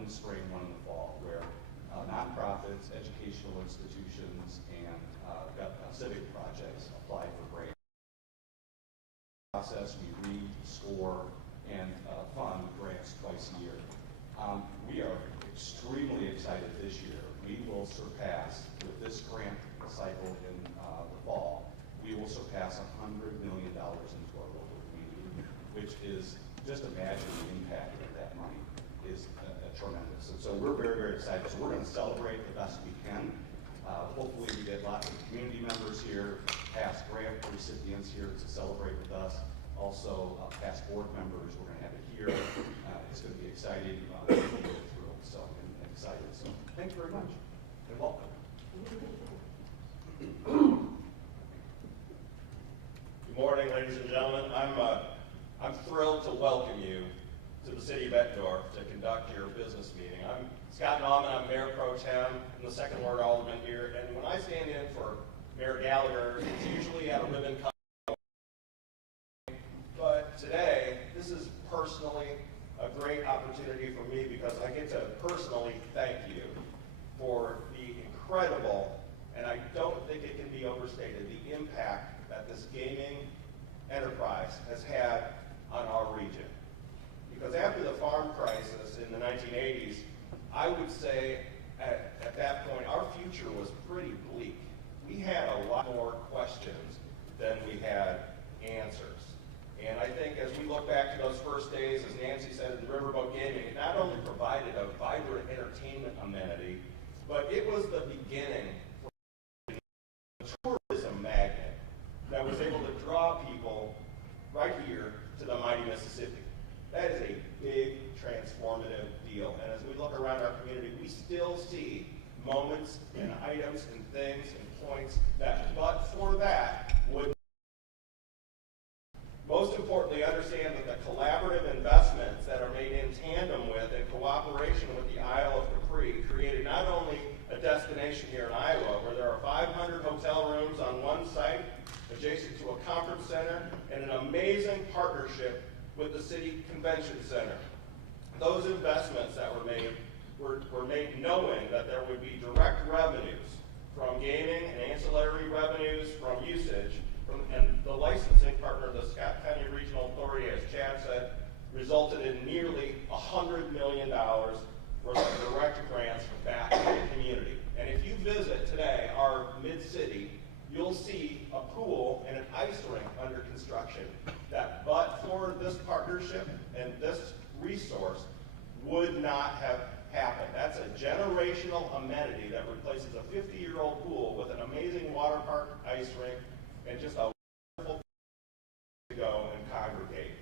in the spring, one in the fall, where nonprofits, educational institutions, and civic projects apply for grants. Process, we read, score, and fund grants twice a year. We are extremely excited this year. We will surpass, with this grant cycle in the fall, we will surpass $100 million into our local community, which is, just imagine the impact of that money is tremendous. And so we're very, very excited. So we're going to celebrate the best we can. Hopefully we get lots of community members here, past grant recipients here to celebrate with us. Also, past board members, we're going to have it here. It's going to be exciting. We're thrilled, so, and excited. So thanks very much, and welcome. Good morning, ladies and gentlemen. I'm thrilled to welcome you to the city of Bettendorf to conduct your business meeting. I'm Scott Nauman. I'm Mayor Pro Tem and the second Ward Alderman here. And when I stand in for Mayor Gallagher, it's usually at a ribbon cutting. But today, this is personally a great opportunity for me because I get to personally thank you for the incredible, and I don't think it can be overstated, the impact that this gaming enterprise has had on our region. Because after the farm crisis in the 1980s, I would say at that point, our future was pretty bleak. We had a lot more questions than we had answers. And I think as we look back to those first days, as Nancy said, in Riverboat Gaming, it not only provided a vibrant entertainment amenity, but it was the beginning for a tourism magnet that was able to draw people right here to the mighty Mississippi. That is a big transformative deal. And as we look around our community, we still see moments and items and things and points that, but for that, would. Most importantly, understand that the collaborative investments that are made in tandem with and cooperation with the Isle of Capri created not only a destination here in Iowa where there are 500 hotel rooms on one site adjacent to a conference center and an amazing partnership with the City Convention Center. Those investments that were made were made knowing that there would be direct revenues from gaming and ancillary revenues from usage, and the licensing partner, the Scott County Regional Authority, as Chad said, resulted in nearly $100 million worth of direct grants back to the community. And if you visit today our mid-city, you'll see a pool and an ice rink under construction that, but for this partnership and this resource, would not have happened. That's a generational amenity that replaces a 50-year-old pool with an amazing water park, ice rink, and just a wonderful place to go and congregate.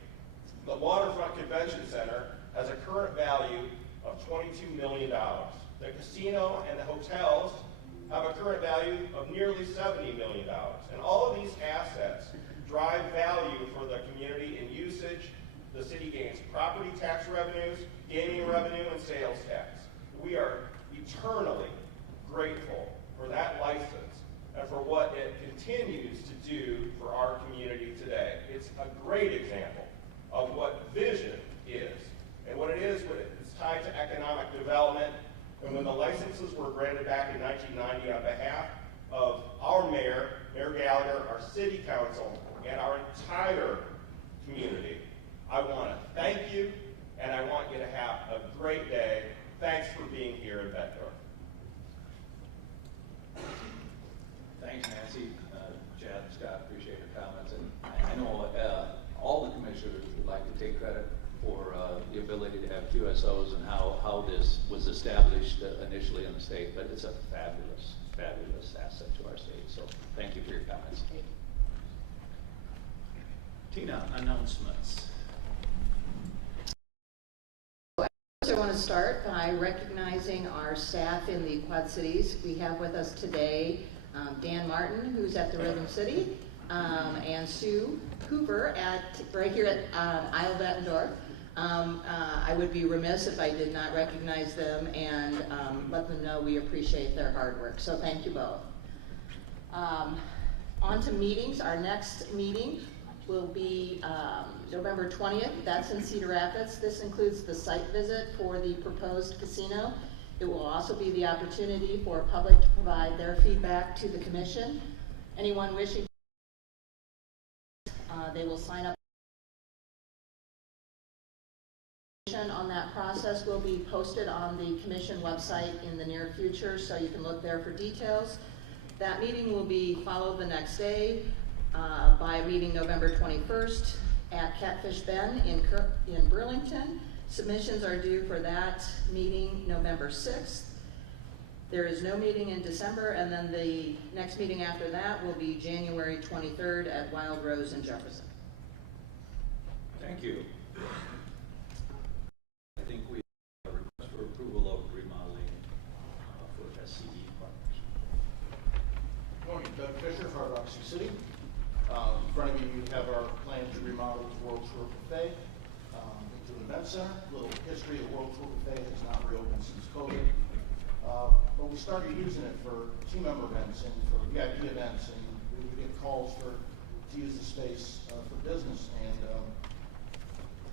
The Waterfront Convention Center has a current value of $22 million. The casino and the hotels have a current value of nearly $70 million. And all of these assets drive value for the community in usage. The city gains property tax revenues, gaming revenue, and sales tax. We are eternally grateful for that license and for what it continues to do for our community today. It's a great example of what vision is. And what it is, it's tied to economic development. And when the licenses were granted back in 1990 on behalf of our mayor, Mayor Gallagher, our city council, and our entire community, I want to thank you, and I want you to have a great day. Thanks for being here in Bettendorf. Thanks, Nancy, Chad, and Scott. Appreciate your comments. And I know all the commissioners would like to take credit for the ability to have QSOs and how this was established initially in the state. But it's a fabulous, fabulous asset to our state. So thank you for your comments. Tina, announcements. I want to start by recognizing our staff in the Quad Cities. We have with us today Dan Martin, who's at the Rhythm City, and Sue Cooper right here at Isle Bettendorf. I would be remiss if I did not recognize them and let them know we appreciate their hard work. So thank you both. On to meetings. Our next meeting will be November 20th. That's in Cedar Rapids. This includes the site visit for the proposed casino. It will also be the opportunity for public to provide their feedback to the commission. Anyone wishing, they will sign up. On that process will be posted on the commission website in the near future, so you can look there for details. That meeting will be followed the next day by a meeting November 21st at Catfish Bend in Burlington. Submissions are due for that meeting November 6th. There is no meeting in December, and then the next meeting after that will be January 23rd at Wild Rose in Jefferson. Thank you. I think we have a request for approval of remodeling for SCE Partners. Good morning, Doug Fisher, Hard Rock Sioux City. In front of you, you have our plan to remodel the World Tour Buffet into an event center. A little history, the World Tour Buffet has not reopened since COVID. But we started using it for team member events and for VIP events, and we would get calls to use the space for business. And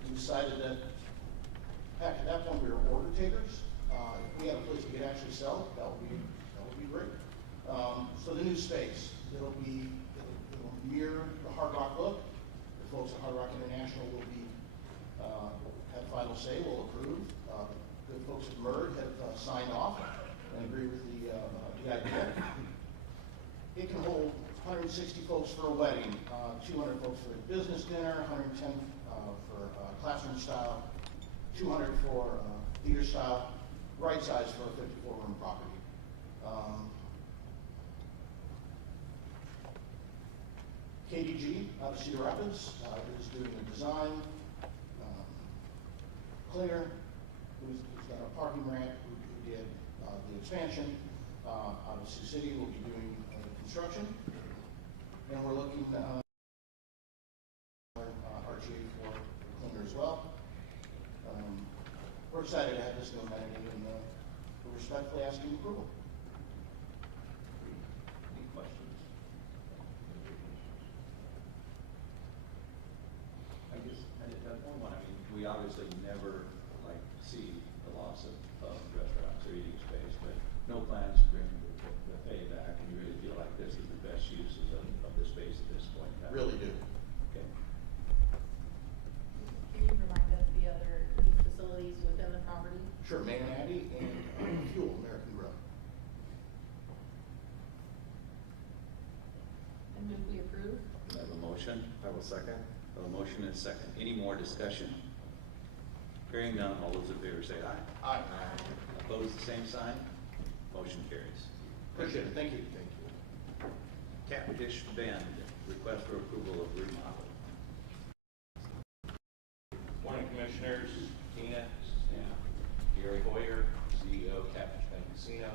we decided that, heck, at that point we were order takers. If we had a place we could actually sell, that would be great. So the new space, it'll mirror the Hard Rock look. The folks at Hard Rock International will be have final say, will approve. The folks at MERD have signed off and agree with the idea. It can hold 160 folks for a wedding, 200 folks for a business dinner, 110 for classroom style, 200 for theater style, right size for a 54-room property. KDG out of Cedar Rapids is doing the design. Cleaner, who's got a parking ramp, who did the expansion out of Sioux City, will be doing construction. And we're looking RGA for Cleaner as well. We're excited to have this new amenity, and we're respectfully asking approval. Any questions? I guess, and at that point, I mean, we obviously never like see the loss of restaurants or eating space, but no plans to bring the buffet back, and you really feel like this is the best uses of the space at this point in time? Really do. Okay. Can you remind us the other new facilities within the property? Sure, Main and Abbey and Fuel, American Grill. And move we approve? I have a motion. I will second. I have a motion and a second. Any more discussion? Hearing none, all those in favor say aye. Aye. Opposed, the same sign. Motion carries. Appreciate it, thank you. Catfish Bend, request for approval of remodel. Morning, Commissioners. Tina, Gary Hoyer, CEO of Catfish Bend Casino.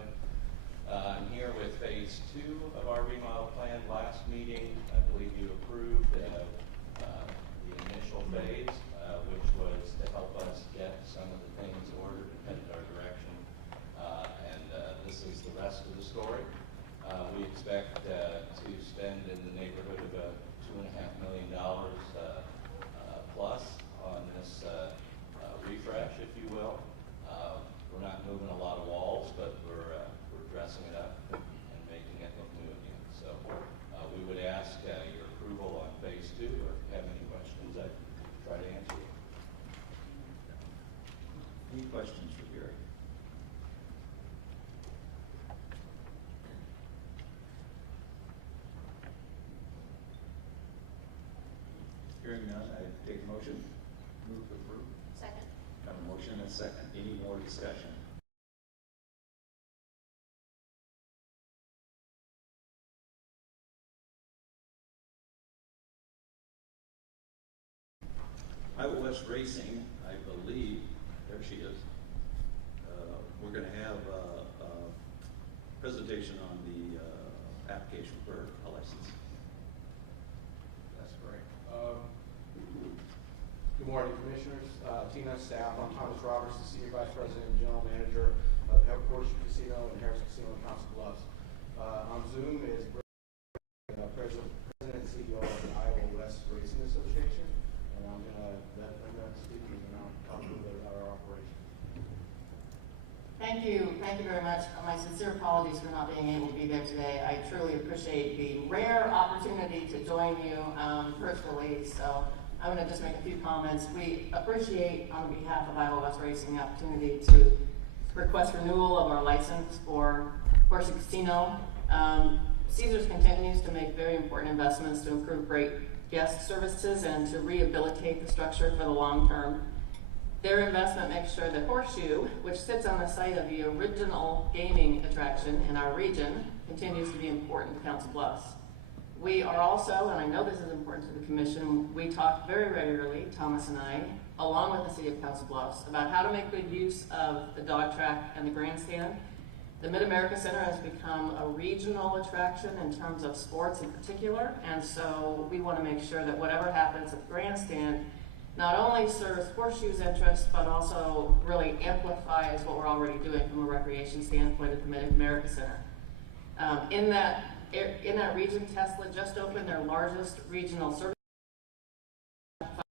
I'm here with phase 2 of our remodel plan. Last meeting, I believe you approved the initial phase, which was to help us get some of the things ordered and headed our direction. And this is the rest of the story. We expect to spend in the neighborhood of $2.5 million plus on this refresh, if you will. We're not moving a lot of walls, but we're dressing it up and making it look new again. So we would ask your approval on phase 2, or if you have any questions, I'd try to answer them. Any questions for Gary? Hearing none, I take a motion. Move to approve. Second. Have a motion and a second. Any more discussion? Iowa West Racing, I believe, there she is. We're going to have a presentation on the application for a license. That's great. Good morning, Commissioners, Tina, staff. I'm Thomas Roberts, the Senior Vice President and General Manager of Horseshoe Casino and Harris Casino in Council Bluffs. On Zoom is President and CEO of the Iowa West Racing Association. Thank you very much. My sincere apologies for not being able to be there today. I truly appreciate the rare opportunity to join you virtually, so I'm going to just make a few comments. We appreciate, on behalf of Iowa West Racing, the opportunity to request renewal of our license for Horseshoe Casino. Caesars continues to make very important investments to improve great guest services and to rehabilitate the structure for the long term. Their investment makes sure that Horseshoe, which sits on the site of the original gaming attraction in our region, continues to be important to Council Bluffs. We are also, and I know this is important to the Commission, we talk very regularly, Thomas and I, along with the City of Council Bluffs, about how to make good use of the dog track and the grandstand. The Mid-America Center has become a regional attraction in terms of sports in particular, and so we want to make sure that whatever happens at the grandstand not only serves Horseshoe's interests, but also really amplifies what we're already doing from a recreation standpoint at the Mid-America Center. In that region, Tesla just opened their largest regional service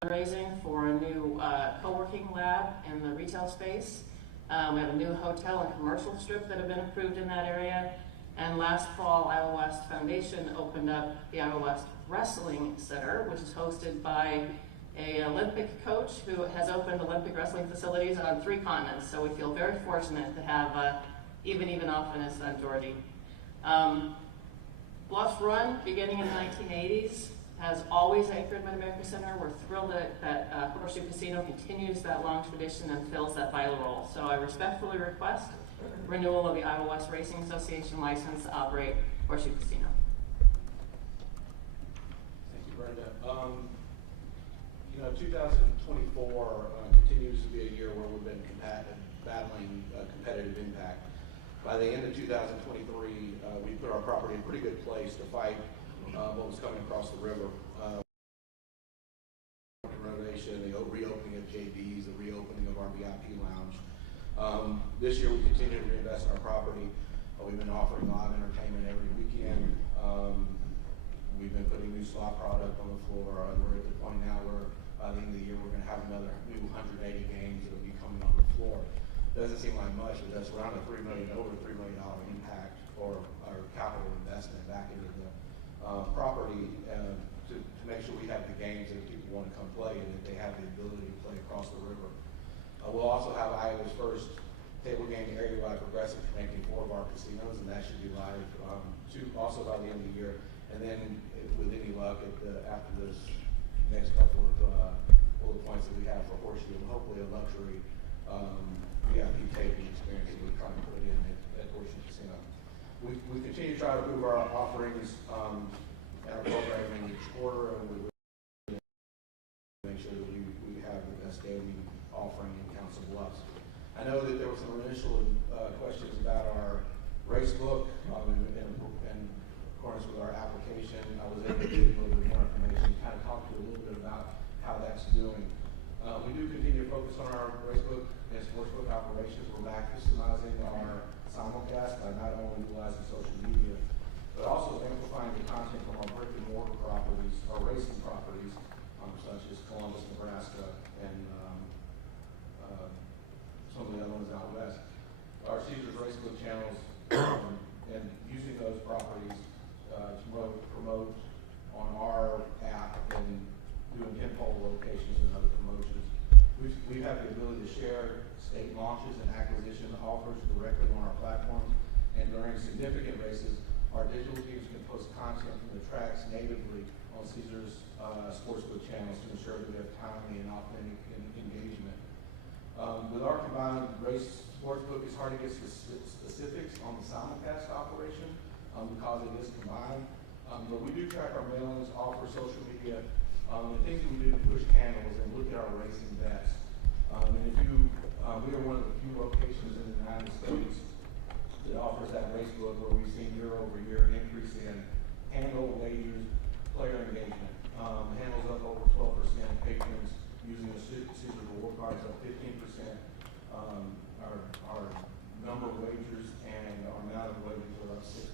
fundraising for a new co-working lab in the retail space. We have a new hotel and commercial strip that have been approved in that area. And last fall, Iowa West Foundation opened up the Iowa West Wrestling Center, which is hosted by an Olympic coach who has opened Olympic wrestling facilities on 3 continents. So we feel very fortunate to have even off in his son, Georgie. Bluffs Run, beginning in the 1980s, has always anchored Mid-America Center. We're thrilled that Horseshoe Casino continues that long tradition and fills that vital role. So I respectfully request renewal of the Iowa West Racing Association license to operate Horseshoe Casino. Thank you, Brenda. 2024 continues to be a year where we've been battling competitive impact. By the end of 2023, we put our property in a pretty good place to fight what was coming across the river. Renovation, the reopening of JB's, the reopening of our VIP lounge. This year we continue to reinvest in our property. We've been offering live entertainment every weekend. We've been putting new slot product on the floor. We're at the point now where by the end of the year we're going to have another new 180 games that will be coming on the floor. Doesn't seem like much, but that's around over $3 million impact or capital investment back into the property to make sure we have the games that people want to come play and that they have the ability to play across the river. We'll also have Iowa's first table game area-wide progressive connecting 4 of our casinos, and that should be live also by the end of the year. And then, with any luck, after this next couple of bullet points that we have for Horseshoe, and hopefully a luxury VIP taping experience that we're trying to put in at Horseshoe Casino. We continue to try to improve our offerings and our programming each quarter, and we make sure that we have the best gaming offering in Council Bluffs. I know that there were some initial questions about our race book in accordance with our application. I was able to give a little bit more information, kind of talk to you a little bit about how that's doing. We do continue to focus on our race book and sportsbook operations. We're back customizing our simulcast by not only utilizing social media, but also amplifying the content from our brick and mortar properties, our racing properties, such as Columbus, Nebraska, and some of the other ones out west. Our Cedar Racebook channels, and using those properties to promote on our app and doing pinhole locations and other promotions. We have the ability to share state launches and acquisition offers directly on our platforms, and during significant races, our digital teams can post content from the tracks natively on Caesar's sportsbook channels to ensure that we have timely and authentic engagement. With our combined race sportsbook, it's hard to get specifics on the simulcast operation because it is combined. But we do track our mailings, offer social media, the things that we do to push handles and look at our racing bets. We are one of the few locations in the United States that offers that race book where we've seen year-over-year increase in handle, wagers, player engagement. Handles up over 12%, patrons using the Caesar reward cards up 15%. Our number of wagers and our amount of wagers are up 6%.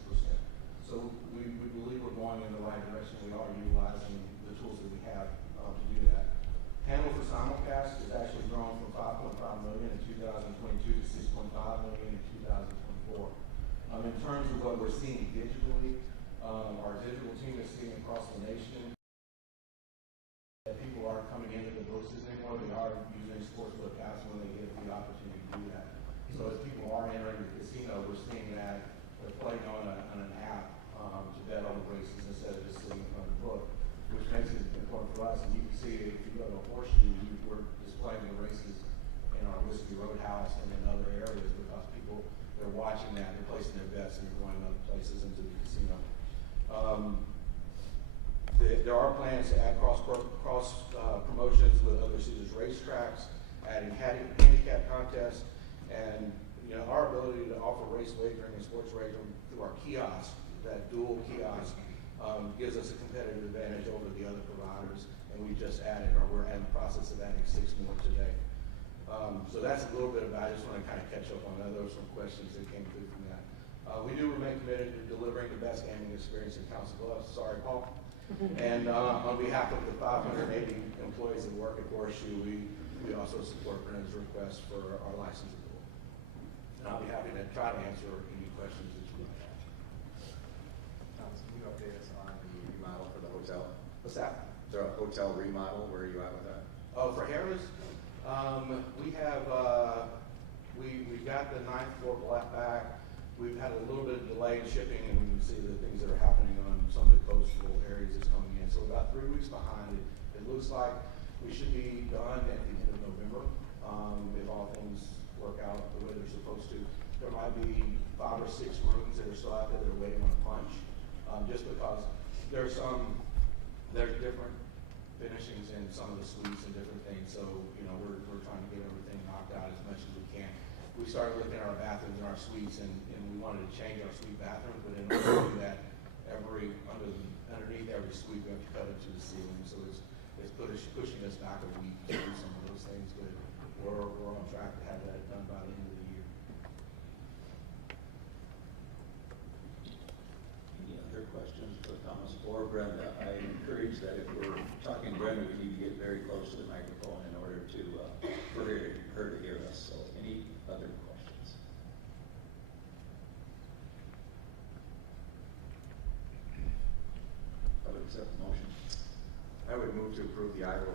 So we believe we're going in the right direction. We are utilizing the tools that we have to do that. Handle for simulcast has actually grown from 5.5 million in 2022 to 6.5 million in In terms of what we're seeing digitally, our digital team is seeing across the nation that people aren't coming into the boxes anymore. They are using sportsbook apps when they get the opportunity to do that. So as people are entering the casino, we're seeing that they're playing on an app to bet on the races instead of just sitting in front of the book, which makes it important for us. And you can see if you go to Horseshoe, we're displaying the races in our Whiskey Roadhouse and in other areas because people, they're watching that, they're placing their bets, and they're going other places into the casino. There are plans to add cross promotions with other Cedars racetracks, adding handicap contests, and our ability to offer race wagering and sports wagering through our kiosk, that dual kiosk, gives us a competitive advantage over the other providers. And we just added, or we're in the process of adding 6 more today. So that's a little bit about it. I just want to kind of catch up on that. There were some questions that came through from that. We do remain committed to delivering the best gaming experience in Council Bluffs. Sorry, Paul. And on behalf of the 580 employees that work at Horseshoe, we also support Brendan's request for our license renewal. And I'll be happy to try to answer any questions that you might have. Can you update us on the remodel for the hotel? What's that? The hotel remodel, where are you at with that? Oh, for Harris, we have we got the 9th floor back. We've had a little bit of delay in shipping, and we can see the things that are happening on some of the coastal areas that's coming in. So we're about 3 weeks behind it. It looks like we should be done at the end of November if all things work out the way they're supposed to. There might be 5 or 6 rooms that are still out there that are waiting on a punch, just because there's different finishings in some of the suites and different things. So we're trying to get everything knocked out as much as we can. We started looking at our bathrooms and our suites, and we wanted to change our suite bathrooms, but in order to do that, underneath every suite we have to cut it to the ceiling. So it's pushing us back a week to do some of those things, but we're on track to have that done by the end of the year. Any other questions for Thomas or Brenda? I encourage that if we're talking to Brenda, we need to get very close to the microphone in order to for her to hear us. So any other questions? I would accept the motion. I would move to approve the Iowa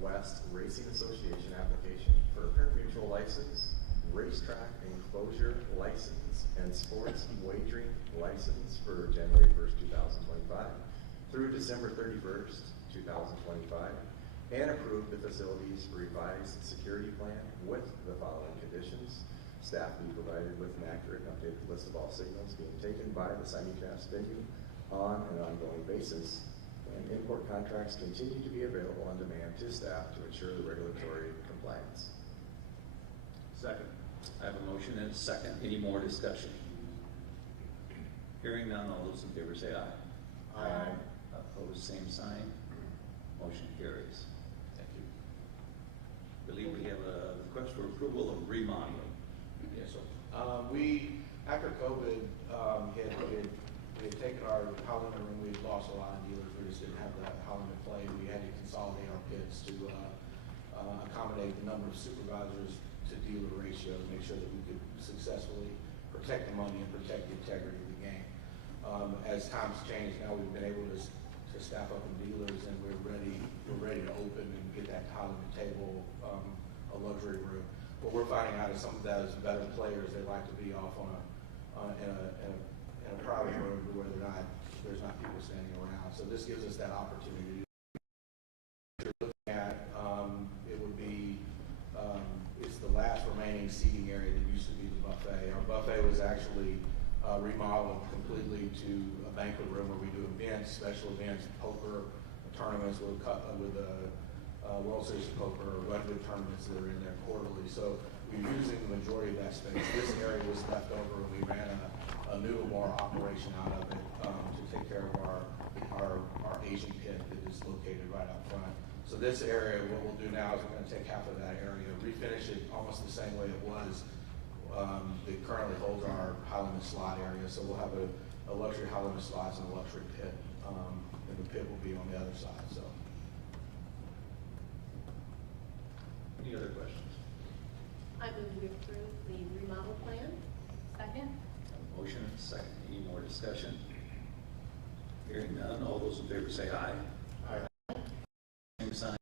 West Racing Association application for a pari-mutuel license, racetrack enclosure license, and sports wagering license for January 1st, 2025 through December 31st, 2025, and approve the facility's revised security plan with the following conditions. Staff be provided with an accurate and updated list of all signals being taken by the simulcast venue on an ongoing basis, and import contracts continue to be available on demand to staff to ensure the regulatory compliance. Second. I have a motion and a second. Any more discussion? Hearing none, all those in favor say aye. Aye. Opposed, same sign. Motion carries. Thank you. I believe we have a request for approval of remodeling. Yes, sir. We, after COVID we had taken our Howland room, we had lost a lot of dealers. We just didn't have the Howland to play. We had to consolidate our pits to accommodate the number of supervisors to dealer ratio to make sure that we could successfully protect the money and protect the integrity of the game. As times change, now we've been able to staff up in dealers, and we're ready to open and get that Howland table, a luxury room. What we're finding out is some of those better players, they like to be off in a private room where there's not people standing around. So this gives us that opportunity. You're looking at it would be it's the last remaining seating area that used to be the buffet. Our buffet was actually remodeled completely to a banquet room where we do events, special events, poker tournaments with World Series of Poker, Redwood tournaments that are in there quarterly. So we're using the majority of that space. This area was left over, and we ran a noodle bar operation out of it to take care of our Asian pit that is located right up front. So this area, what we'll do now is we're going to take half of that area, refinish it almost the same way it was. It currently holds our Highland slot area, so we'll have a luxury Highland slots and a luxury pit, and the pit will be on the other side. So. Any other questions? I move to approve the remodel plan. Second. discussion? Hearing none, all those in favor say aye. Aye. Same sign,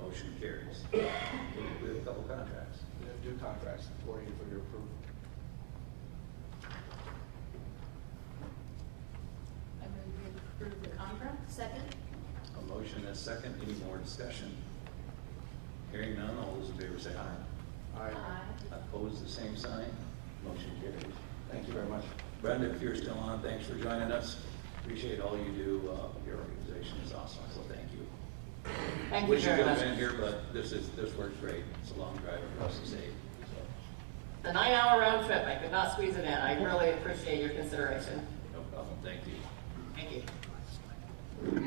motion carries. We have a couple contracts. We have 2 contracts for you for your approval. I move we approve the contract. Second. A motion and a second, any more discussion? Hearing none, all those in favor say aye. Opposed, the same sign, motion carries. Thank you very much. Brenda, if you're still on, thanks for joining us. Appreciate all you do. Your organization is awesome, so thank you. Thank you Wish you very could have much. been here, but this works great. It's a long drive for us to save. So, The 9-hour round trip, I could not squeeze it in. I really appreciate your consideration. no problem, thank you. Thank you.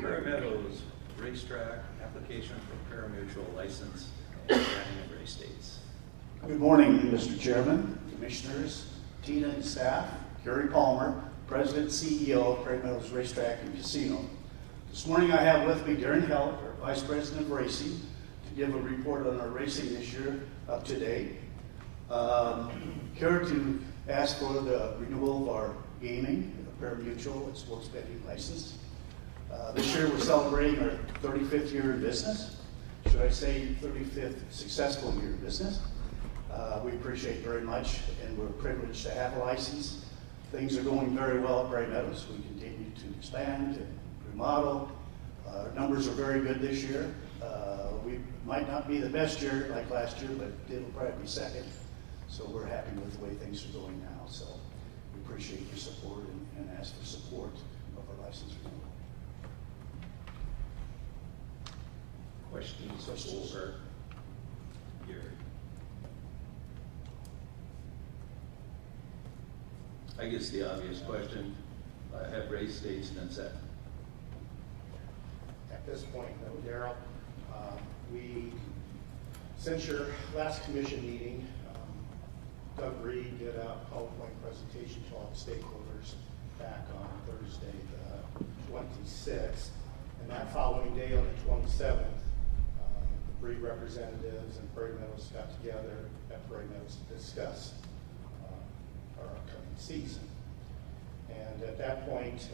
Prairie Meadows Racetrack, application for pari-mutuel license and granting of race dates. Good morning, Mr. Chairman, Commissioners, Tina and staff. Gary Palmer, President and CEO of Prairie Meadows Racetrack and Casino. This morning I have with me Darren Held, our Vice President of Racing, to give a report on our racing this year up to date. Here to ask for the renewal of our gaming, the pari-mutuel and sports betting license. This year we're celebrating our 35th year in business. Should I say 35th successful year in business? We appreciate very much, and we're privileged to have a license. Things are going very well at Prairie Meadows. We continue to expand and remodel. Our numbers are very good this year. We might not be the best year like last year, but it'll probably be second. So we're happy with the way things are going now. So we appreciate your support and ask for support of our license renewal. Questions for Gary? I guess the obvious question, have race dates been set? At this point, no, Daryl. Since your last commission meeting, Doug Reed did a PowerPoint presentation to all the stakeholders back on Thursday, the 26th. And that following day, on the 27th, the Reed representatives and Prairie Meadows got together at Prairie Meadows to discuss our upcoming season. And at that point,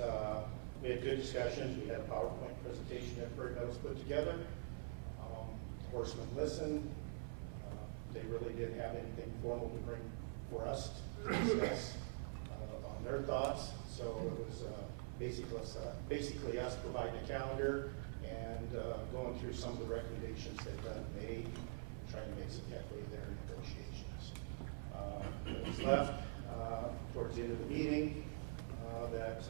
we had good discussions. We had a PowerPoint presentation that Prairie Meadows put together. Horsemen listened. They really didn't have anything formal to bring for us to discuss on their thoughts. So it was basically us providing a calendar and going through some of the recommendations that Doug made, trying to make some headway there in negotiations. It was left towards the end of the meeting that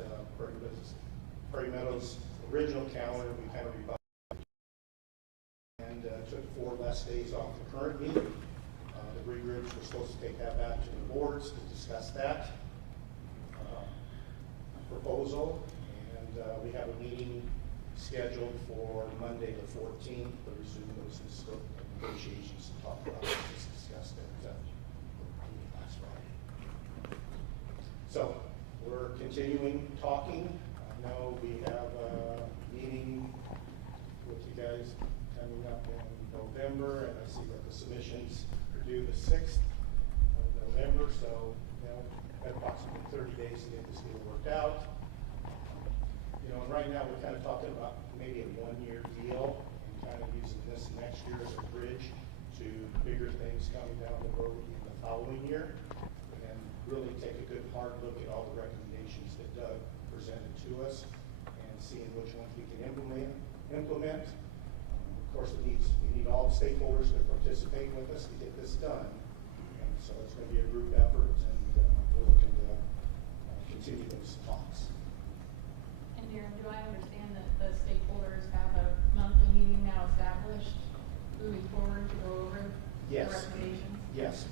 Prairie Meadows' original calendar, we kind of revised and took 4 less days off the current meeting. The regroups were supposed to take that back to the boards to discuss that proposal. And we have a meeting scheduled for Monday the 14th to resume those negotiations to talk about what was discussed at the meeting last Friday. So we're continuing talking. I know we have a meeting with you guys coming up in November, and I see that the submissions are due the 6th of November, so got approximately 30 days to get this deal worked out. And right now we're kind of talking about maybe a 1-year deal and kind of using this next year as a bridge to bigger things coming down the road in the following year, and really take a good hard look at all the recommendations that Doug presented to us and seeing which ones we can implement. Of course, we need all the stakeholders to participate with us to get this done. And so it's going to be a group effort, and we're looking to continue those talks. And Darren, do I understand that the stakeholders have a monthly meeting now established moving forward to go over the Yes. recommendations? Yes,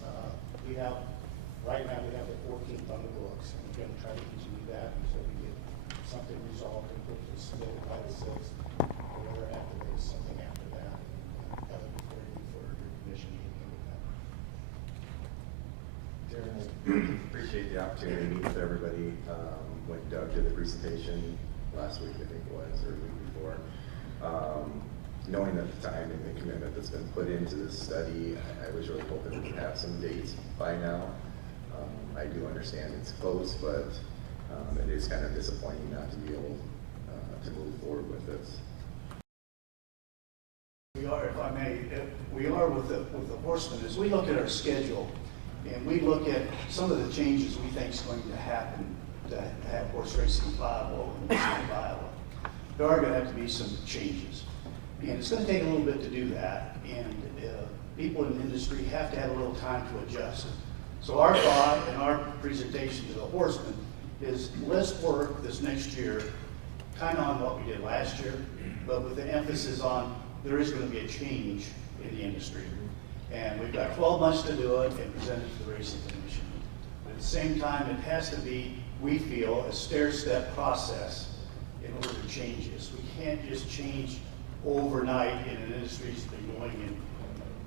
right now we have the 14th on the books, and we're going to try to continue that until we get something resolved and put this submitted by the 6th, or after there's something after that, and have it before you for your commission meeting with them. Darren, I appreciate the opportunity to meet with everybody. When Doug did the presentation last week, I think it was, or the week before, knowing that the time and the commitment that's been put into this study, I was really hoping we would have some dates by now. I do understand it's close, but It is kind of disappointing not to be able to move forward with this. We are, if I may, we are with the horsemen, as we look at our schedule, and we look at some of the changes we think is going to happen to have horse racing viable in the state of Iowa. There are going to have to be some changes, and it's going to take a little bit to do that, and people in the industry have to have a little time to adjust. So our thought and our presentation to the horsemen is let's work this next year kind of on what we did last year, but with the emphasis on there is going to be a change in the industry. And we've got 12 months to do it and present it to the Racing Commission. But at the same time, it has to be, we feel, a stair-step process in order to change this. We can't just change overnight in an industry that's been going in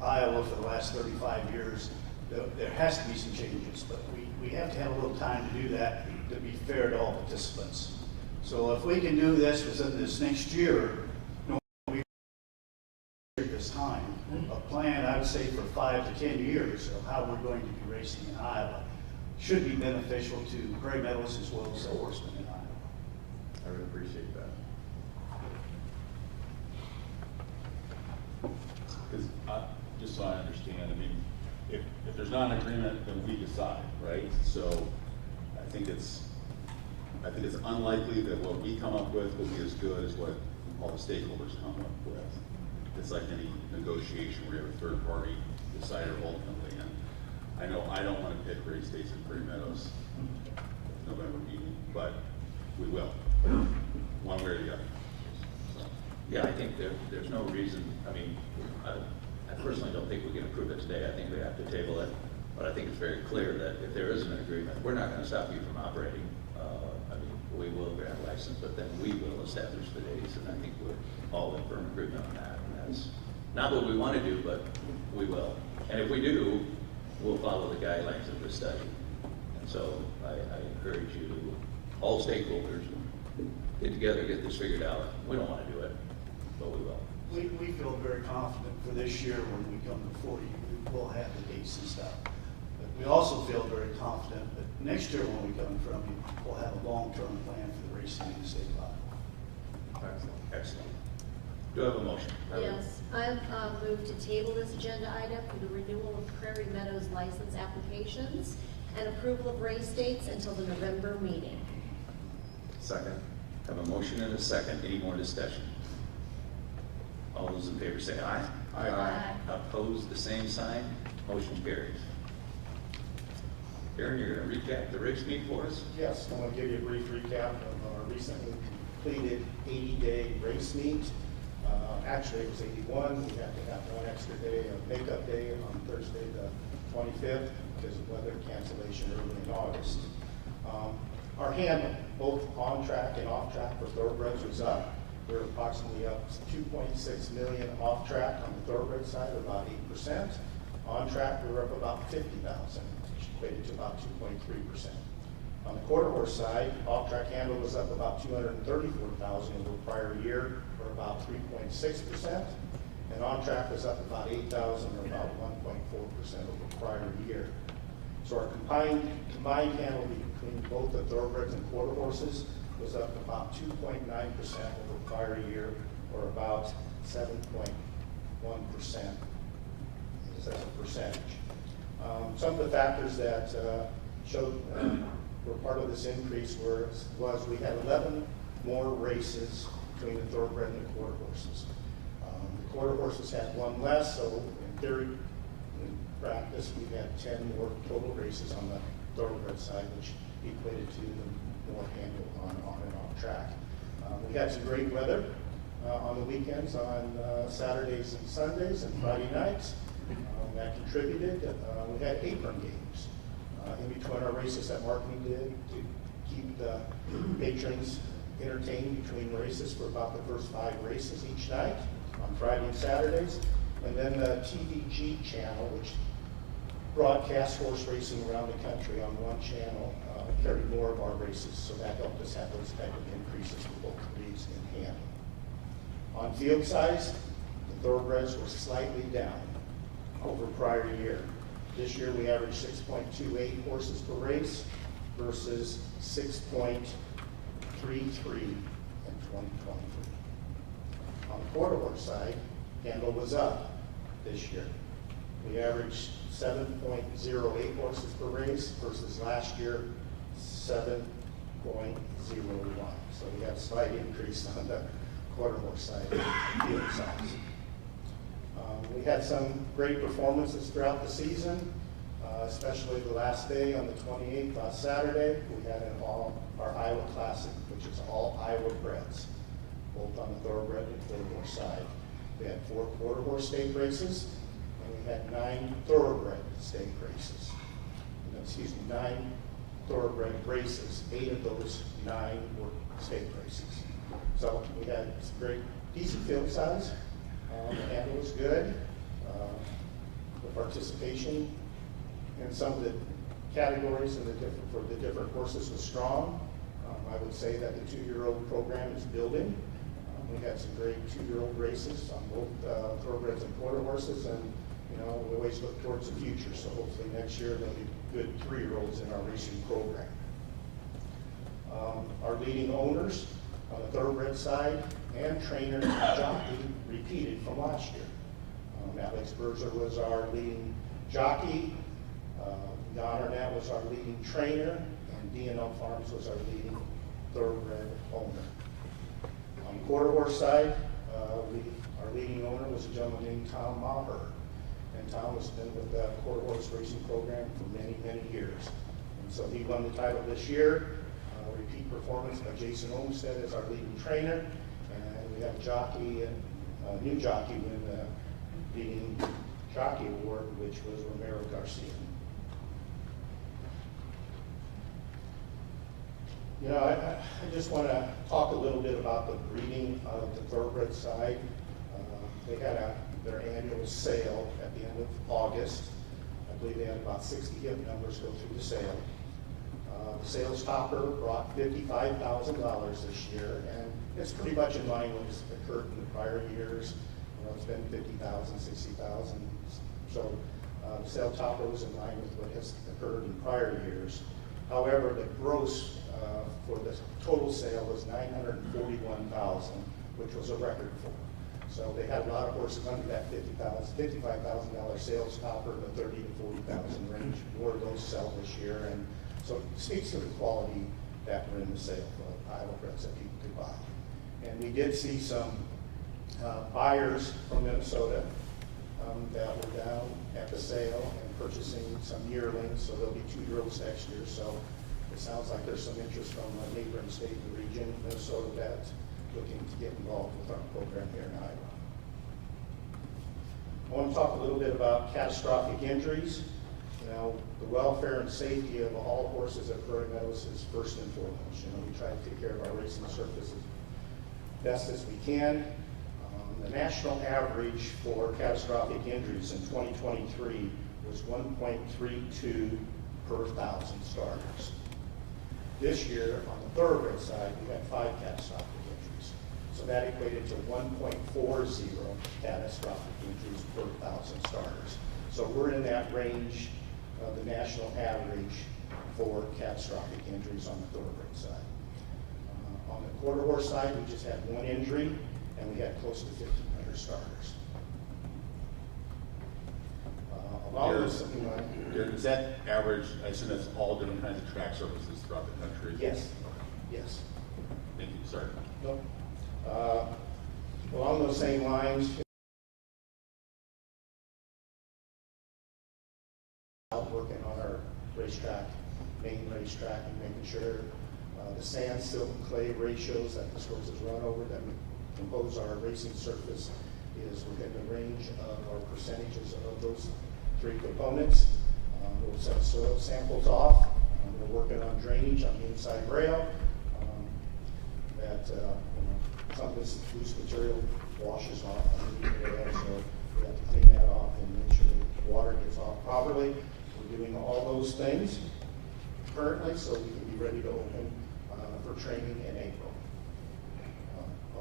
Iowa for the last 35 years. There has to be some changes, but we have to have a little time to do that to be fair to all participants. So if we can do this within this next year, this time, a plan, I would say, for 5 to 10 years of how we're going to be racing in Iowa should be beneficial to Prairie Meadows as well as the horsemen in Iowa. I would appreciate that. Because, just so I understand, I mean, if there's not an agreement, then we decide, right? So I think it's unlikely that what we come up with will be as good as what all the stakeholders come up with. It's like any negotiation where you have a third party decider ultimately. And I know I don't want to pick race dates in Prairie Meadows November meeting, but we will, one way or the other. So. Yeah, I think there's no reason, I mean, I personally don't think we can approve it today. I think we have to table it. But I think it's very clear that if there is an agreement, we're not going to stop you from operating. I mean, we will grant a license, but then we will establish the dates, and I think we're all in firm agreement on that. And that's not what we want to do, but we will. And if we do, we'll follow the guidelines of the study. And so I encourage you, all stakeholders, get together, get this figured out. We don't want to do it, but we will. We feel very confident for this year when we come before you, we will have the dates and stuff. But we also feel very confident that next year when we come in front of you, we'll have a long-term plan for the racing in the state of Iowa. Excellent. Do I have a motion? Yes, I've moved to table this agenda item for the renewal of Prairie Meadows license applications and approval of race dates until the November meeting. Second. Have a motion and a second. Any more discussion? All those in favor say aye. Aye. Opposed, the same sign. Motion carries. Aaron, you're going to recap the race meet for us? Yes, I'm going to give you a brief recap of our recently completed 80-day race meet. Actually, it was 81. We had to have one extra day of makeup day on Thursday the 25th because of weather cancellation early in August. Our handle, both on track and off track for thoroughbreds, was up. We're approximately up 2.6 million off track on the thoroughbred side, or about 8%. On track, we were up about 50,000, which equated to about 2.3%. On the quarter horse side, off track handle was up about 234,000 over the prior year, or about 3.6%. And on track was up about 8,000, or about 1.4% over the prior year. So our combined handle between both the thoroughbreds and quarter horses was up about 2.9% over the prior year, or about 7.1% as a percentage. Some of the factors that showed were part of this increase was we had 11 more races between the thoroughbred and the quarter horses. The quarter horses had one less, so in theory, in practice, we had 10 more total races on the thoroughbred side, which equated to the more handle on and off track. We had some great weather on the weekends, on Saturdays and Sundays and Friday nights. That contributed. We had apron games in between our races that marketing did to keep the patrons entertained between races for about the first 5 races each night on Friday and Saturdays. And then the TVG channel, which broadcasts horse racing around the country on one channel, carried more of our races, so that helped us have those type of increases for both breeds and handle. On field size, the thoroughbreds were slightly down over prior year. This year we averaged 6.28 horses per race. versus 6.33 in 2023. On the quarter horse side, Kendall was up this year. We averaged 7.08 horses per race versus last year 7.01. So we had a slight increase on the quarter horse side of field size. We had some great performances throughout the season, especially the last day on the 28th, last Saturday. We had our Iowa Classic, which is all Iowa breds, both on the thoroughbred and quarter horse side. We had 4 quarter horse stake races, and we had 9 thoroughbred stake races. No, excuse me, 9 thoroughbred races. 8 of those 9 were stake races. So we had some great, decent field size. The handle was good. The participation in some of the categories and for the different horses was strong. I would say that the 2-year-old program is building. We had some great 2-year-old races on both thoroughbreds and quarter horses, and we always look towards the future. So hopefully next year there'll be good 3-year-olds in our racing program. Our leading owners on the thoroughbred side and trainer and jockey repeated from last year. Alex Berger was our leading jockey. Don Arnett was our leading trainer, and D&L Farms was our leading thoroughbred owner. On the quarter horse side, our leading owner was a gentleman named Tom Maher. And Tom has been with the quarter horse racing program for many, many years. And so he won the title this year. Repeat performance by Jason Olmstead as our leading trainer. And we have a new jockey win the leading jockey award, which was Romero Garcia. I just want to talk a little bit about the breeding of the thoroughbred side. They had their annual sale at the end of August. I believe they had about 60 hip numbers go through the sale. The sales topper brought $55,000 this year, and it's pretty much in line with what's occurred in the prior years. It's been $50,000, $60,000. So the sale topper was in line with what has occurred in prior years. However, the gross for the total sale was $941,000, which was a record for them. So they had a lot of horses under that $55,000 sales topper, the $30,000 to $40,000 range. More of those sell this year, and so it speaks to the quality that were in the sale for Iowa breds that people could buy. And we did see some buyers from Minnesota that were down at the sale and purchasing some yearlings, so there'll be 2-year-olds next year. So it sounds like there's some interest from a neighboring state in the region, Minnesota, that's looking to get involved with our program here in Iowa. I want to talk a little bit about catastrophic injuries. The welfare and safety of all horses at Prairie Meadows is first and foremost. We try to take care of our racing surface as best as we can. The national average for catastrophic injuries in 2023 was 1.32 per 1,000 starters. This year, on the thoroughbred side, we had 5 catastrophic injuries. So that equated to 1.40 catastrophic injuries per 1,000 starters. So we're in that range of the national average for catastrophic injuries on the thoroughbred side. On the quarter horse side, we just had 1 injury, and we had close to 1,500 starters. Is that average, I assume that's all different kinds of track surfaces throughout the country? Yes, yes. Thank you, sorry. No. Along those same lines, working on our main racetrack, and making sure the sand, silt, and clay ratios that the horses run over that compose our racing surface is within the range of our percentages of those 3 components. We'll set soil samples off. We're working on drainage on the inside rail. Some of this loose material washes off underneath the rail, so we have to clean that off and make sure the water gets off properly. We're doing all those things currently so we can be ready to open for training in April.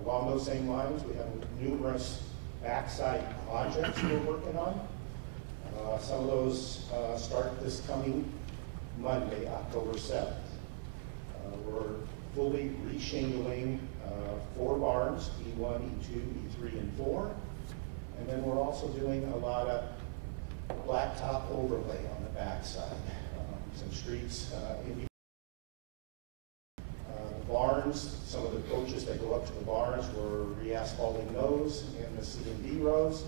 Along those same lines, we have numerous backside projects we're working on. Some of those start this coming Monday, October 7th. We're fully re-shingling 4 barns, E1, E2, E3, and 4. And then we're also doing a lot of blacktop overlay on the backside. Some streets in the barns, some of the coaches that go up to the barns, we're re-asphalting those in the C and D rows.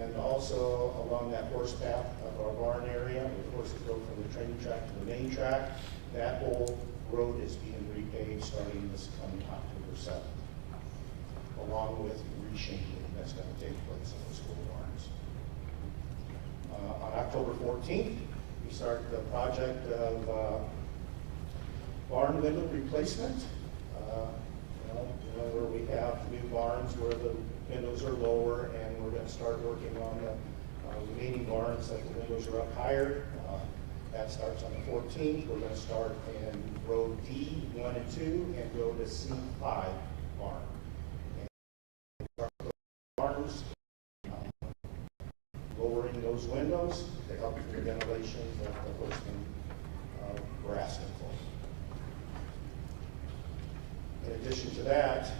And also along that horse path of our barn area, where the horses go from the training track to the main track, that whole road is being repaved starting this coming October 7th, along with re-shingling that's going to take place in those 4 barns. On October 14th, we start the project of barn window replacement. Where we have new barns where the windows are lower, and we're going to start working on the remaining barns that the windows are up higher. That starts on the 14th. We're going to start in row D, 1 and 2, and go to C5 barn. And start those barns, lowering those windows to help with the ventilation that the horsemen were asking for. In addition to that,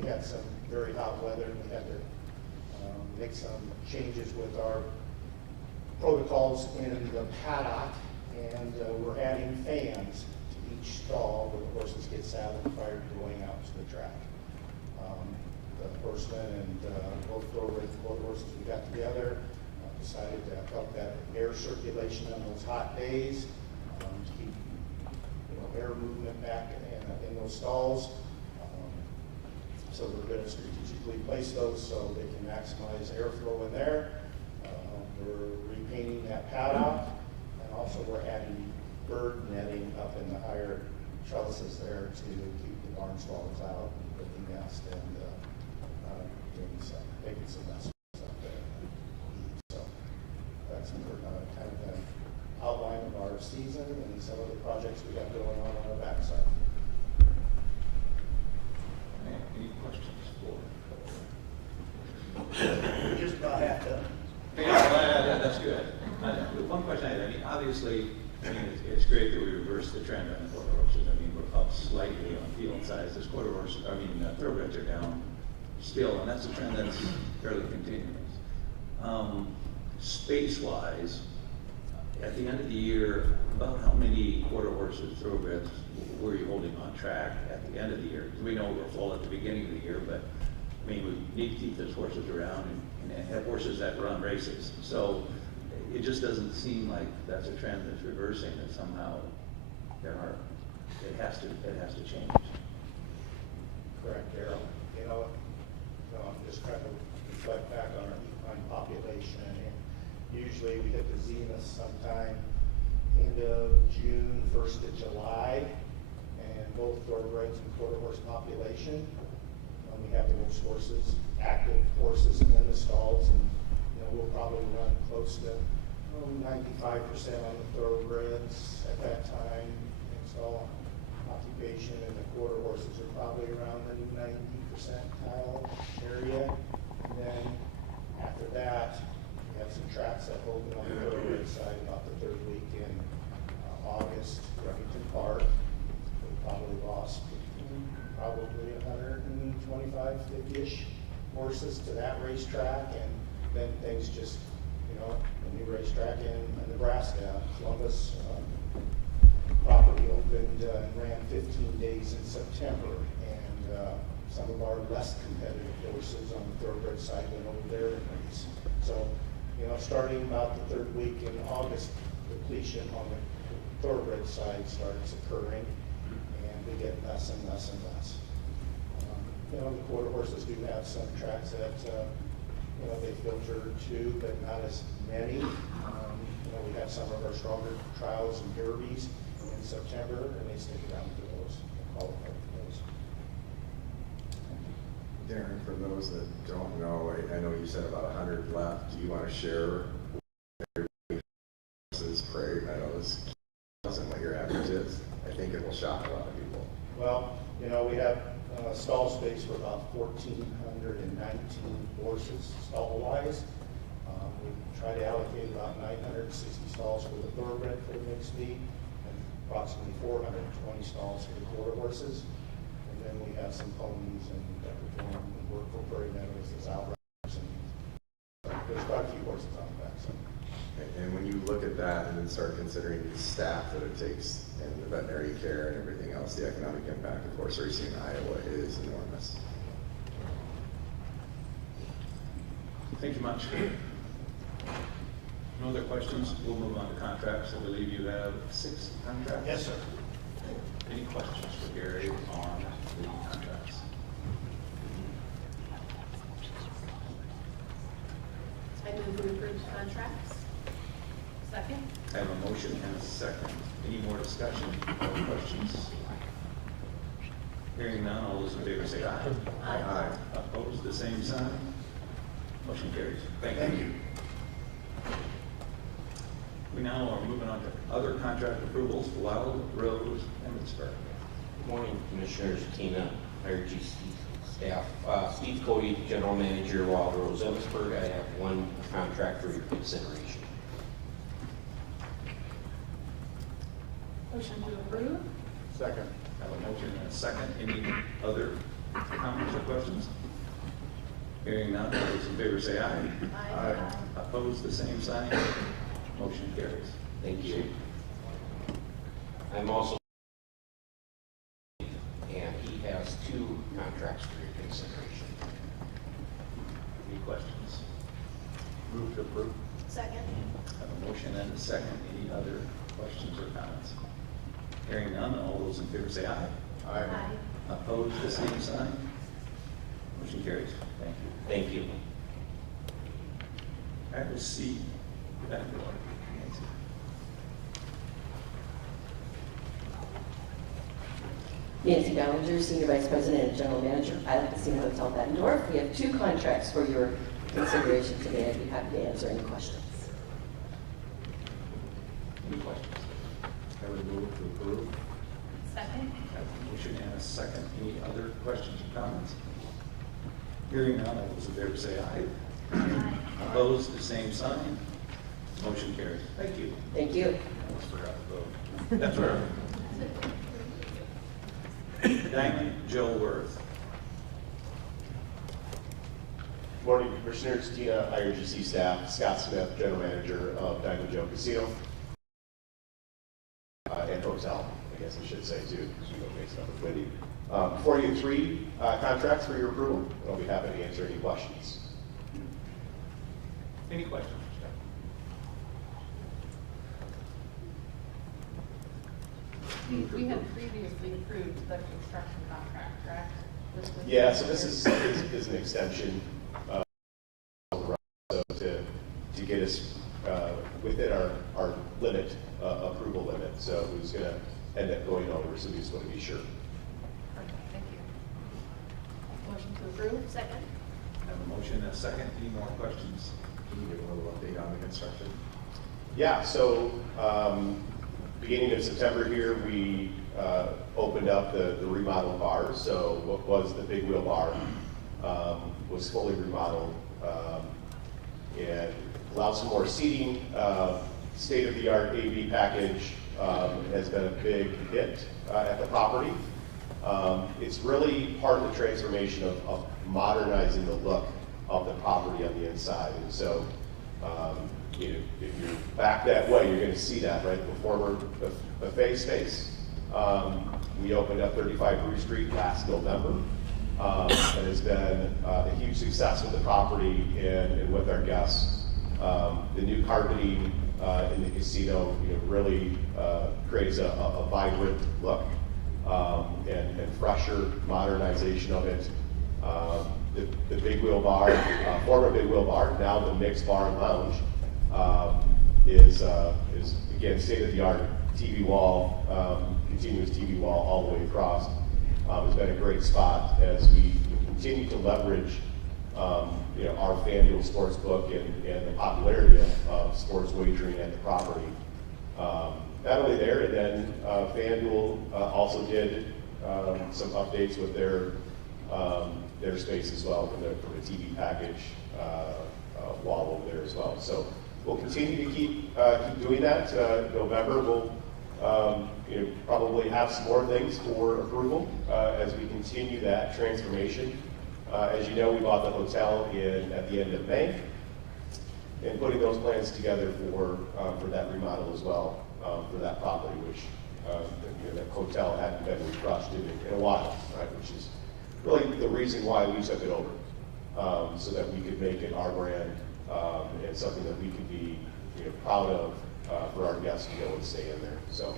we had some very hot weather, and we had to make some changes with our protocols in the paddock, and we're adding fans to each stall where the horses get saddled prior to going out to the track. The horsemen and both horses we got together decided to help that air circulation on those hot days, to keep air movement back in those stalls. So we're going to strategically place those so they can maximize airflow in there. We're repainting that paddock, and also we're adding bird netting up in the higher trellises there to keep the barn swallows out and building nest and making some nests up there. So that's kind of an outline of our season and some of the projects we got going on our backside. Any questions for? We're just about half done. Yeah, that's good. One question I had, obviously, it's great that we reversed the trend on the quarter horses. We're up slightly on field size. This thoroughbreds are down still, and that's a trend that's fairly continuous. Space-wise, at the end of the year, about how many quarter horses, thoroughbreds, were you holding on track at the end of the year? Because we know we're full at the beginning of the year, but we need to keep those horses around and have horses that run races. So it just doesn't seem like that's a trend that's reversing, that somehow it has to change. Correct, Daryl. I'm just trying to reflect back on our equine population, and usually we hit the zenith sometime end of June, 1st of July, and both thoroughbreds and quarter horse population. We have the most horses, active horses in the stalls, and we'll probably run close to 95% on the thoroughbreds at that time. Install occupation, and the quarter horses are probably around the 90 percentile area. And then after that, we have some tracks that open on the thoroughbred side about the 3rd week in August, Remington Park. We probably lost 125, 50-ish horses to that racetrack, and then things just, a new racetrack in Nebraska, Columbus, property opened and ran 15 days in September, and some of our less competitive horses on the thoroughbred side went over there and raced. So, starting about the 3rd week in August, depletion on the thoroughbred side starts occurring, and we get less and less and less. The quarter horses do have some tracks that they filter to, but not as many. We have some of our stronger trials and derbies in September, and they stick around for those, qualify for those. Darren, for those that don't know, I know you said about 100 left. Do you want to share versus Prairie Meadows and what your average is? I think it will shock a lot of people. Well, we have stall space for about 1,419 horses stall-wise. We try to allocate about 960 stalls for the thoroughbred for the mixed meet, and approximately 420 stalls for the quarter horses. And then we have some ponies and that we're doing work for Prairie Meadows, there's outriders, and there's quite a few horses on the back. So. And when you look at that and then start considering the staff that it takes and the veterinary care and everything else, the economic impact of horse racing in Iowa is enormous. Thank you much. No other questions? We'll move on to contracts. I believe you have 6 contracts. Yes, sir. Any questions for Gary on the contracts? I move we approve contracts. Second? I have a motion and a second. Any more discussion or questions? Hearing none, all those in favor say aye. Aye. Opposed, the same sign. Motion carries. Thank you. We now are moving on to other contract approvals, Wild Rose, Emmitsburg. Good morning, Commissioners, Tina, IRG staff. Steve Cody, General Manager, Wild Rose, Emmitsburg. I have one contract for your consideration. Motion to approve? Second. I have a motion and a second. Any other comments or questions? Hearing none, all those in favor say aye. Aye. Opposed, the same sign. Motion carries. Thank you. I'm also, and he has 2 contracts for your consideration. Any questions? Move to approve. Second. I have a motion and a second. Any other questions or comments? Hearing none, all those in favor say aye. Aye. Opposed, the same sign. Motion carries. Thank you. Thank you. I will see that door. Nancy. Nancy Ballinger, Senior Vice President and General Manager, Island Casino Hotel Bettendorf. We have 2 contracts for your consideration today. I'd be happy to answer any questions. Any questions? I would move to approve. Second? I have a motion and a second. Any other questions or comments? Hearing none, all those in favor say aye. Aye. Opposed, the same sign. Motion carries. Thank you. Thank you. I almost forgot to vote. That's right. Diamond Joe Worth. Morning, Commissioners, Tina, IRGC staff, Scott Smith, General Manager of Diamond Joe Casino and Hotel, I guess I should say too, because we don't make stuff with Wendy. Before you, 3 contracts for your approval. I'll be happy to answer any questions. Any questions? We had previously approved the construction contract, correct? This was- Yeah, so this is an extension so to get us within our limit, approval limit. So it was going to end up going over, so we just want to be sure. Perfect, thank you. Motion to approve? Second. I have a motion and a second. Any more questions? Can you give a little update on the construction? Yeah, so beginning of September here, we opened up the remodeled bar. So what was the big wheel bar was fully remodeled and allowed some more seating. State-of-the-art AV package has been a big hit at the property. It's really part of the transformation of modernizing the look of the property on the inside. And so if you're back that way, you're going to see that, right? The former buffet space. We opened up 35 Brew Street last November. And has been a huge success with the property and with our guests. The new carpeting in the casino, really creates a vibrant look and fresher modernization of it. The Big Wheel Bar, former Big Wheel Bar, now the Mixed Bar and Lounge, is again state-of-the-art TV wall, continuous TV wall all the way across. It's been a great spot as we continue to leverage our FanDuel Sportsbook and the popularity of sports wagering at the property. Not only there, and then FanDuel also did some updates with their space as well from the TV package wall over there as well. So we'll continue to keep doing that. November we'll probably have some more things for approval as we continue that transformation. As you know, we bought the hotel at the end of May, and putting those plans together for that remodel as well, for that property, which that hotel hadn't been refreshed in a while, right? Which is really the reason why we took it over, so that we could make it our brand and something that we could be proud of for our guests to go and stay in there. So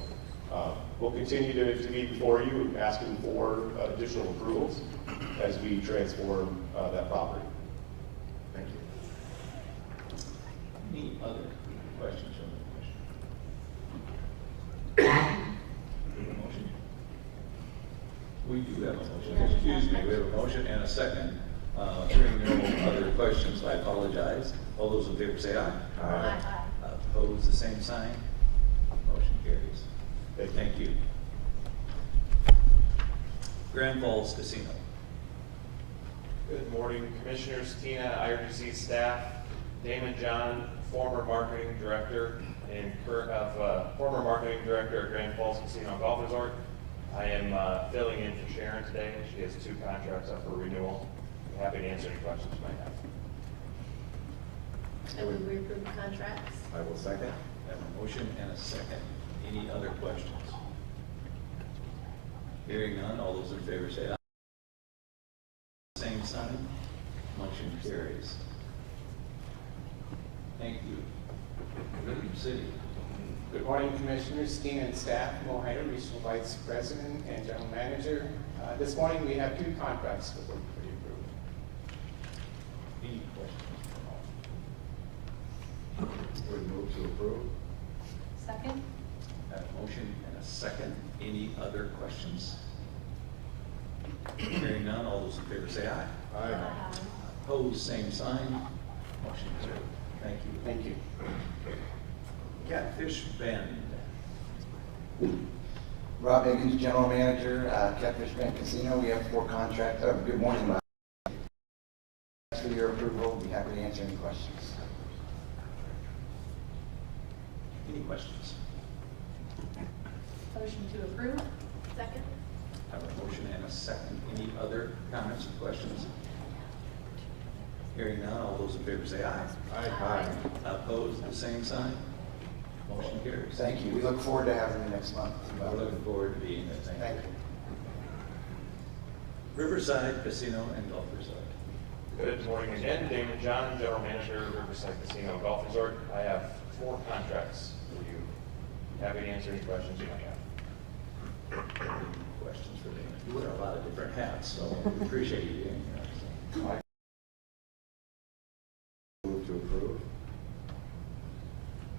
we'll continue to be before you, asking for additional approvals as we transform that property. Thank you. Any other questions from the commission? Motion? We do have a motion. Excuse me, we have a motion and a second. Hearing no other questions, I apologize. All those in favor say aye. Aye. Opposed, the same sign. Motion carries. Thank you. Grand Falls Casino. Good morning, Commissioners, Tina, IRGC staff, Damon John, former marketing director and former marketing director at Grand Falls Casino and Golf Resort. I am filling in for Sharon today. She has 2 contracts up for renewal. I'm happy to answer any questions you might have. I would approve the contracts. I will second. I have a motion and a second. Any other questions? Hearing none, all those in favor say aye. Same sign. Motion carries. Thank you. Rhythm City. Good morning, Commissioners, team, and staff. Mo Hyder, Regional Vice President and General Manager. This morning we have 2 contracts for the approval. Any questions from all? Would move to approve. Second? I have a motion and a second. Any other questions? Hearing none, all those in favor say aye. Aye. Opposed, same sign. Motion carried. Thank you. Thank you. Catfish Bend. Rob Higgins, General Manager, Catfish Bend Casino. We have 4 contracts. Good morning, Rob. Thanks for your approval. We'll be happy to answer any questions. Any questions? Motion to approve? Second? I have a motion and a second. Any other comments or questions? Hearing none, all those in favor say aye. Aye. Opposed, the same sign. Motion carries. Thank you. We look forward to having you next month. We're looking forward to being there. Thank you. Riverside Casino and Golf Resort. Good morning again, Damon John, General Manager, Riverside Casino and Golf Resort. I have 4 contracts for you. Happy to answer any questions you might have. Questions for Damon? You wear a lot of different hats, so we appreciate you being here. Move to approve.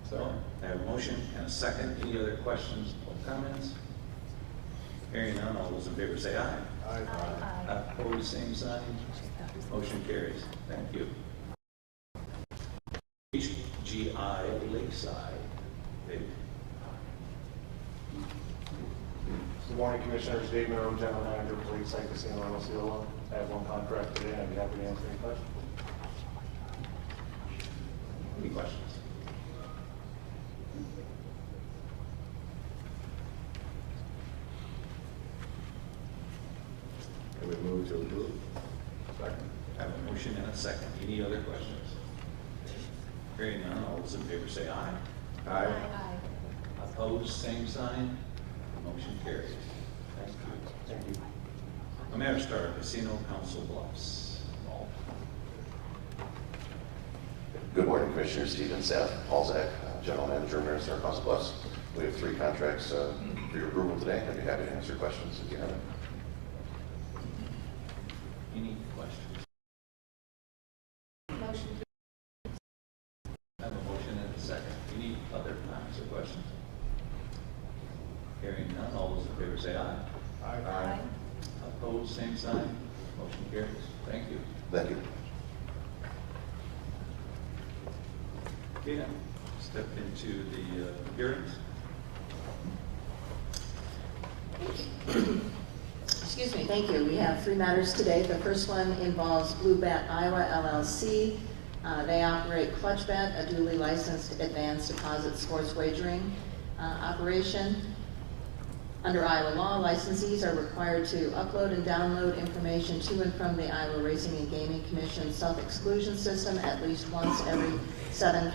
So I have a motion and a second. Any other questions or comments? Hearing none, all those in favor say aye. Aye. Opposed, same sign. Motion carries. Thank you. HGI Lakeside. Dave. Good morning, Commissioners. Dave Monroe, General Manager for Lakeside Casino and Osceola. I have 1 contract today, and I'd be happy to answer any questions. Any questions? I would move to approve. Second. I have a motion and a second. Any other questions? Hearing none, all those in favor say aye. Aye. Opposed, same sign. Motion carries. Thank you. Thank you. Ameristar Casino Council Bluffs. Good morning, Commissioners, Steve and staff. Paul Zach, General Manager, Ameristar Council Bluffs. We have 3 contracts for your approval today. I'd be happy to answer questions if you have any. Any questions? Motion to I have a motion and a second. Any other comments or questions? Hearing none, all those in favor say aye. Aye. Opposed, same sign. Motion carries. Thank you. Thank you. Okay, now, step into the hearings. Excuse me, thank you. We have 3 matters today. The first one involves Blue Bat Iowa LLC. They operate ClutchBet, a duly licensed advanced deposit sports wagering operation. Under Iowa law, licensees are required to upload and download information to and from the Iowa Racing and Gaming Commission self-exclusion system at least once every 7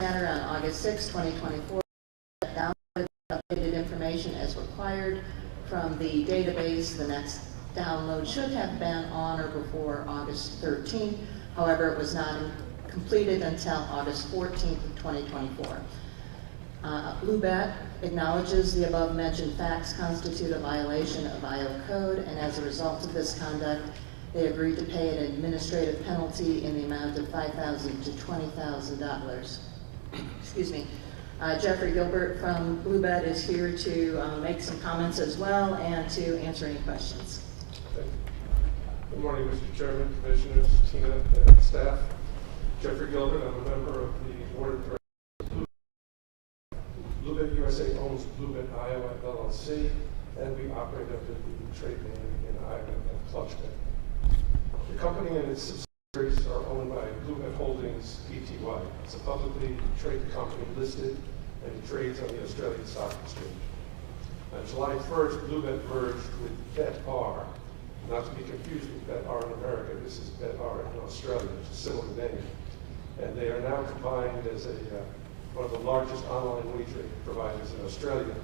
calendar on August 6, 2024. Downloaded updated information as required from the database. The next download should have been on or before August 13th. However, it was not completed until August 14th of 2024. Bluebet acknowledges the above-mentioned facts constitute a violation of Iowa code, and as a result of this conduct, they agreed to pay an administrative penalty in the amount of $5,000 to $20,000. Excuse me. Jeffrey Gilbert from Bluebet is here to make some comments as well and to answer any questions. Good morning, Mr. Chairman, Commissioners, Tina, and staff. Jeffrey Gilbert, I'm a member of the Board of Directors. Bluebet USA owns Bluebet Iowa LLC, and we operate under the trade name in Iowa of Clutchbet. The company and its subsidiaries are owned by Bluebet Holdings Pty. It's a publicly traded company listed and it trades on the Australian Stock Exchange. On July 1st, Bluebet merged with BetR, not to be confused with BetR in America. This is BetR in Australia. It's a similar name. And they are now combined as one of the largest online wagering providers in Australia,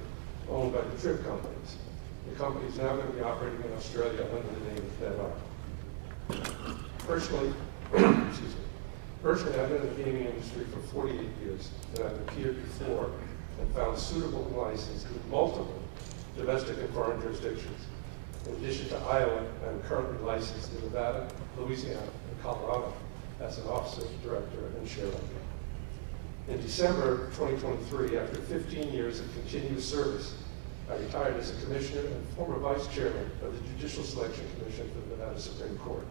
owned by the Trip companies. The company is now going to be operating in Australia under the name of BetR. Personally, I've been in the gaming industry for 48 years, and I've appeared before and found suitable and licensed in multiple domestic and foreign jurisdictions. In addition to Iowa, I'm currently licensed in Nevada, Louisiana, and Colorado as an officer, director, and shareholder. In December 2023, after 15 years of continuous service, I retired as a commissioner and former vice chairman of the Judicial Selection Commission for the Nevada Supreme Court.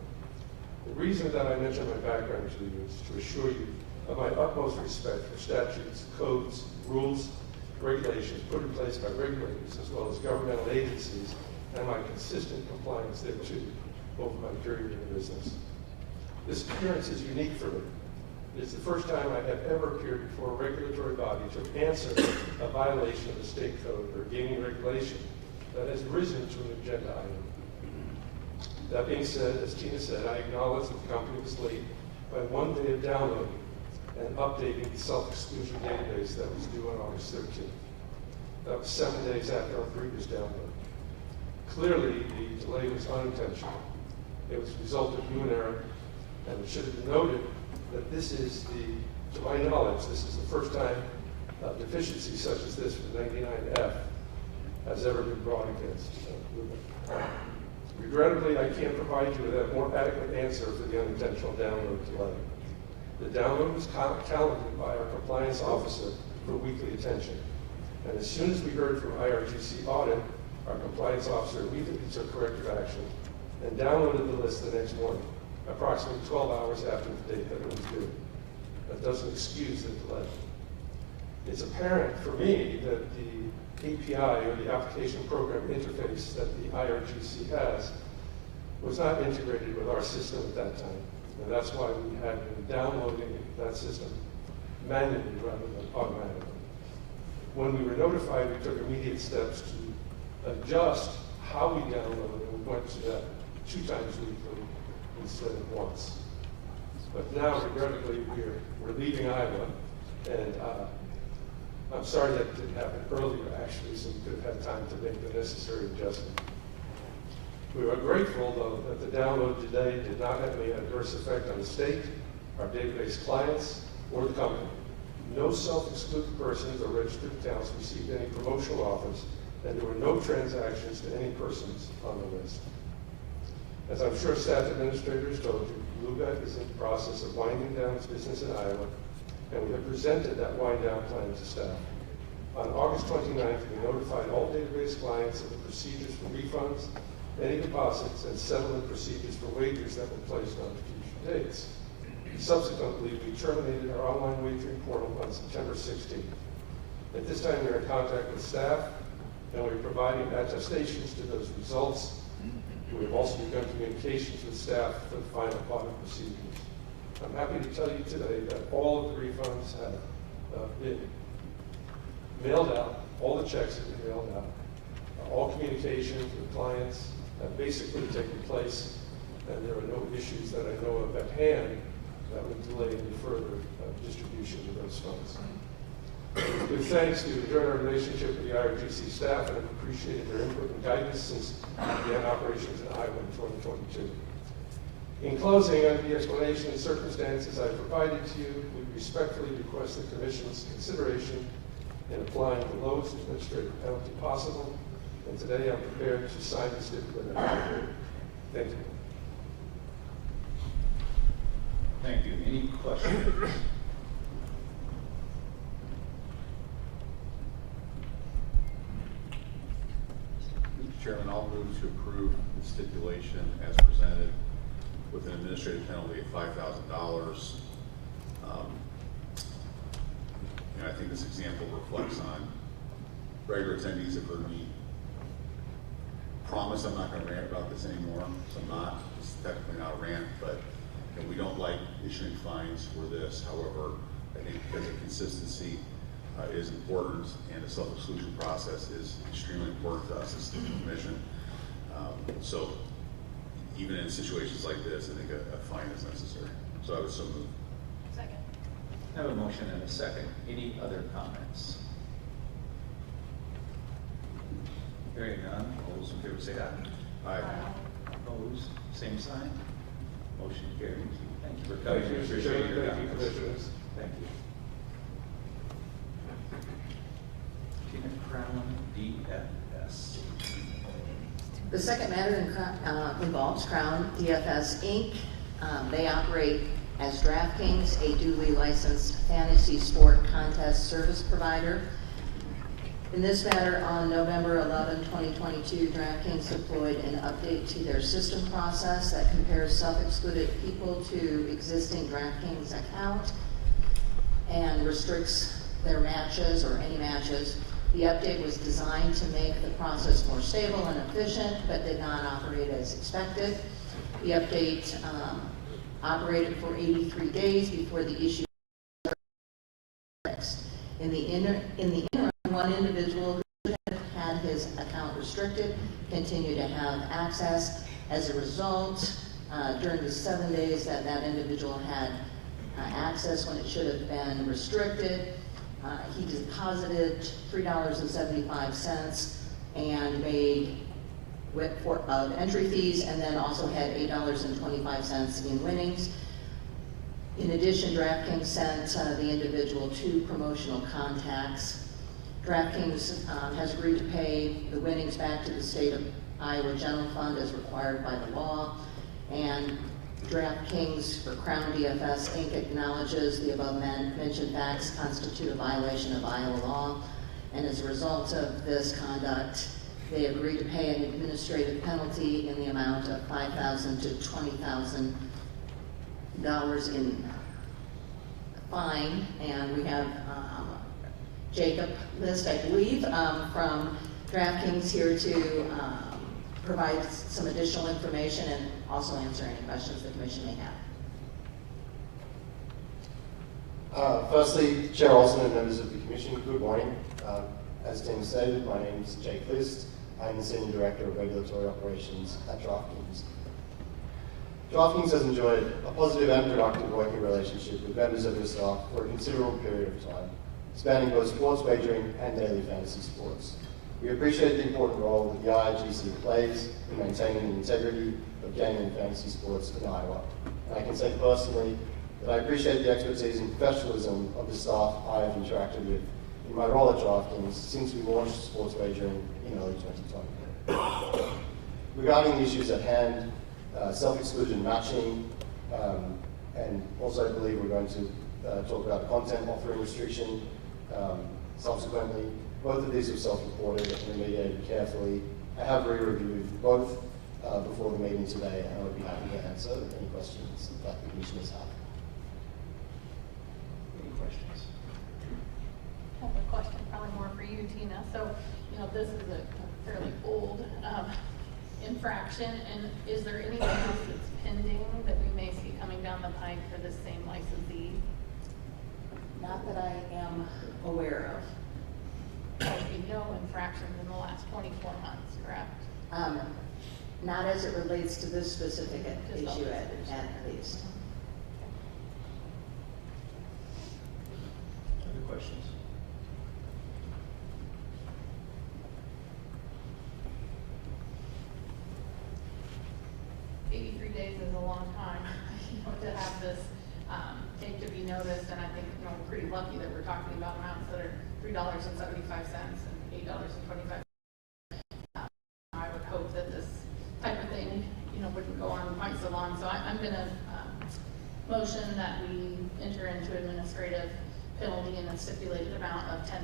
The reason that I mention my background to you is to assure you of my utmost respect for statutes, codes, rules, regulations put in place by regulators as well as governmental agencies, and my consistent compliance thereto over my period in the business. This appearance is unique for me. It's the first time I have ever appeared before a regulatory body to answer a violation of the state code or gaming regulation that has risen to an agenda item. That being said, as Tina said, I acknowledge that the company was late by 1 day of downloading and updating the self-exclusion database that was due on August 13th. That was 7 days after our previous download. Clearly, the delay was unintentional. It was a result of human error, and it should have been noted that this is to my knowledge, this is the first time a deficiency such as this with 99F has ever been brought against Bluebet. Regrettably, I can't provide you with a more adequate answer for the unintentional download delay. The download was calendared by our compliance officer for weekly attention. And as soon as we heard from IRGC audit, our compliance officer immediately took corrective action and downloaded the list the next morning, approximately 12 hours after the date that it was due. That doesn't excuse the delay. It's apparent for me that the API, or the application program interface that the IRGC has, was not integrated with our system at that time. And that's why we had been downloading that system manually rather than automatically. When we were notified, we took immediate steps to adjust how we download, and we went to that 2 times weekly instead of once. But now, regrettably, we're leaving Iowa, and I'm sorry that didn't happen earlier, actually, so we could have had time to make the necessary adjustment. We are grateful, though, that the download today did not have any adverse effect on the state, our database clients, or the company. No self-excluded persons or registered accounts received any promotional offers, and there were no transactions to any persons on the list. As I'm sure staff administrators told you, Bluebet is in the process of winding down its business in Iowa, and we have presented that wind-down plan to staff. On August 29th, we notified all database clients of the procedures for refunds, any deposits, and settlement procedures for wagers that were placed on future dates. Subsequently, we terminated our online wagering portal on September 16th. At this time, we are in contact with staff, and we're providing attestations to those results. We have also begun communications with staff for the final audit procedures. I'm happy to tell you today that all of the refunds have been mailed out, all the checks have been mailed out. All communications with clients have basically taken place, and there are no issues that I know of at hand that would delay any further distribution of those funds. With thanks, we've enjoyed our relationship with the IRGC staff and have appreciated their input and guidance since we began operations in Iowa in 2022. In closing, under the explanation and circumstances I've provided to you, we respectfully request the Commission's consideration in applying the lowest administrative penalty possible, and today I'm prepared to sign the stipulated agreement. Thank you. Thank you. Any questions? Mr. Chairman, I'll move to approve the stipulation as presented with an administrative penalty of $5,000. I think this example reflects on regular attendees have heard me promise I'm not going to rant about this anymore, so I'm not. It's technically not a rant, but we don't like issuing fines for this. However, I think because of consistency is important, and the self-exclusion process is extremely important to us as the commission. So even in situations like this, I think a fine is necessary. So I would so move. Second. I have a motion and a second. Any other comments? Hearing none, all those in favor say aye. Aye. Opposed, same sign. Motion carries. Thank you for coming. Thank you, Mr. Appreciate Chairman. your Thank you, comments. Commissioners. Thank you. Tina Crown, DFS. The second matter involves Crown DFS Inc. They operate as DraftKings, a duly licensed fantasy sport contest service provider. In this matter, on November 11, 2022, DraftKings deployed an update to their system process that compares self-excluded people to existing DraftKings account and restricts their matches or any matches. The update was designed to make the process more stable and efficient, but did not operate as expected. The update operated for 83 days before the issue was fixed. In the interim, one individual who had had his account restricted continued to have access. As a result, during the 7 days that that individual had access when it should have been restricted, he deposited $3.75 and made of entry fees, and then also had $8.25 in winnings. In addition, DraftKings sent the individual 2 promotional contacts. DraftKings has agreed to pay the winnings back to the state of Iowa General Fund as required by the law, and DraftKings for Crown DFS Inc. acknowledges the above mentioned facts constitute a violation of Iowa law, and as a result of this conduct, they agreed to pay an administrative penalty in the amount of $5,000 to $20,000 in fine. And we have Jacob List, I believe, from DraftKings here to provide some additional information and also answer any questions the commission may have. Firstly, Chair Olson and members of the Commission, good morning. As Tim stated, my name is Jake List. I'm the Senior Director of Regulatory Operations at DraftKings. DraftKings has enjoyed a positive and productive working relationship with members of your staff for a considerable period of time, spanning both sports wagering and daily fantasy sports. We appreciate the important role that the IRGC plays in maintaining the integrity of gaming and fantasy sports in Iowa. And I can say personally that I appreciate the expertise and professionalism of the staff I have interacted with in my role at DraftKings since we launched sports wagering in early 2020. Regarding the issues at hand, self-exclusion matching, and also I believe we're going to talk about content offering restriction subsequently. Both of these are self-reported and remediated carefully. I have re-reviewed both before the meeting today, and I would be happy to answer any questions that the commissioners have. Any questions? I have a question, probably more for you, Tina. So, this is a fairly old infraction, and is there anything else that's pending that we may see coming down the pike for this same licensee? Not that I am aware of. no infractions in the last 24 months, correct? Not as it relates to this specific Just all issue this. at least. Other questions? 83 days is a long time, to have this, take to be noticed, and I think, we're pretty lucky that we're talking about amounts that are $3.75 and $8.25. I would hope that this type of thing, wouldn't go on quite so long, so I'm gonna, motion that we enter into administrative penalty in a stipulated amount of $10,000. I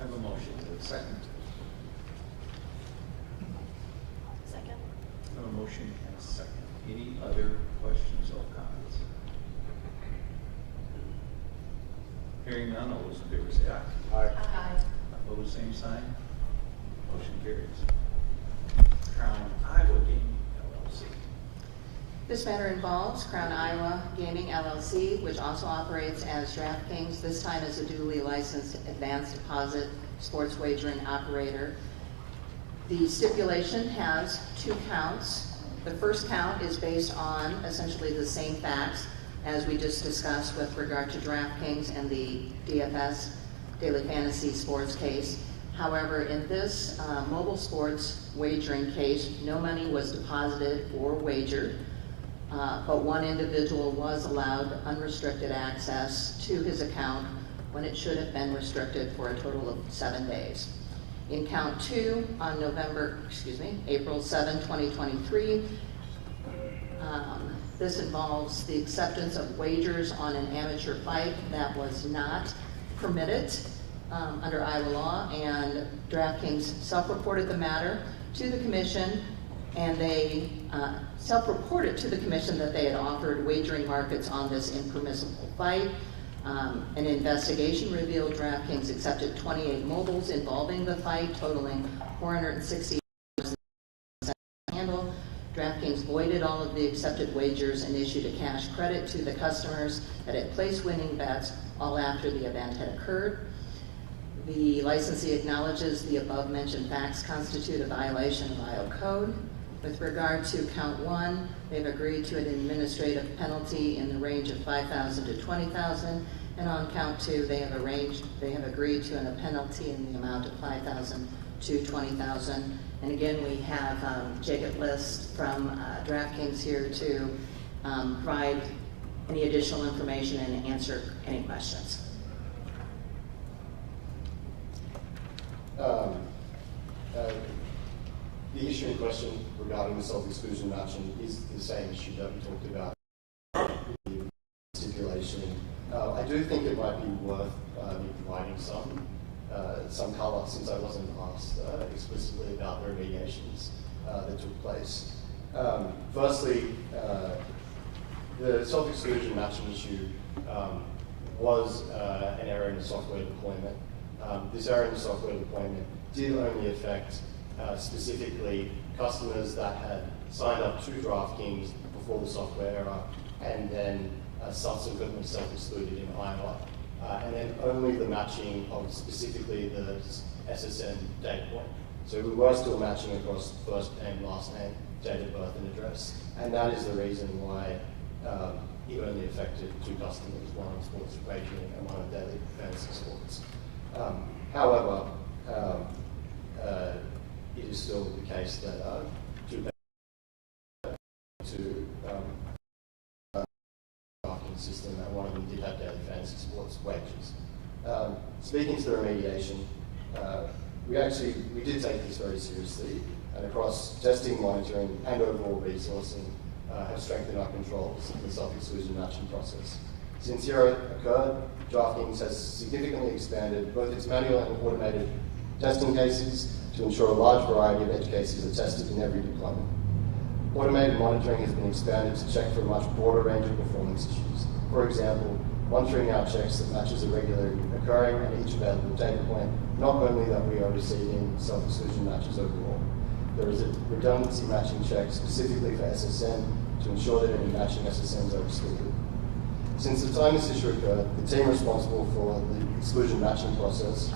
have a motion, second. Second. I have a motion and a second. Any other questions or comments? Hearing none, all those in favor say aye. Aye. Opposed, same sign. Motion carries. Crown Iowa Gaming LLC. This matter involves Crown Iowa Gaming LLC, which also operates as DraftKings, this time as a duly licensed advanced deposit sports wagering operator. The stipulation has 2 counts. The first count is based on essentially the same facts as we just discussed with regard to DraftKings and the DFS, Daily Fantasy Sports case. However, in this mobile sports wagering case, no money was deposited or wagered, but one individual was allowed unrestricted access to his account when it should have been restricted for a total of 7 days. In count 2, on April 7, 2023, this involves the acceptance of wagers on an amateur fight that was not permitted under Iowa law, and DraftKings self-reported the matter to the commission, and they self-reported to the commission that they had offered wagering markets on this impermissible fight. An investigation revealed DraftKings accepted 28 mobiles involving the fight, totaling $460 handle. DraftKings voided all of the accepted wagers and issued a cash credit to the customers that had placed winning bets all after the event had occurred. The licensee acknowledges the above-mentioned facts constitute a violation of Iowa code. With regard to count 1, they've agreed to an administrative penalty in the range of $5,000 to $20,000, and on count 2, they have agreed to a penalty in the amount of $5,000 to $20,000. And again, we have Jacob List from DraftKings here to provide any additional information and answer any questions. The issue in question regarding the self-exclusion matching is the same issue that we talked about, the stipulation. I do think it might be worth me providing some color, since I wasn't asked explicitly about the remediations that took place. Firstly, the self-exclusion matching issue was an error in the software deployment. This error in the software deployment did only affect specifically customers that had signed up to DraftKings before the software error and then subsequently self-excluded in Iowa. And then only the matching of specifically the SSN data point. So we were still matching across first name, last name, date of birth, and address. And that is the reason why it only affected 2 customers, one on sports wagering and one on daily fantasy sports. However, it is still the case that 2 to marketing system, and one of them did have daily fantasy sports wages. Speaking to the remediation, we did take this very seriously, and across testing, monitoring, and overall resourcing, have strengthened our controls in the self-exclusion matching process. Since error occurred, DraftKings has significantly expanded both its manual and automated testing cases to ensure a large variety of edge cases are tested in every deployment. Automated monitoring has been expanded to check for a much broader range of performance issues. For example, monitoring out checks that matches are regularly occurring at each available data point, not only that we are receiving self-exclusion matches overall. There is a redundancy matching check specifically for SSN to ensure that any matching SSNs are excluded. Since the time this issue occurred, the team responsible for the exclusion matching process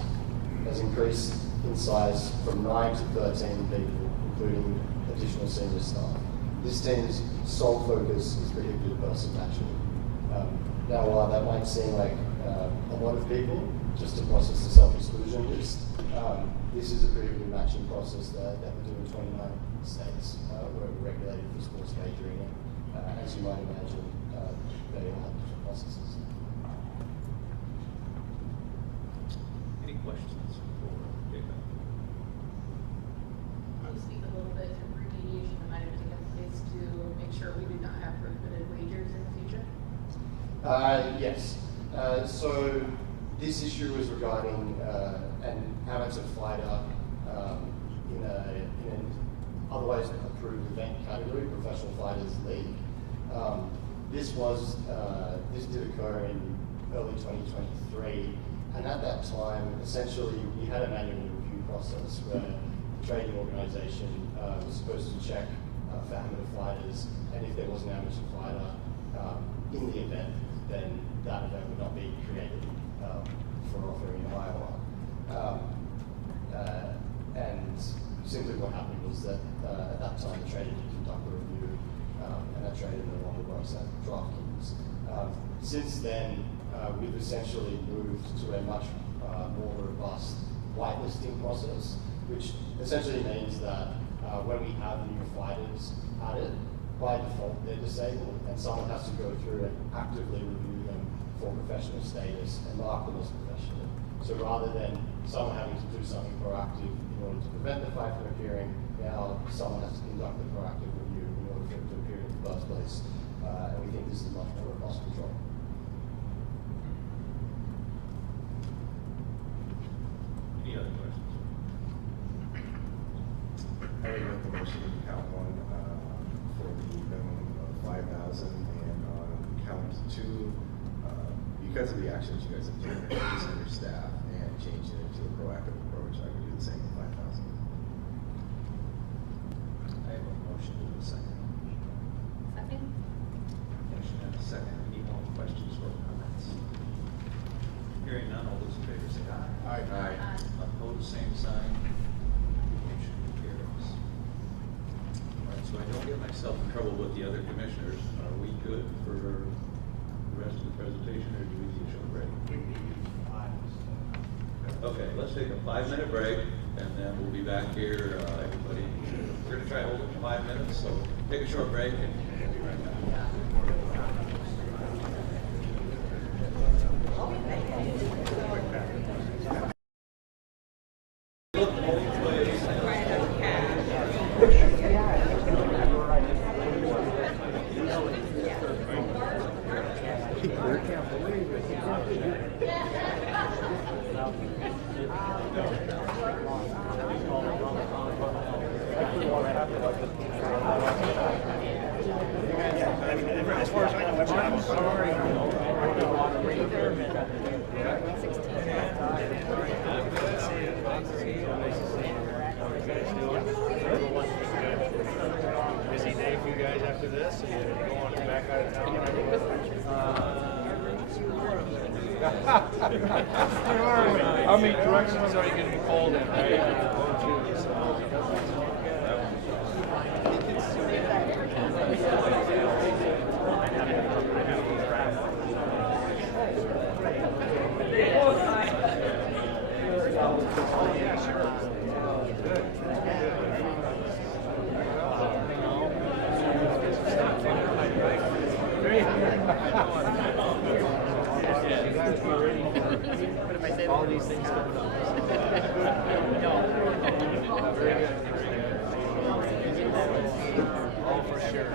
has increased in size from 9 to 13 people, including additional senior staff. This team's sole focus is prohibited person matching. Now, while that might seem like a lot of people, just to process the self-exclusion list, this is a prohibited matching process that we do in 29 states where we're regulated for sports wagering. As you might imagine, they all have different processes. Any questions for David? Can you speak a little bit to remediation that might have taken place to make sure we do not have prohibited wagers in the future? Yes. So this issue was regarding an amateur fighter in an otherwise approved event category, Professional Fighters League. This did occur in early 2023, and at that time, essentially, we had an annual review process where the trading organisation was supposed to check for amateur fighters, and if there was an amateur fighter in the event, then that event would not be created for offering in Iowa. And simply what happened was that at that time the trader did conduct a review, and that trader no longer works at DraftKings. Since then, we've essentially moved to a much more robust whitelisting process, which essentially means that when we have new fighters added, by default they're disabled, and someone has to go through and actively review them for professional status and mark them as professional. So rather than someone having to do something proactive in order to prevent the fight from appearing, now someone has to conduct a proactive review in order for it to appear in the first place. And we think this is much more robust control. Any other questions? I would make the motion in count one for the minimum of 5,000, and on count two, because of the actions you guys have taken, reducing your staff and changing it to a proactive approach, I would do the same with 5,000. I have a motion to the second. Second? Motion and a second. Any more questions or comments? Hearing none, all those in favor say aye. Aye. Opposed, same sign. Motion carries. All right, so I don't get myself in trouble with the other commissioners. Are we good for the rest of the presentation, or do we need a short break? Okay, let's take a 5-minute break, and then we'll be back here. Everybody, we're going to try to hold it for 5 minutes, so take a short break, and we'll be right back. As far as I know, I'm sorry. Busy day for you guys after this? Are you going back out of town? I'll make directions so you can be called in, right? What if I say all these things coming up? Very good. Oh, for sure.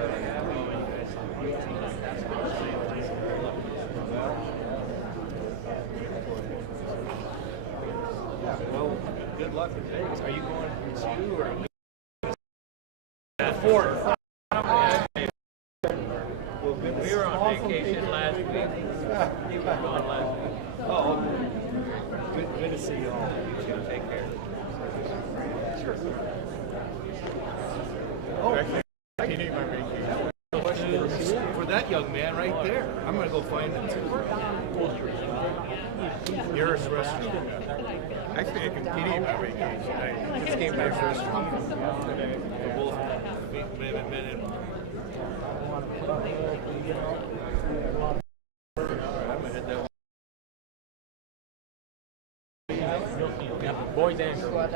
Well, good luck with Vegas. Are you going to you or Ford? We were on vacation last week. You were gone last week. Oh, good to see you all. You too. Take care. Sure. Oh, I can eat my vacation. Question for that young man right there. I'm gonna go find him too. Harris Restaurant. I think I can eat my vacation. I just came back from both men and men. I'm gonna hit that one. Boys and girls.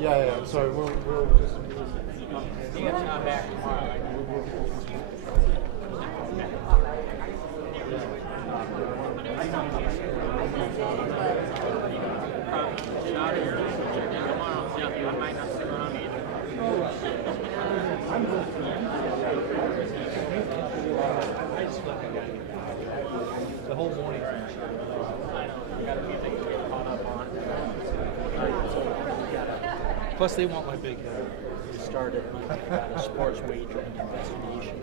Yeah, sorry, we'll just... Dan's not back tomorrow. The whole morning. Got a few things to get caught up on. Plus, they want my big started a sports wagering investigation.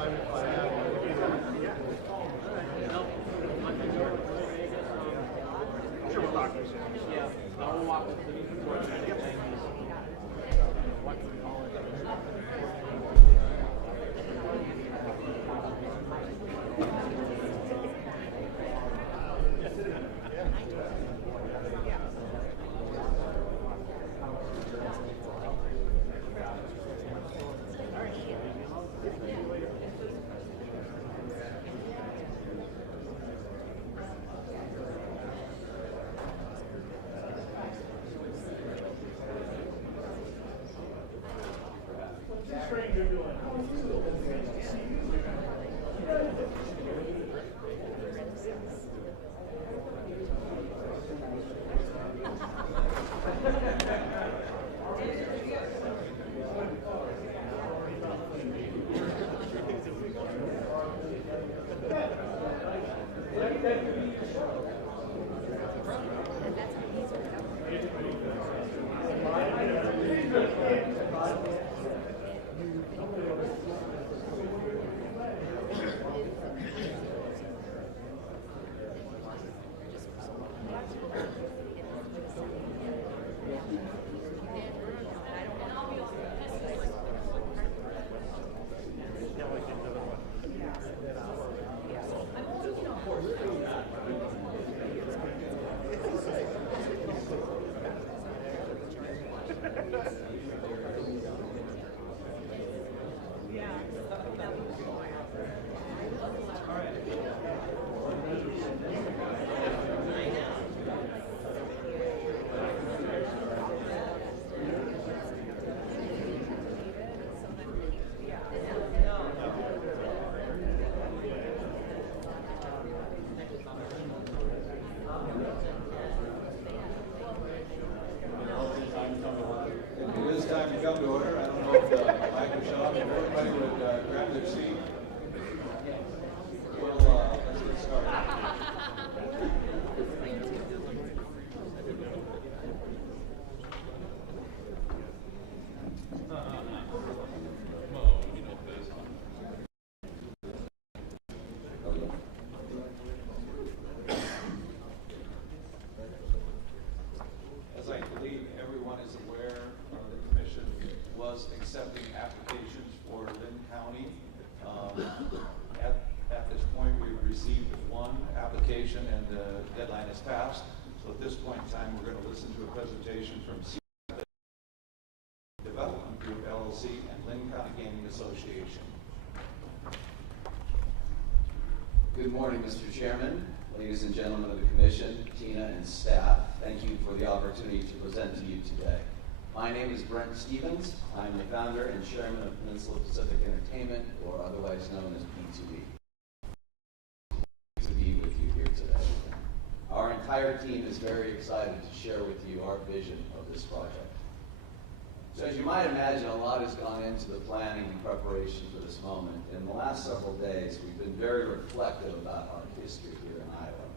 time if I have either. Sure, we'll talk to you soon. Yeah. We'll walk towards it. It is time to come to order. I don't know if Mike or Sean, if everybody would grab their seat. Well, let's get started. As I believe everyone is aware, the commission was accepting applications for Lynn County. At this point, we've received one application and the deadline has passed. So at this point in time, we're going to listen to a presentation from Cedar Development Group LLC and Lynn County Gaming Association. Good morning, Mr. Chairman, ladies and gentlemen of the Commission, Tina and staff. Thank you for the opportunity to present to you today. My name is Brent Stevens. I'm the founder and chairman of Peninsula Pacific Entertainment, or otherwise known as P2E. To be with you here today. Our entire team is very excited to share with you our vision of this project. So as you might imagine, a lot has gone into the planning and preparation for this moment. In the last several days, we've been very reflective about our history here in Iowa.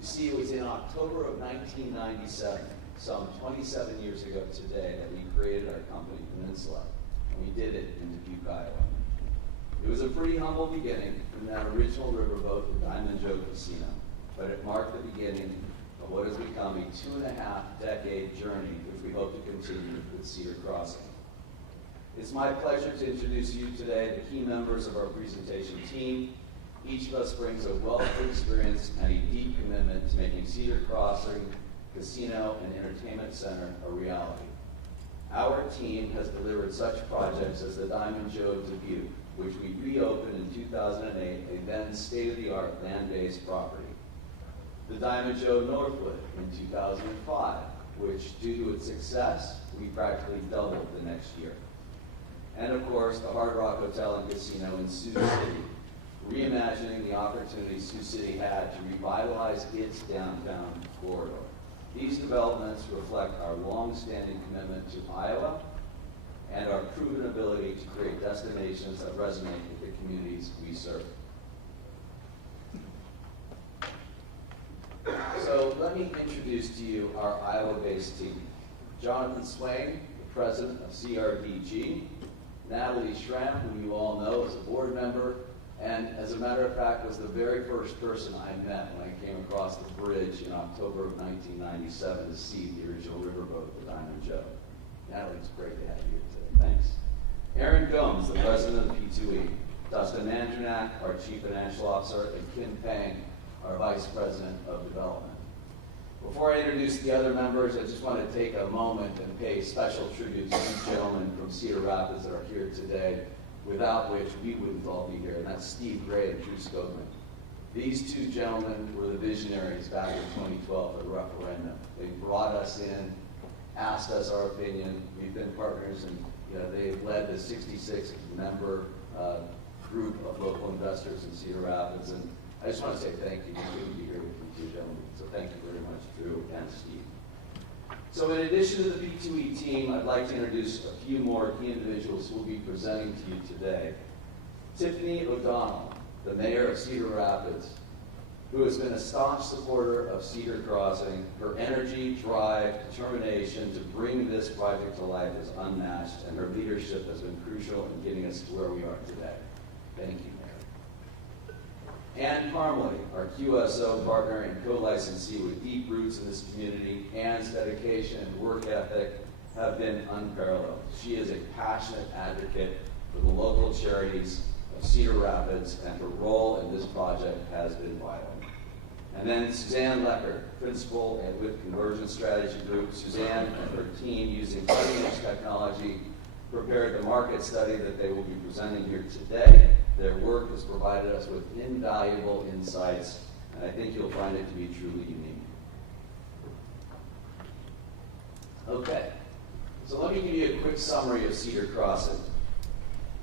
You see, it was in October of 1997, some 27 years ago today, that we created our company, Peninsula, and we did it in Dubuque, Iowa. It was a pretty humble beginning from that original riverboat, the Diamond Joe Casino, but it marked the beginning of what has become a 2.5-decade journey, which we hope to continue with Cedar Crossing. It's my pleasure to introduce you today the key members of our presentation team. Each of us brings a wealth of experience and a deep commitment to making Cedar Crossing Casino and Entertainment Center a reality. Our team has delivered such projects as the Diamond Joe Dubuque, which we reopened in 2008, a then state-of-the-art land-based property. The Diamond Joe Northwood in 2005, which, due to its success, we practically doubled the next year. And of course, the Hard Rock Hotel and Casino in Sioux City, reimagining the opportunity Sioux City had to revitalize its downtown corridor. These developments reflect our long-standing commitment to Iowa and our proven ability to create destinations that resonate with the communities we serve. So let me introduce to you our Iowa-based team. Jonathan Swain, the president of CRDG, Natalie Schramm, who you all know is a board member member, and as a matter of fact, was the very first person I met when I came across the bridge in October of 1997 to see the original riverboat, the Diamond Joe. Natalie, it's great to have you here today. Thanks. Aaron Gomes, the president of P2E. Dustin Andrenak, our chief financial officer, and Kim Pang, our vice president of development. Before I introduce the other members, I just want to take a moment and pay special tribute to two gentlemen from Cedar Rapids that are here today, without which we wouldn't all be here, and that's Steve Gray and Drew Skogman. These two gentlemen were the visionaries back in 2012 for the referendum. They brought us in, asked us our opinion. We've been partners, and they've led the 66-member group of local investors in Cedar Rapids, and I just want to say thank you. We couldn't be here with you two gentlemen, so thank you very much, Drew and Steve. So in addition to the P2E team, I'd like to introduce a few more key individuals who will be presenting to you today. Tiffany O'Donnell, the mayor of Cedar Rapids, who has been a staunch supporter of Cedar Crossing. Her energy, drive, determination to bring this project to life is unmatched, and her leadership has been crucial in getting us to where we are today. Thank you, Mayor. Ann Parmley, our QSO partner and co-licensee with deep roots in this community. Ann's dedication and work ethic have been unparalleled. She is a passionate advocate for the local charities of Cedar Rapids, and her role in this project has been vital. And then Suzanne Lecker, principal with Conversion Strategy Group. Suzanne and her team, using cutting-edge technology, prepared the market study that they will be presenting here today. Their work has provided us with invaluable insights, and I think you'll find it to be truly unique. Okay, so let me give you a quick summary of Cedar Crossing.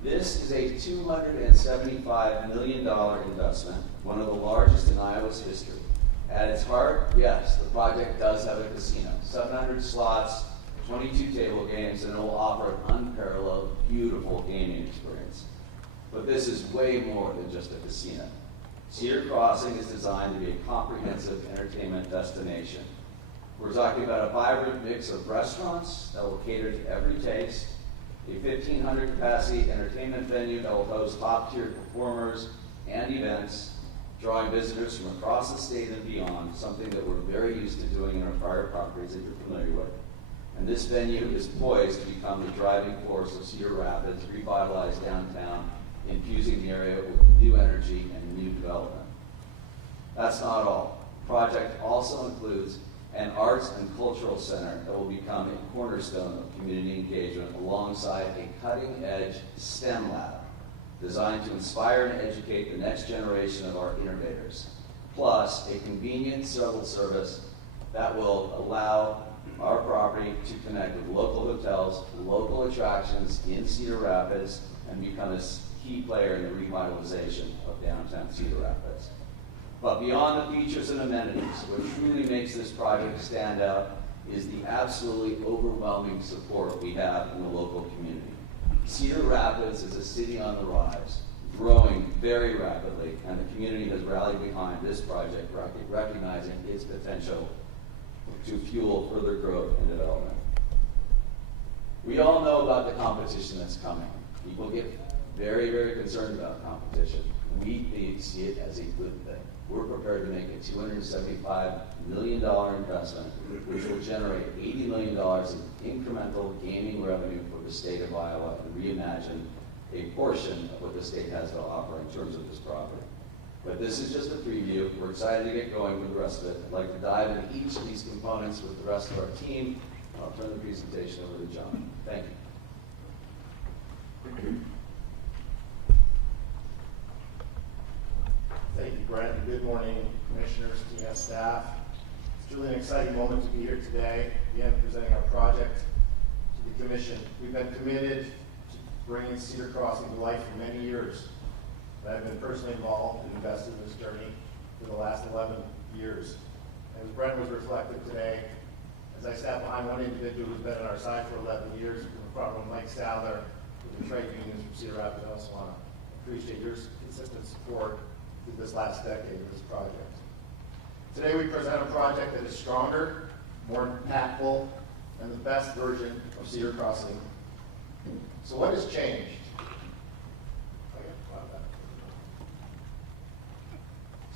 This is a $275 million investment, one of the largest in Iowa's history. At its heart, yes, the project does have a casino, 700 slots, 22 table games, and it will offer an unparalleled, beautiful gaming experience. But this is way more than just a casino. Cedar Crossing is designed to be a comprehensive entertainment destination. We're talking about a vibrant mix of restaurants that will cater to every taste, a 1,500 capacity entertainment venue that will host top-tier performers and events, drawing visitors from across the state and beyond, something that we're very used to doing in our prior properties that you're familiar with. And this venue is poised to become the driving force of Cedar Rapids, revitalize downtown, infusing the area with new energy and new development. That's not all. The project also includes an arts and cultural center that will become a cornerstone of community engagement alongside a cutting-edge STEM lab designed to inspire and educate the next generation of our innovators, plus a convenient shuttle service that will allow our property to connect with local hotels, local attractions in Cedar Rapids, and become a key player in the revitalization of downtown Cedar Rapids. But beyond the features and amenities, what truly makes this project stand out is the absolutely overwhelming support we have in the local community. Cedar Rapids is a city on the rise, growing very rapidly, and the community has rallied behind this project, recognizing its potential to fuel further growth and development. We all know about the competition that's coming. People get very, very concerned about competition. We see it as a good thing. We're prepared to make a $275 million investment, which will generate $80 million in incremental gaming revenue for the state of Iowa and reimagine a portion of what the state has to offer in terms of this property. But this is just a preview. We're excited to get going with the rest of it. I'd like to dive into each of these components with the rest of our team. I'll turn the presentation over to John. Thank you. Thank you, Brent, and good morning, commissioners, team, and staff. It's really an exciting moment to be here today, again, presenting our project to the commission. We've been committed to bringing Cedar Crossing to life for many years. I've been personally involved and invested in this journey for the last 11 years. And as Brent was reflective today, as I sat behind one individual who's been on our side for 11 years, from the front row, Mike Sadler, with the trade unions from Cedar Rapids, I also want to appreciate your consistent support through this last decade of this project. Today we present a project that is stronger, more impactful, and the best version of Cedar Crossing. So what has changed?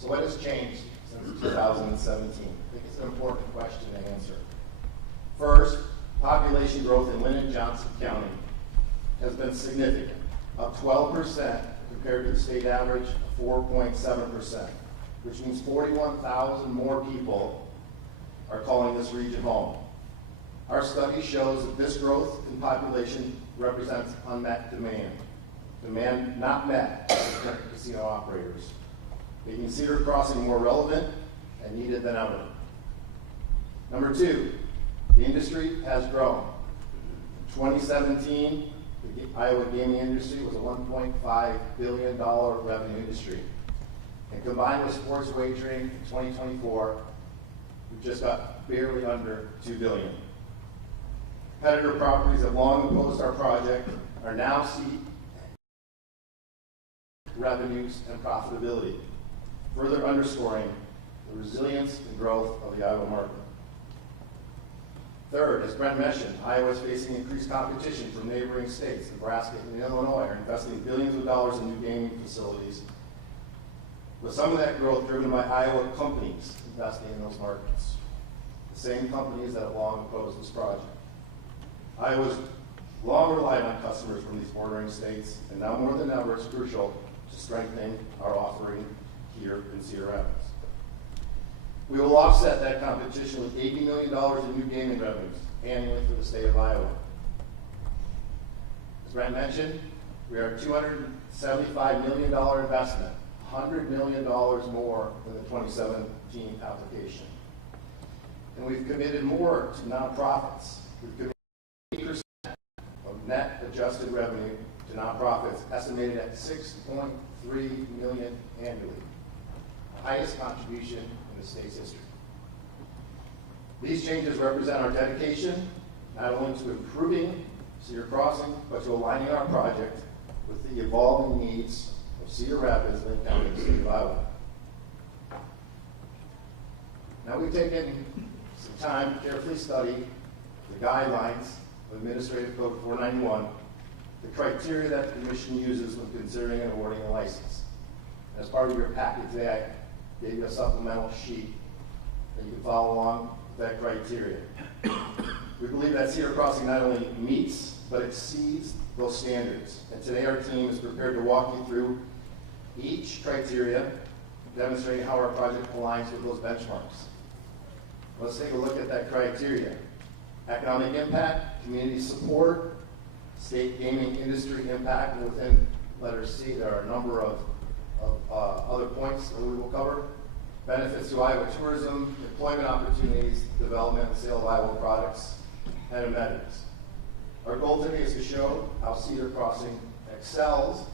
So what has changed since 2017? I think it's an important question to answer. First, population growth in Lynn and Johnson County has been significant, up 12% compared to the state average of 4.7%, which means 41,000 more people are calling this region home. Our study shows that this growth in population represents unmet demand not met by the current casino operators, making Cedar Crossing more relevant and needed than ever. Number two, the industry has grown. In 2017, the Iowa gaming industry was a $1.5 billion revenue industry. And combined with sports wagering in 2024, we've just got barely under $2 billion. Competitor properties that long opposed our project are now seeing revenues and profitability, further underscoring the resilience and growth of the Iowa market. Third, as Brent mentioned, Iowa is facing increased competition from neighboring states. Nebraska and Illinois are investing billions of dollars in new gaming facilities, with some of that growth driven by Iowa companies investing in those markets, the same companies that have long opposed this project. Iowa's long relied on customers from these bordering states, and now more than ever it's crucial to strengthening our offering here in Cedar Rapids. We will offset that competition with $80 million in new gaming revenues annually for the state of Iowa. As Brent mentioned, we are a $275 million investment, $100 million more than the 2017 application. And we've committed more to nonprofits. We've committed 8% of net adjusted revenue to nonprofits, estimated at $6.3 million annually, the highest contribution in the state's history. These changes represent our dedication not only to improving Cedar Crossing, but to aligning our project with the evolving needs of Cedar Rapids, Lynn County, and the state of Iowa. Now we've taken some time to carefully study the guidelines of Administrative Code 491, the criteria that the Commission uses when considering and awarding a license. As part of your packet today, I gave you a supplemental sheet that you can follow along with that criteria. We believe that Cedar Crossing not only meets, but exceeds those standards. And today our team is prepared to walk you through each criteria, demonstrating how our project aligns with those benchmarks. Let's take a look at that criteria. Economic impact, community support, state gaming industry impact, and within letter C there are a number of other points that we will cover. Benefits to Iowa tourism, employment opportunities, development and sale of Iowa products, and amenities. Our goal today is to show how Cedar Crossing excels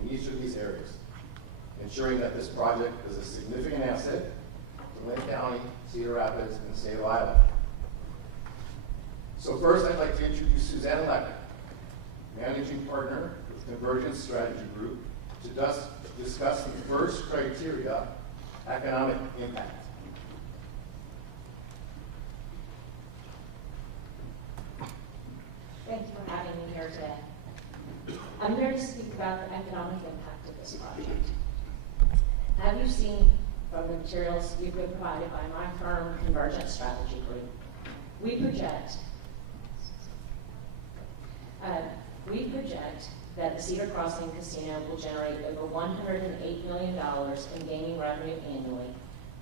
in each of these areas, ensuring that this project is a significant asset to Lynn County, Cedar Rapids, and the state of Iowa. So first, I'd like to introduce Suzanne Lecker, Managing Partner with Convergence Strategy Group, to discuss the first criteria, economic impact. Thank you for having me here today. I'm here to speak about the economic impact of this project. Have you seen from the materials you've been provided by my firm, Convergence Strategy Group, we project that the Cedar Crossing Casino will generate over $108 million in gaming revenue annually,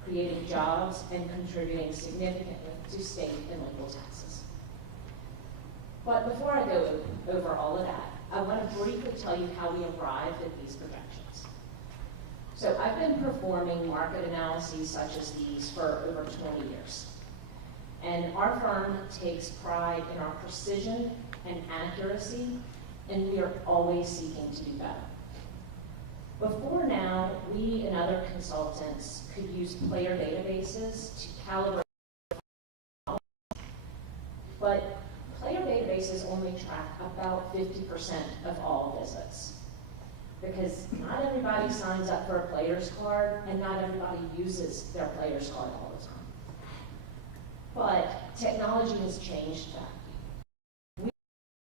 creating jobs and contributing significantly to state and local taxes. But before I go over all of that, I want to briefly tell you how we arrived at these projections. So I've been performing market analyses such as these for over 20 years. And our firm takes pride in our precision and accuracy, and we are always seeking to do better. Before now, we and other consultants could use player databases to calibrate, but player databases only track about 50% of all visits, because not everybody signs up for a player's card, and not everybody uses their player's card all the time. But technology has changed that. We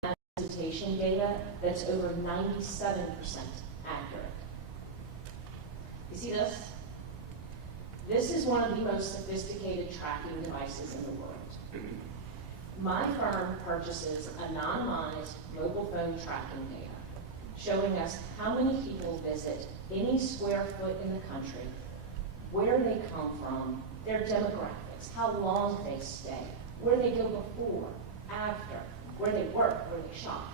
have visitation data that's over 97% accurate. You see this? This is one of the most sophisticated tracking devices in the world. My firm purchases anonymized mobile phone tracking data, showing us how many people visit any square foot in the country, where they come from, their demographics, how long they stay, where they go before, after, where they work, where they shop.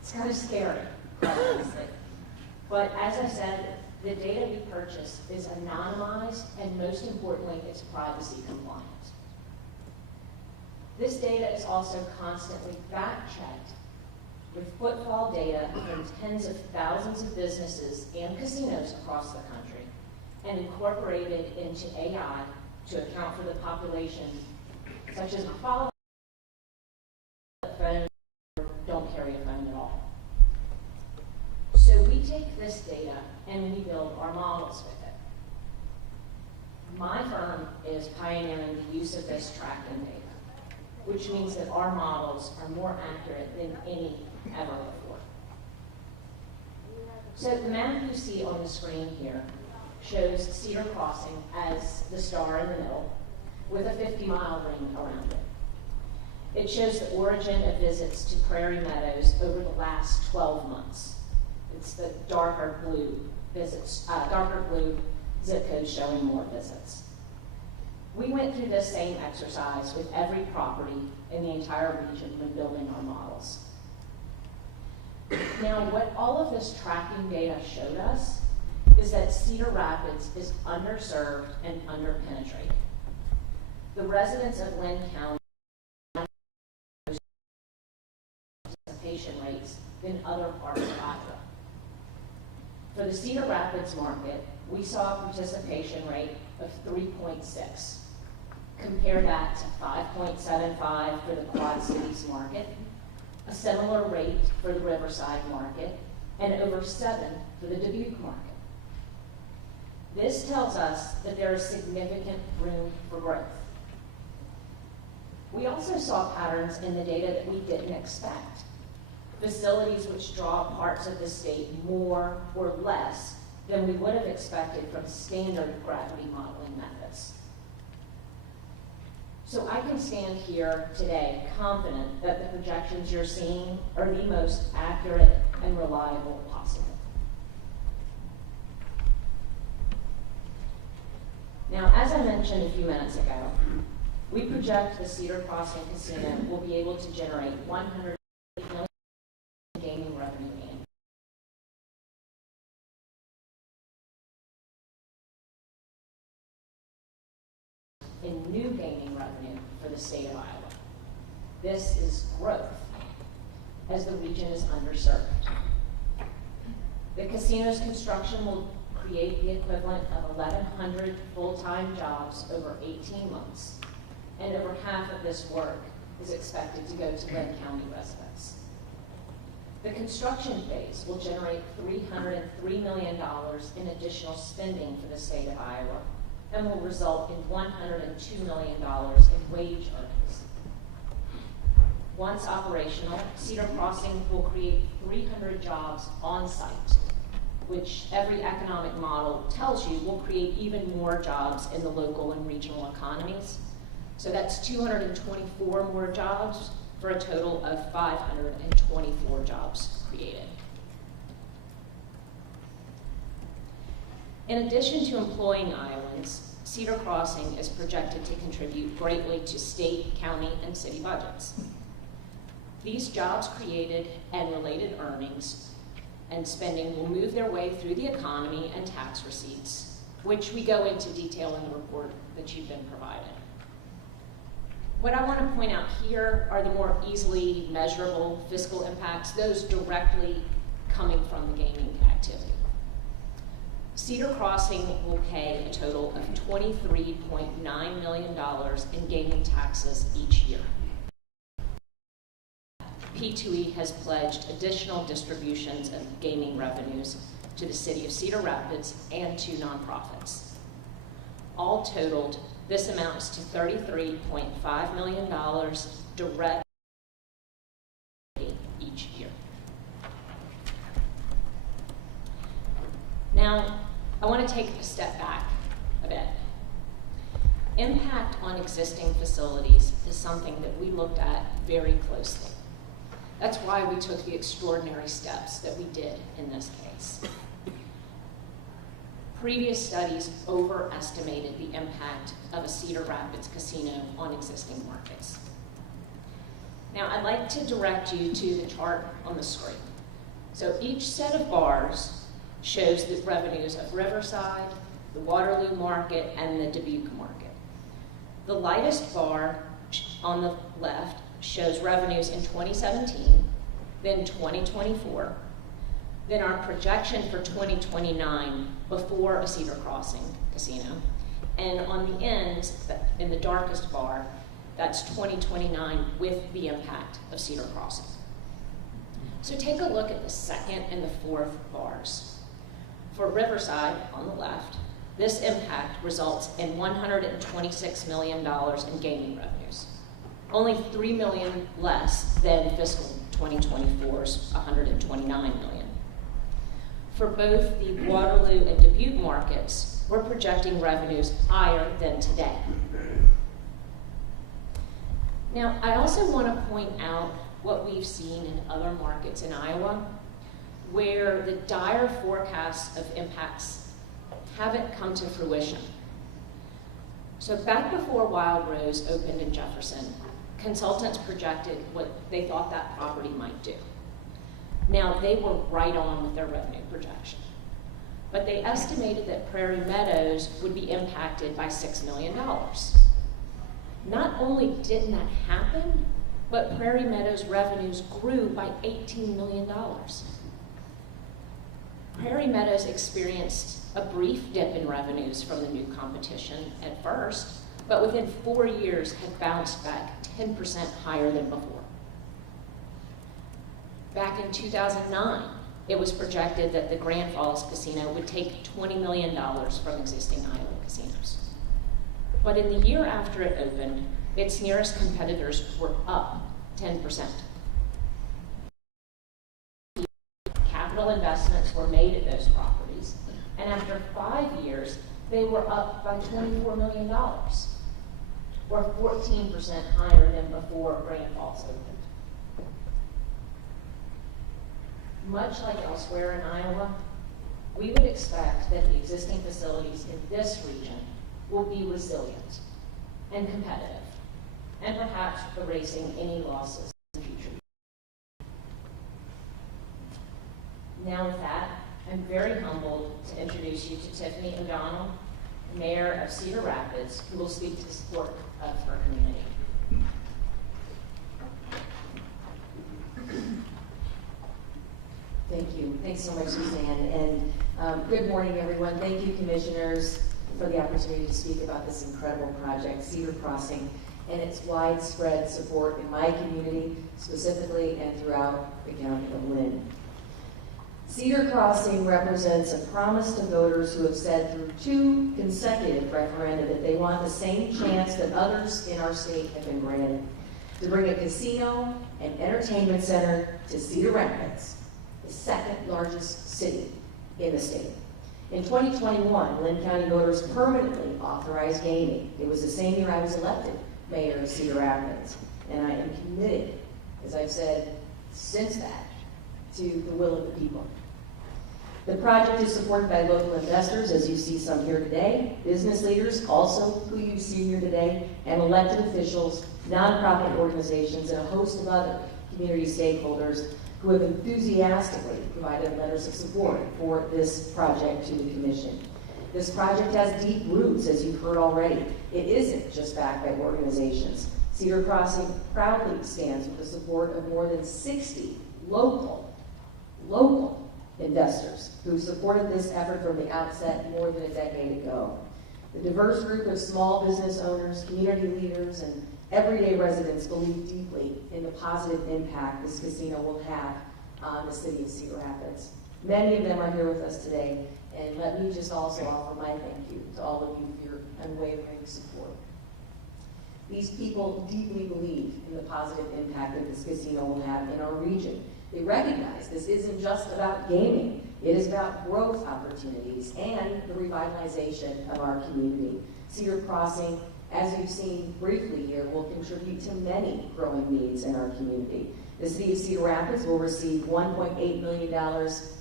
It's kind of scary, quite honestly. But as I said, the data we purchase is anonymized, and most importantly, it's privacy compliant. This data is also constantly fact-checked with footfall data from tens of thousands of businesses and casinos across the country, and incorporated into AI to account for the population, such as follow phone or don't carry a phone at all. So we take this data and we build our models with it. My firm is pioneering the use of this tracking data, which means that our models are more accurate than any ever before. So the map you see on the screen here shows Cedar Crossing as the star in the middle, with a 50-mile ring around it. It shows the origin of visits to Prairie Meadows over the last 12 months. It's the darker blue zip code showing more visits. We went through this same exercise with every property in the entire region when building our models. Now, what all of this tracking data showed us is that Cedar Rapids is underserved and underpenetrated. The residents of Lynn County have participation rates than other parts of Iowa. For the Cedar Rapids market, we saw a participation rate of 3.6. Compare that to 5.75 for the Quad Cities market, a similar rate for the Riverside market, and over 7 for the Dubuque market. This tells us that there is significant room for growth. We also saw patterns in the data that we didn't expect. Facilities which draw parts of the state more or less than we would have expected from standard gravity modeling methods. So I can stand here today confident that the projections you're seeing are the most accurate and reliable possible. Now, as I mentioned a few minutes ago, we project the Cedar Crossing Casino will be able to generate $100 million in gaming revenue annually. In new gaming revenue for the state of Iowa. This is growth, as the region is underserved. The casino's construction will create the equivalent of 1,100 full-time jobs over 18 months, and over half of this work is expected to go to Lynn County residents. The construction phase will generate $303 million in additional spending for the state of Iowa, and will result in $102 million in wage earnings. Once operational, Cedar Crossing will create 300 jobs on site, which every economic model tells you will create even more jobs in the local and regional economies. So that's 224 more jobs for a total of 524 jobs created. In addition to employing Iowans, Cedar Crossing is projected to contribute greatly to state, county, and city budgets. These jobs created and related earnings and spending will move their way through the economy and tax receipts, which we go into detail in the report that you've been provided. What I want to point out here are the more easily measurable fiscal impacts, those directly coming from the gaming activity. Cedar Crossing will pay a total of $23.9 million in gaming taxes each year. P2E has pledged additional distributions of gaming revenues to the city of Cedar Rapids and to nonprofits. All totaled, this amounts to $33.5 million direct each year. Now, I want to take a step back a bit. impact on existing facilities is something that we looked at very closely. That's why we took the extraordinary steps that we did in this case. Previous studies overestimated the impact of a Cedar Rapids casino on existing markets. Now, I'd like to direct you to the chart on the screen. So each set of bars shows the revenues of Riverside, the Waterloo market, and the Dubuque market. The lightest bar on the left shows revenues in 2017, then 2024, then our projection for 2029 before a Cedar Crossing casino, and on the end, in the darkest bar, that's 2029 with the impact of Cedar Crossing. So take a look at the second and the fourth bars. For Riverside, on the left, this impact results in $126 million in gaming revenues, only $3 million less than fiscal 2024's $129 million. For both the Waterloo and Dubuque markets, we're projecting revenues higher than today. Now, I also want to point out what we've seen in other markets in Iowa, where the dire forecasts of impacts haven't come to fruition. So back before Wild Rose opened in Jefferson, consultants projected what they thought that property might do. Now, they were right on with their revenue projection, but they estimated that Prairie Meadows would be impacted by $6 million. Not only didn't that happen, but Prairie Meadows revenues grew by $18 million. Prairie Meadows experienced a brief dip in revenues from the new competition at first, but within 4 years had bounced back 10% higher than before. Back in 2009, it was projected that the Grand Falls Casino would take $20 million from existing Iowa casinos. But in the year after it opened, its nearest competitors were up 10%. Capital investments were made at those properties, and after 5 years, they were up by $24 million, or 14% higher than before Grand Falls opened. Much like elsewhere in Iowa, we would expect that the existing facilities in this region will be resilient and competitive, and perhaps erasing any losses in the future. Now with that, I'm very humbled to introduce you to Tiffany O'Donnell, Mayor of Cedar Rapids, who will speak to the support of her community. Thank you. Thanks so much, Suzanne. And good morning, everyone. Thank you, commissioners, for the opportunity to speak about this incredible project, Cedar Crossing, and its widespread support in my community, specifically, and throughout the county of Lynn. Cedar Crossing represents a promise to voters who have said through 2 consecutive referenda that they want the same chance that others in our state have been granted to bring a casino and entertainment center to Cedar Rapids, the second largest city in the state. In 2021, Lynn County voters permanently authorized gaming. It was the same year I was elected mayor of Cedar Rapids, and I am committed, as I've said since that, to the will of the people. The project is supported by local investors, as you see some here today, business leaders, also who you see here today, and elected officials, nonprofit organizations, and a host of other community stakeholders who have enthusiastically provided letters of support for this project to the Commission. This project has deep roots, as you've heard already. It isn't just backed by organizations. Cedar Crossing proudly stands with the support of more than 60 local investors who supported this effort from the outset more than a decade ago. The diverse group of small business owners, community leaders, and everyday residents believe deeply in the positive impact this casino will have on the city of Cedar Rapids. Many of them are here with us today, and let me just also offer my thank you to all of you for your unwavering support. These people deeply believe in the positive impact that this casino will have in our region. They recognize this isn't just about gaming. It is about growth opportunities and the revitalization of our community. Cedar Crossing as you've seen briefly here, will contribute to many growing needs in our community. The City of Cedar Rapids will receive $1.8 million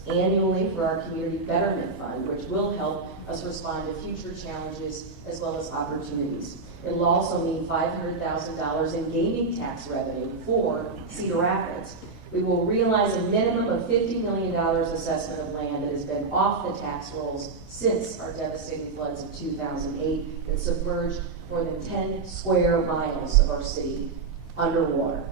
annually for our Community Betterment Fund, which will help us respond to future challenges as well as opportunities. It will also mean $500,000 in gaming tax revenue for Cedar Rapids. We will realize a minimum of $50 million assessment of land that has been off the tax rolls since our devastating floods of 2008 that submerged more than 10 square miles of our city underwater.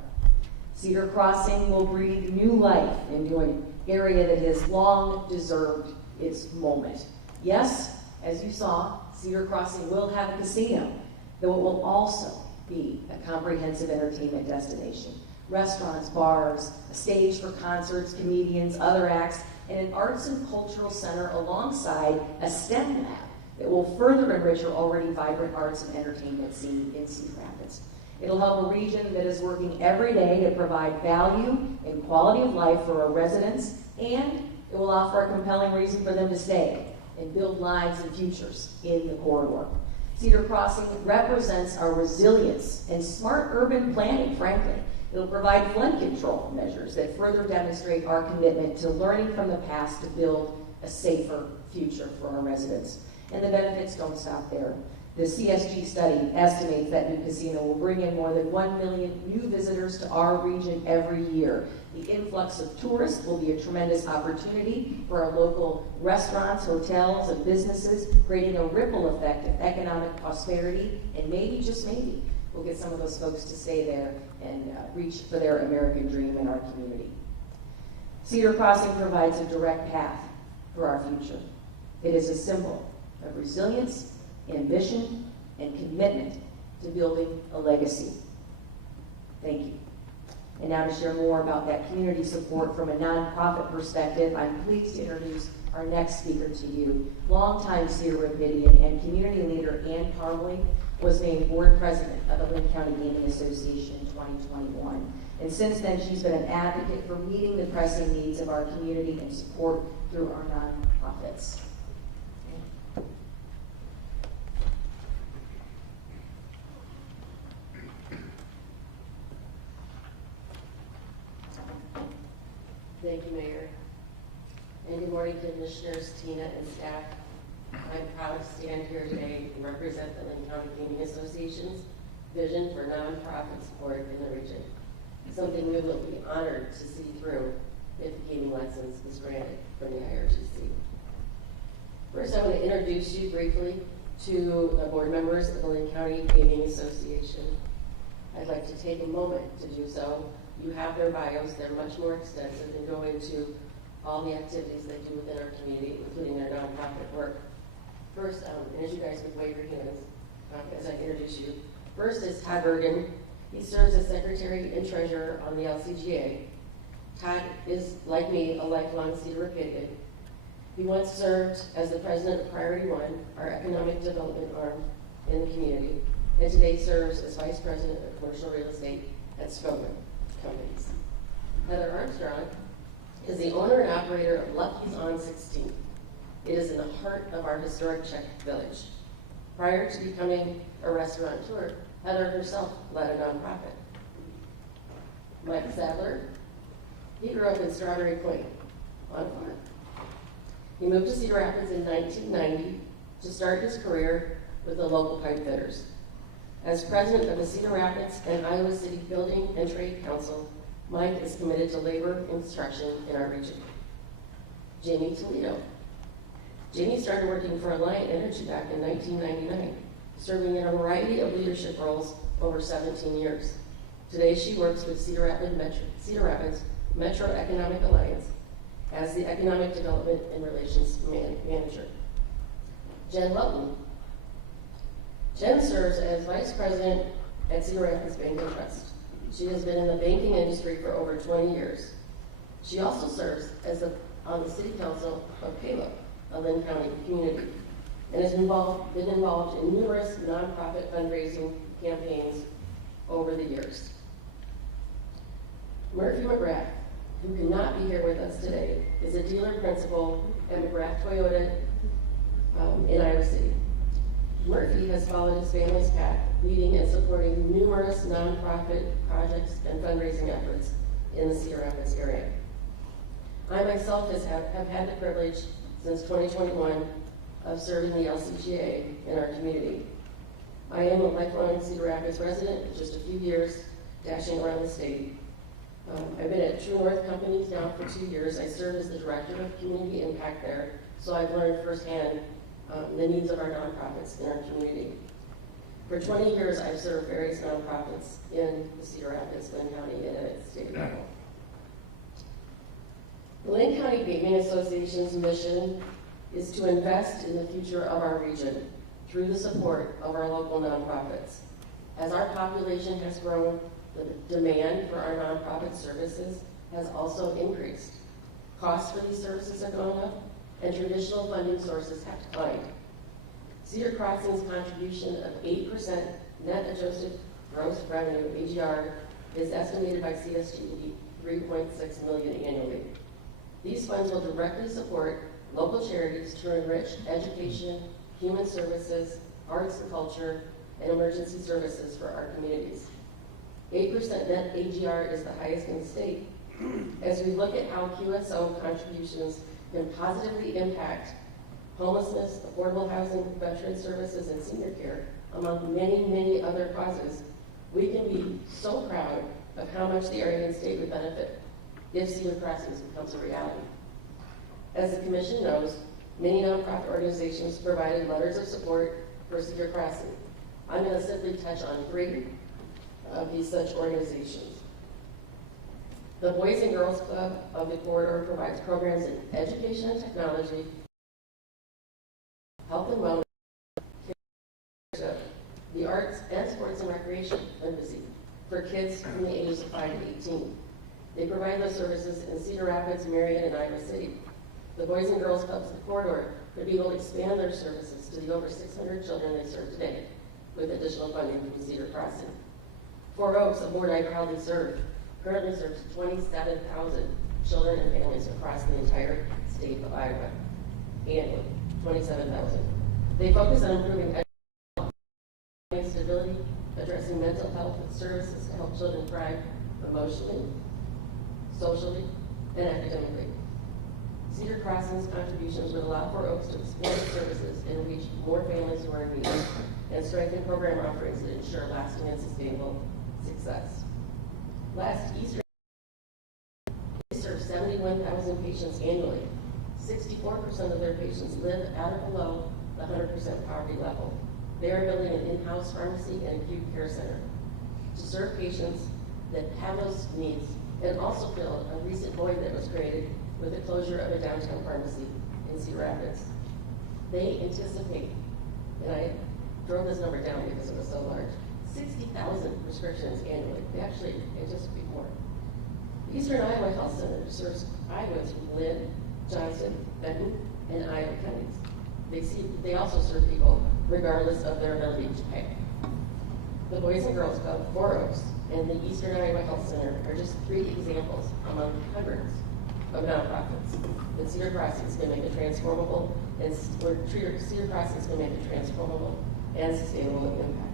Cedar Crossing will breathe new life into an area that has long deserved its moment. Yes, as you saw, Cedar Crossing will have a casino, though it will also be a comprehensive entertainment destination. Restaurants, bars, a stage for concerts, comedians, other acts, and an arts and cultural center alongside a STEM lab that will further enrich our already vibrant arts and entertainment scene in Cedar Rapids. It'll help a region that is working every day to provide value and quality of life for our residents, and it will offer a compelling reason for them to stay and build lives and futures in the corridor. Cedar Crossing represents our resilience and smart urban planning, frankly. It'll provide flood control measures that further demonstrate our commitment to learning from the past to build a safer future for our residents. And the benefits don't stop there. The CSG study estimates that new casino will bring in more than 1 million new visitors to our region every year. The influx of tourists will be a tremendous opportunity for our local restaurants, hotels, and businesses, creating a ripple effect of economic prosperity, and maybe, just maybe, we'll get some of those folks to stay there and reach for their American dream in our community. Cedar Crossing provides a direct path for our future. It is a symbol of resilience, ambition, and commitment to building a legacy. Thank you. And now to share more about that community support from a nonprofit perspective, I'm pleased to introduce our next speaker to you. Longtime Cedar Rapidian and community leader Ann Parmley was named board president of the Lynn County Gaming Association in 2021. And since then, she's been an advocate for meeting the pressing needs of our community and support through our nonprofits. Thank you, Mayor. And good morning, Commissioners, Tina, and staff. I'm proud to stand here today and represent the Lynn County Gaming Association's vision for nonprofit support in the region, something we will be honored to see through if the gaming license is granted from the IRGC. First, I want to introduce you briefly to the board members of the Lynn County Gaming Association. I'd like to take a moment to do so. You have their bios. They're much more extensive and go into all the activities they do within our community, including their nonprofit work. First, as you guys would wave your hands as I introduce you. First is Todd Bergen. He serves as secretary and treasurer on the LCGA. Todd is, like me, a lifelong Cedar Rapidian. He once served as the president of Priority One, our economic development arm in the community, and today serves as vice president of commercial real estate at Spelman Companies. Heather Armstrong is the owner and operator of Lucky's on 16th. It is in the heart of our historic Czech village. Prior to becoming a restaurateur, Heather herself led a nonprofit. Mike Sadler, he grew up in Strawberry Point on a farm. He moved to Cedar Rapids in 1990 to start his career with the local pipe fitters. As president of the Cedar Rapids and Iowa City Building and Trade Council, Mike is committed to labor and construction in our region. Jamie Toledo. Jamie started working for Alliant Energy back in 1999, serving in a variety of leadership roles over 17 years. Today she works with Cedar Rapids Metro Economic Alliance as the Economic Development and Relations Manager. Jen Lutton. Jen serves as Vice President at Cedar Rapids Bank and Trust. She has been in the banking industry for over 20 years. She also serves as on the City Council of Palo, a Lynn County community, and has been involved in numerous nonprofit fundraising campaigns over the years. Murphy McGrath, who cannot be here with us today, is a dealer principal at McGrath Toyota in Iowa City. Murphy has followed his family's path leading and supporting numerous nonprofit projects and fundraising efforts in the Cedar Rapids area. I myself have had the privilege since 2021 of serving the LCGA in our community. I am a lifelong Cedar Rapids resident, just a few years dashing around the state. I've been at True North Companies now for 2 years. I serve as the Director of Community Impact there, so I've learned firsthand the needs of our nonprofits in our community. For 20 years, I've served various nonprofits in the Cedar Rapids, Lynn County, and at the state level. The Lynn County Gaming Association's mission is to invest in the future of our region through the support of our local nonprofits. As our population has grown, the demand for our nonprofit services has also increased. Costs for these services are going up, and traditional funding sources have declined. Cedar Crossing's contribution of 8% net adjusted gross revenue, AGR, is estimated by CSG to be $3.6 million annually. These funds will directly support local charities to enrich education, human services, arts and culture, and emergency services for our communities. 8% net AGR is the highest in the state. As we look at how QSO contributions can positively impact homelessness, affordable housing, veteran services, and senior care, among many, many other causes, we can be so proud of how much the area and state would benefit if Cedar Crossings becomes a reality. As the Commission knows, many nonprofit organizations provided letters of support for Cedar Crossing. I'm going to simply touch on 3 of these such organizations. The Boys and Girls Club of the Corridor provides programs in education and technology, health and wellness, the arts and sports and recreation embassy for kids from the ages of 5 to 18. They provide those services in Cedar Rapids, Marion, and Iowa City. The Boys and Girls Clubs of the Corridor could be able to expand their services to the over 600 children they serve today with additional funding from Cedar Crossing. Four Oaks, a board I proudly serve, currently serves 27,000 children and families across the entire state of Iowa annually. 27,000. They focus on improving education stability, addressing mental health services to help children thrive emotionally, socially, and academically. Cedar Crossing's contributions would allow Four Oaks to expand its services and reach more families who are in need, and strengthen program offerings that ensure lasting and sustainable success. Last Easter, they served 71,000 patients annually. 64% of their patients live at or below the 100% poverty level. They are building an in-house pharmacy and acute care center to serve patients that have those needs, and also fill a recent void that was created with the closure of a downtown pharmacy in Cedar Rapids. They anticipate, and I drove this number down because it was so large, 60,000 prescriptions annually. They actually anticipate more. The Eastern Iowa Health Center serves Iowans from Lynn, Johnson, Benton, and Iowa counties. They also serve people regardless of their ability to pay. The Boys and Girls Club, Four Oaks, and the Eastern Iowa Health Center are just 3 examples among hundreds of nonprofits that Cedar Crossings can make a transformable and Cedar Crossings can make a transformable and sustainable impact.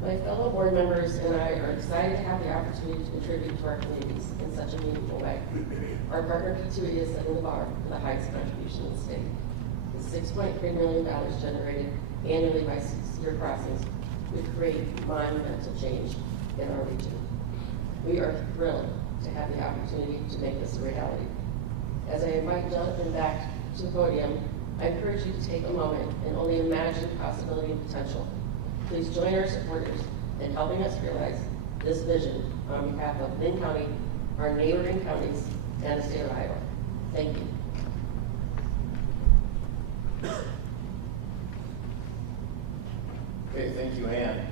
My fellow board members and I are excited to have the opportunity to contribute to our communities in such a meaningful way. Our partner P2E is setting the bar for the highest contribution in the state. The $6.3 million generated annually by Cedar Crossings would create monumental change in our region. We are thrilled to have the opportunity to make this a reality. As I invite Jonathan back to the podium, I encourage you to take a moment and only imagine the possibility and potential. Please join our supporters in helping us realize this vision on behalf of Lynn County, our neighboring counties, and the state of Iowa. Thank you. Okay, thank you, Ann,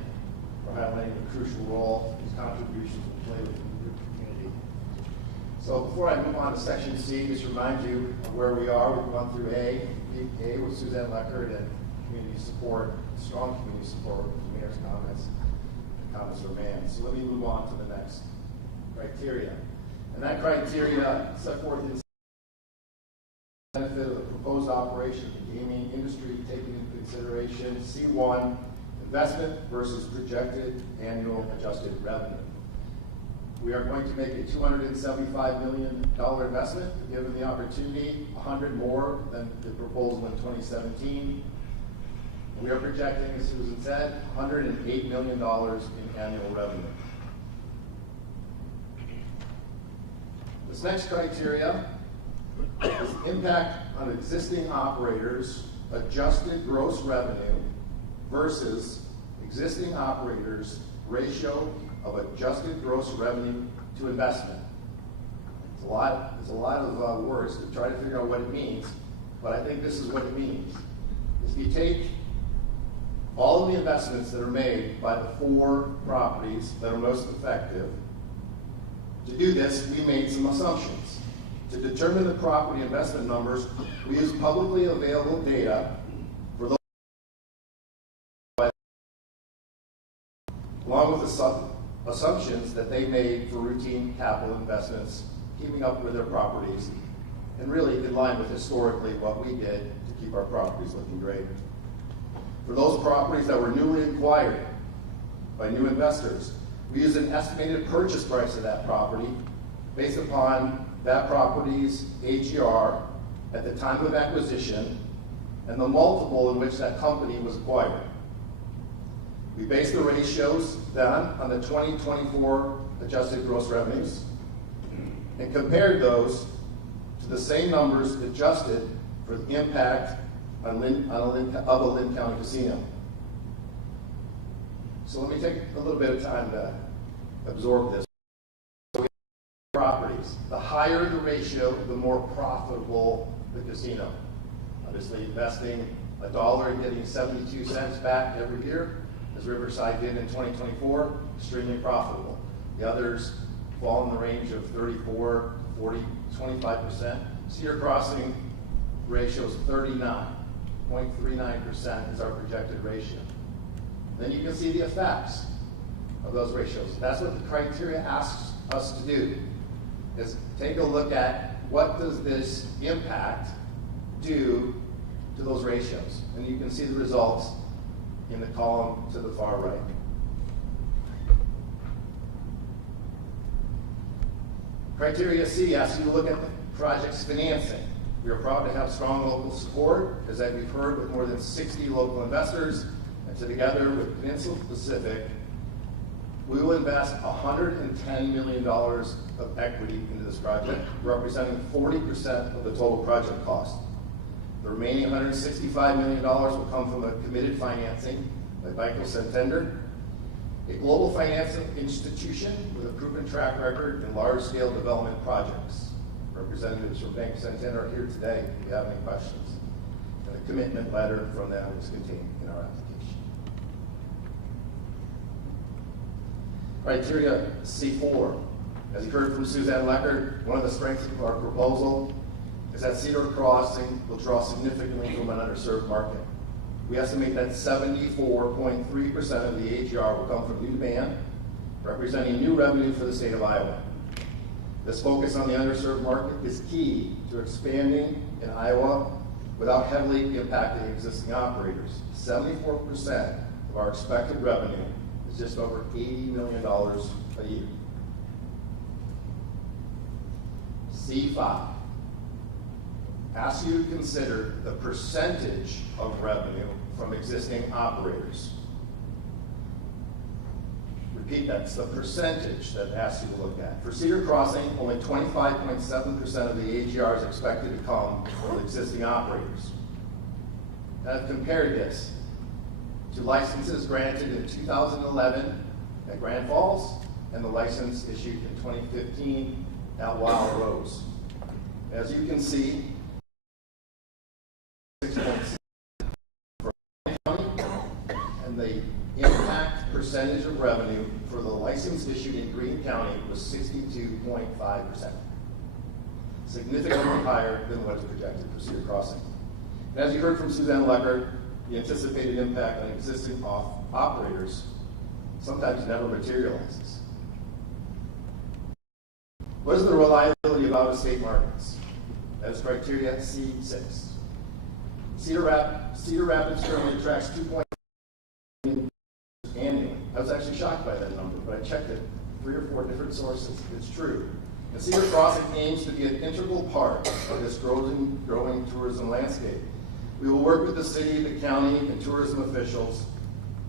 for highlighting the crucial role these contributions will play within your community. So before I move on to section C, just remind you of where we are. We've gone through A with Suzanne Leckert and community support, strong community support with the mayor's comments from Ann. So let me move on to the next criteria. And that criteria set forth in the benefit of the proposed operation of the gaming industry, taking into consideration C1, investment versus projected annual adjusted revenue. We are going to make a $275 million investment, given the opportunity, 100 more than the proposal in 2017. We are projecting, as Susan said, $108 million in annual revenue. This next criteria is impact on existing operators' adjusted gross revenue versus existing operators' ratio of adjusted gross revenue to investment. There's a lot of words to try to figure out what it means, but I think this is what it means. If you take all of the investments that are made by the 4 properties that are most effective, to do this, we made some assumptions. To determine the property investment numbers, we use publicly available data for those, along with the assumptions that they made for routine capital investments, keeping up with their properties, and really in line with historically what we did to keep our properties looking great. For those properties that were newly acquired by new investors, we used an estimated purchase price of that property based upon that property's AGR at the time of acquisition and the multiple in which that company was acquired. We based the ratios then on the 2024 adjusted gross revenues and compared those to the same numbers adjusted for the impact of a Lynn County casino. So let me take a little bit of time to absorb this. So we have properties. The higher the ratio, the more profitable the casino. Obviously, investing $1 and getting 72 cents back every year, as Riverside did in 2024, extremely profitable. The others fall in the range of 34, 40, 25%. Cedar Crossing ratio is 39.39% is our projected ratio. Then you can see the effects of those ratios. That's what the criteria asks us to do, is take a look at what does this impact do to those ratios. And you can see the results in the column to the far right. Criteria C asks you to look at the project's financing. We are proud to have strong local support, as we've heard, with more than 60 local investors. And together with Peninsula Pacific, we will invest $110 million of equity into this project, representing 40% of the total project cost. The remaining $165 million will come from a committed financing by Banco Santander, a global financing institution with a proven track record in large-scale development projects. Representatives from Banco Santander are here today if you have any questions. And a commitment letter from them is contained in our application. Criteria C4. As you heard from Suzanne Leckert, one of the strengths of our proposal is that Cedar Crossing will draw significantly from an underserved market. We estimate that 74.3% of the AGR will come from new demand, representing new revenue for the state of Iowa. This focus on the underserved market is key to expanding in Iowa without heavily impacting existing operators. 74% of our expected revenue is just over $80 million a year. C5 asks you to consider the percentage of revenue from existing operators. Repeat, that's the percentage that asks you to look at. For Cedar Crossing, only 25.7% of the AGR is expected to come from existing operators. Now, I've compared this to licenses granted in 2011 at Grand Falls and the license issued in 2015 at Wild Rose. As you can see, 6.6 for county, and the impact percentage of revenue for the license issued in Greene County was 62.5%, significantly higher than what is projected for Cedar Crossing. And as you heard from Suzanne Leckert, the anticipated impact on existing operators sometimes never materializes. What is the reliability of out-of-state markets? That is criteria C6. Cedar Rapids currently attracts 2.5 annually. I was actually shocked by that number, but I checked it 3 or 4 different sources. It's true. And Cedar Crossing aims to be an integral part of this growing tourism landscape. We will work with the city, the county, and tourism officials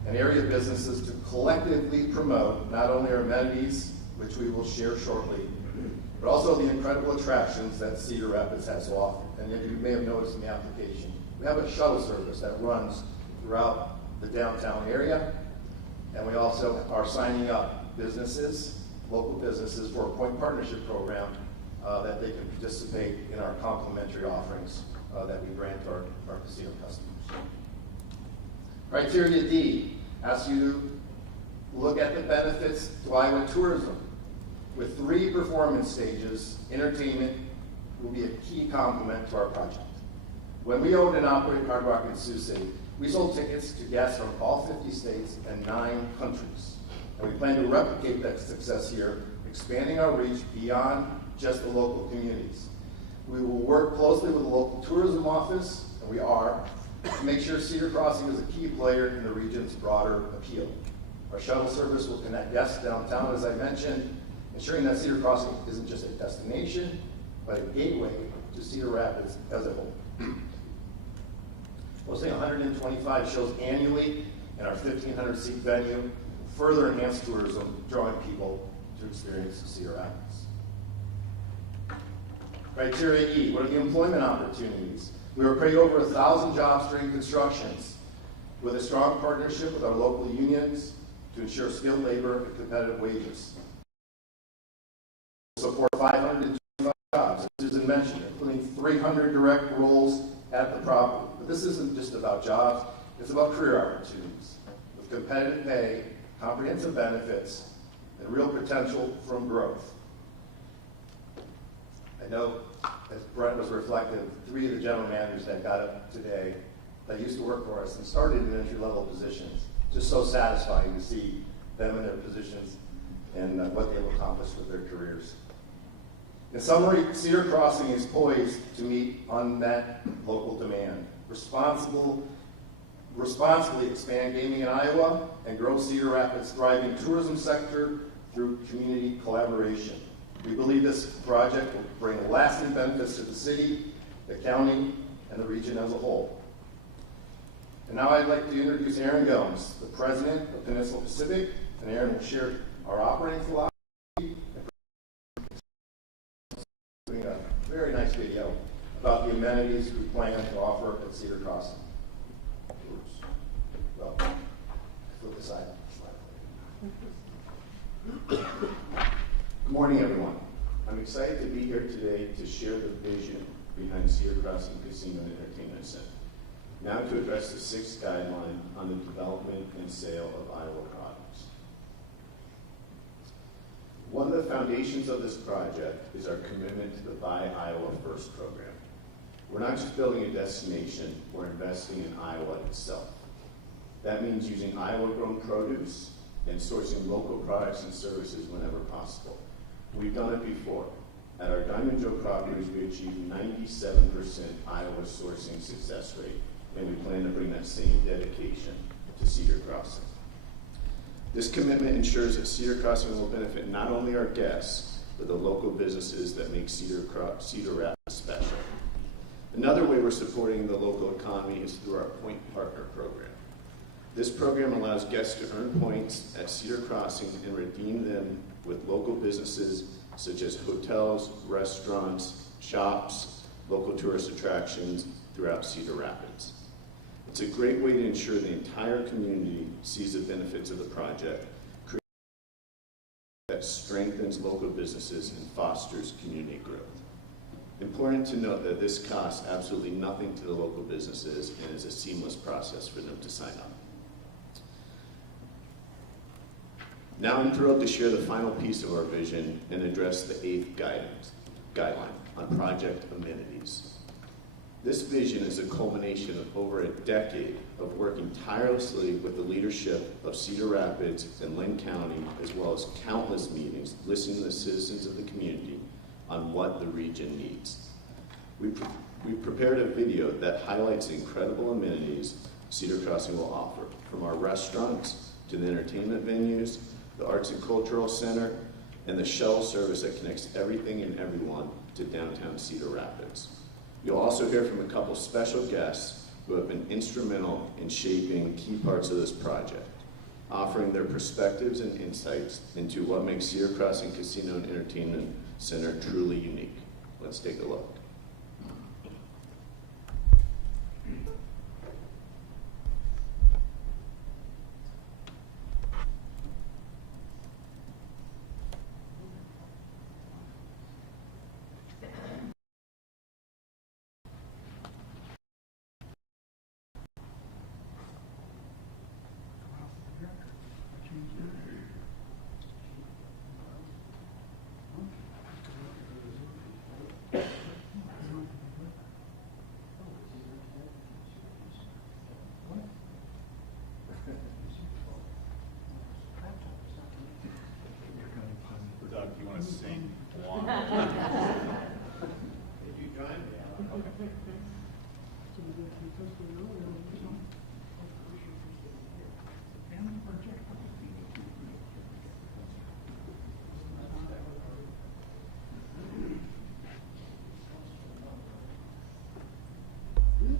and area businesses to collectively promote not only our amenities, which we will share shortly, but also the incredible attractions that Cedar Rapids has to offer. And you may have noticed in the application, we have a shuttle service that runs throughout the downtown area, and we also are signing up businesses, local businesses, for a point partnership program that they can participate in our complimentary offerings that we grant to our casino customers. Criteria D asks you to look at the benefits to Iowa tourism. With 3 performance stages, entertainment will be a key complement to our project. When we owned and operated Hard Rock in Sioux City, we sold tickets to guests from all 50 states and 9 countries. And we plan to replicate that success here, expanding our reach beyond just the local communities. We will work closely with the local tourism office, and we are, to make sure Cedar Crossing is a key player in the region's broader appeal. Our shuttle service will connect guests downtown, as I mentioned, ensuring that Cedar Crossing isn't just a destination, but a gateway to Cedar Rapids as a whole. Hosting 125 shows annually in our 1,500-seat venue will further enhance tourism, drawing people to experience Cedar Rapids. Criteria E, what are the employment opportunities? We will create over 1,000 jobs during constructions with a strong partnership with our local unions to ensure skilled labor and competitive wages. We'll support 525 jobs, as Susan mentioned, including 300 direct roles at the property. But this isn't just about jobs, it's about career opportunities with competitive pay, comprehensive benefits, and real potential from growth. I know, as Brent was reflective, 3 of the general managers that got up today that used to work for us and started in entry-level positions. Just so satisfying to see them in their positions and what they've accomplished with their careers. In summary, Cedar Crossing is poised to meet unmet local demand, responsibly expand gaming in Iowa, and grow Cedar Rapids' thriving tourism sector through community collaboration. We believe this project will bring lasting benefits to the city, the county, and the region as a whole. And now I'd like to introduce Aaron Gomes, the president of Peninsula Pacific, and Aaron will share our operating philosophy and doing a very nice video about the amenities we plan to offer at Cedar Crossing. Well, flip the side. Good morning, everyone. I'm excited to be here today to share the vision behind Cedar Crossing Casino and Entertainment Center. Now to address the 6th guideline on the development and sale of Iowa products. One of the foundations of this project is our commitment to the Buy Iowa First program. We're not just building a destination, we're investing in Iowa itself. That means using Iowa-grown produce and sourcing local products and services whenever possible. We've done it before. At our Diamond Joe properties, we achieved 97% Iowa sourcing success rate, and we plan to bring that same dedication to Cedar Crossing. This commitment ensures that Cedar Crossing will benefit not only our guests, but the local businesses that make Cedar Rapids special. Another way we're supporting the local economy is through our Point Partner program. This program allows guests to earn points at Cedar Crossing and redeem them with local businesses such as hotels, restaurants, shops, local tourist attractions throughout Cedar Rapids. It's a great way to ensure the entire community sees the benefits of the project, that strengthens local businesses and fosters community growth. Important to note that this costs absolutely nothing to the local businesses and is a seamless process for them to sign up. Now I'm thrilled to share the final piece of our vision and address the 8th guideline on project amenities. This vision is a culmination of over a decade of working tirelessly with the leadership of Cedar Rapids and Lynn County, as well as countless meetings listening to the citizens of the community on what the region needs. We prepared a video that highlights the incredible amenities Cedar Crossing will offer, from our restaurants to the entertainment venues, the arts and cultural center, and the shuttle service that connects everything and everyone to downtown Cedar Rapids. You'll also hear from a couple special guests who have been instrumental in shaping key parts of this project, offering their perspectives and insights into what makes Cedar Crossing Casino and Entertainment Center truly unique. Let's take a look. Doug, do you want to sing along? Did you join me? Okay.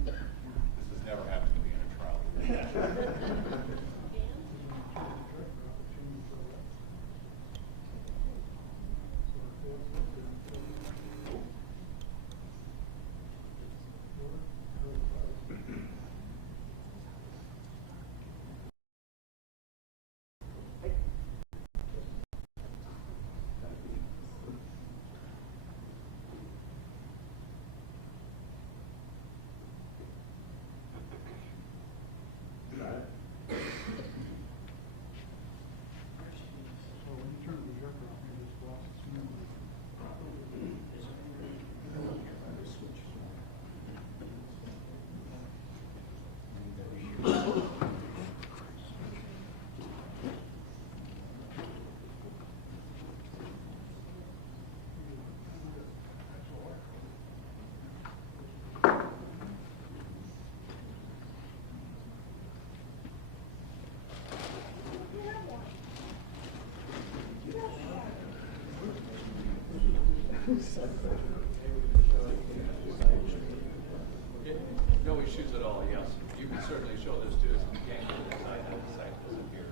This has never happened to me in a trial. No issues at all, yes. You can certainly show this to us. You can't go inside that site doesn't appear.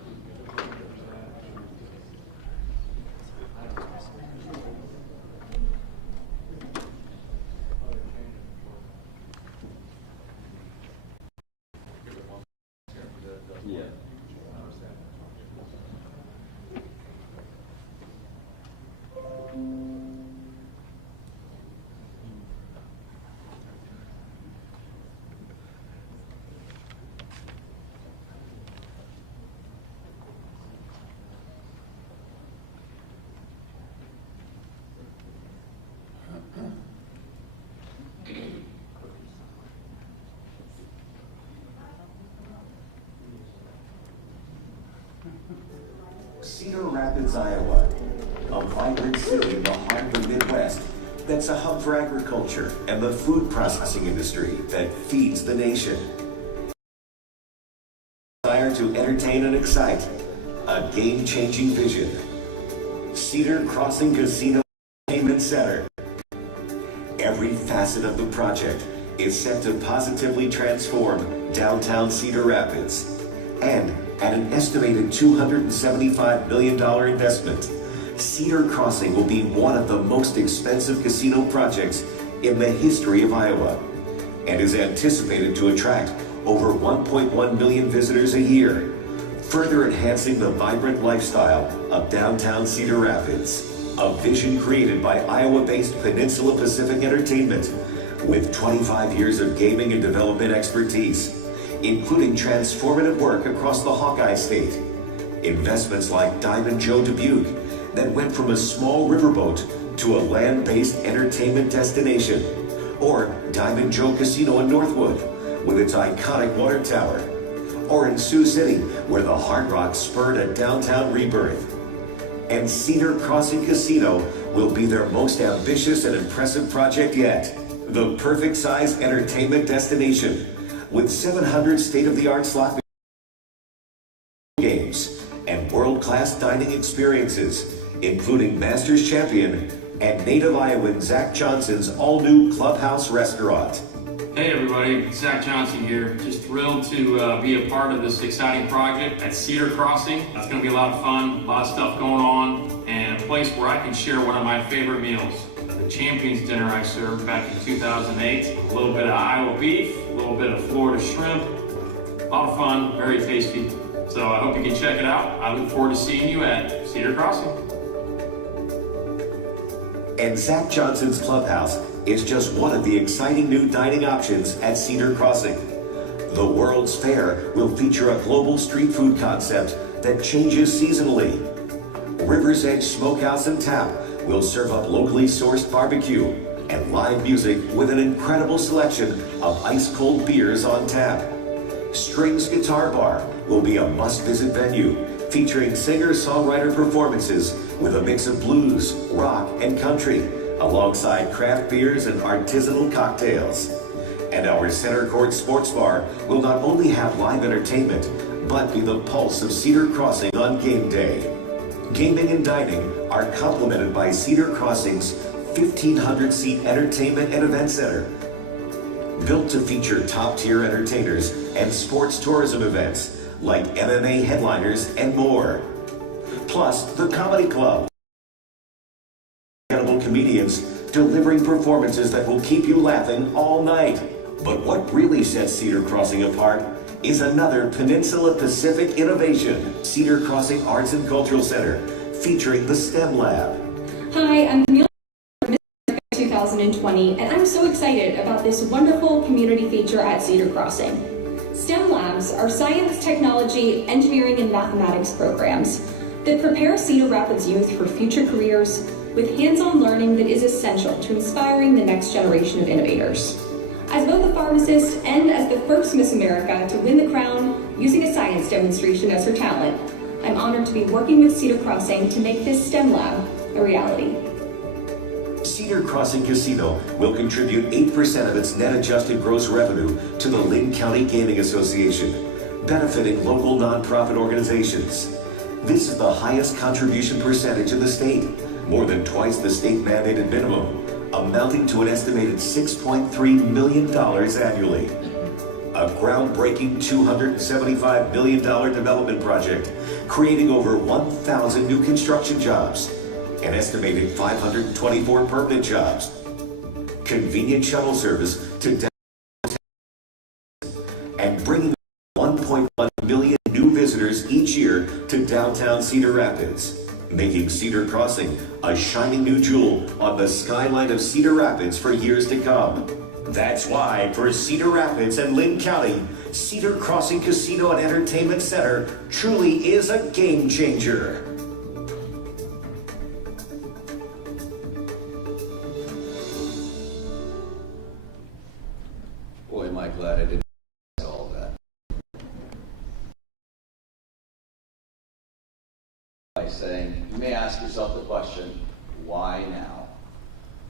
Yeah. Cedar Rapids, Iowa, a vibrant city in the heart of the Midwest that's a hub for agriculture and the food processing industry that feeds the nation. Desire to entertain and excite, a game-changing vision. Cedar Crossing Casino Entertainment Center. Every facet of the project is set to positively transform downtown Cedar Rapids. And at an estimated $275 million investment, Cedar Crossing will be one of the most expensive casino projects in the history of Iowa and is anticipated to attract over 1.1 million visitors a year, further enhancing the vibrant lifestyle of downtown Cedar Rapids. A vision created by Iowa-based Peninsula Pacific Entertainment with 25 years of gaming and development expertise, including transformative work across the Hawkeye State. Investments like Diamond Joe Dubuque that went from a small riverboat to a land-based entertainment destination, or Diamond Joe Casino in Northwood with its iconic water tower, or in Sioux City where the Hard Rock spurred a downtown rebirth. And Cedar Crossing Casino will be their most ambitious and impressive project yet. The perfect size entertainment destination with 700 state-of-the-art slot games and world-class dining experiences, including Masters champion and native Iowan Zach Johnson's all-new Clubhouse restaurant. Hey everybody, Zach Johnson here. Just thrilled to be a part of this exciting project at Cedar Crossing. It's going to be a lot of fun, a lot of stuff going on, and a place where I can share one of my favorite meals. The Champions Dinner I served back in 2008. A little bit of Iowa beef, a little bit of Florida shrimp. A lot of fun, very tasty. So I hope you can check it out. I look forward to seeing you at Cedar Crossing. And Zach Johnson's Clubhouse is just one of the exciting new dining options at Cedar Crossing. The World's Fair will feature a global street food concept that changes seasonally. River's Edge Smokehouse and Tap will serve up locally sourced barbecue and live music with an incredible selection of ice-cold beers on tap. Strings Guitar Bar will be a must-visit venue featuring singer-songwriter performances with a mix of blues, rock, and country, alongside craft beers and artisanal cocktails. And our Center Court Sports Bar will not only have live entertainment, but be the pulse of Cedar Crossing on game day. Gaming and dining are complemented by Cedar Crossing's 1,500-seat entertainment and event center. Built to feature top-tier entertainers and sports tourism events like MMA headliners and more. Plus, the Comedy Club. Incredible comedians delivering performances that will keep you laughing all night. But what really sets Cedar Crossing apart is another Peninsula Pacific innovation, Cedar Crossing Arts and Cultural Center, featuring the STEM Lab. Hi, I'm Camille from 2020, and I'm so excited about this wonderful community feature at Cedar Crossing. STEM Labs are science, technology, engineering, and mathematics programs that prepare Cedar Rapids youth for future careers with hands-on learning that is essential to inspiring the next generation of innovators. As both a pharmacist and as the first Miss America to win the crown using a science demonstration as her talent, I'm honored to be working with Cedar Crossing to make this STEM lab a reality. Cedar Crossing Casino will contribute 8% of its net adjusted gross revenue to the Linn County Gaming Association, benefiting local nonprofit organizations. This is the highest contribution percentage in the state, more than twice the state mandated minimum, amounting to an estimated $6.3 million annually. A groundbreaking $275 million development project, creating over 1,000 new construction jobs, an estimated 524 permanent jobs, convenient shuttle service to downtown, and bringing 1.1 million new visitors each year to downtown Cedar Rapids, making Cedar Crossing a shining new jewel on the skyline of Cedar Rapids for years to come. That's why, for Cedar Rapids and Linn County, Cedar Crossing Casino and Entertainment Center truly is a game changer. Boy, am I glad I didn't say all that. By saying, you may ask yourself the question, why now?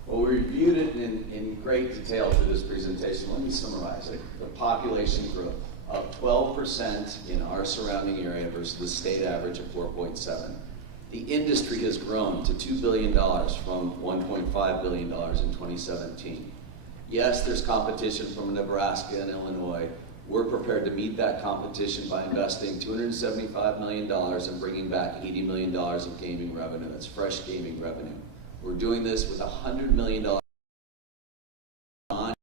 Well, we reviewed it in great detail through this presentation. Let me summarize it. The population growth, up 12% in our surrounding area versus the state average of 4.7. The industry has grown to $2 billion from $1.5 billion in 2017. Yes, there's competition from Nebraska and Illinois. We're prepared to meet that competition by investing $275 million and bringing back $80 million of gaming revenue. That's fresh gaming revenue. We're doing this with $100 million, and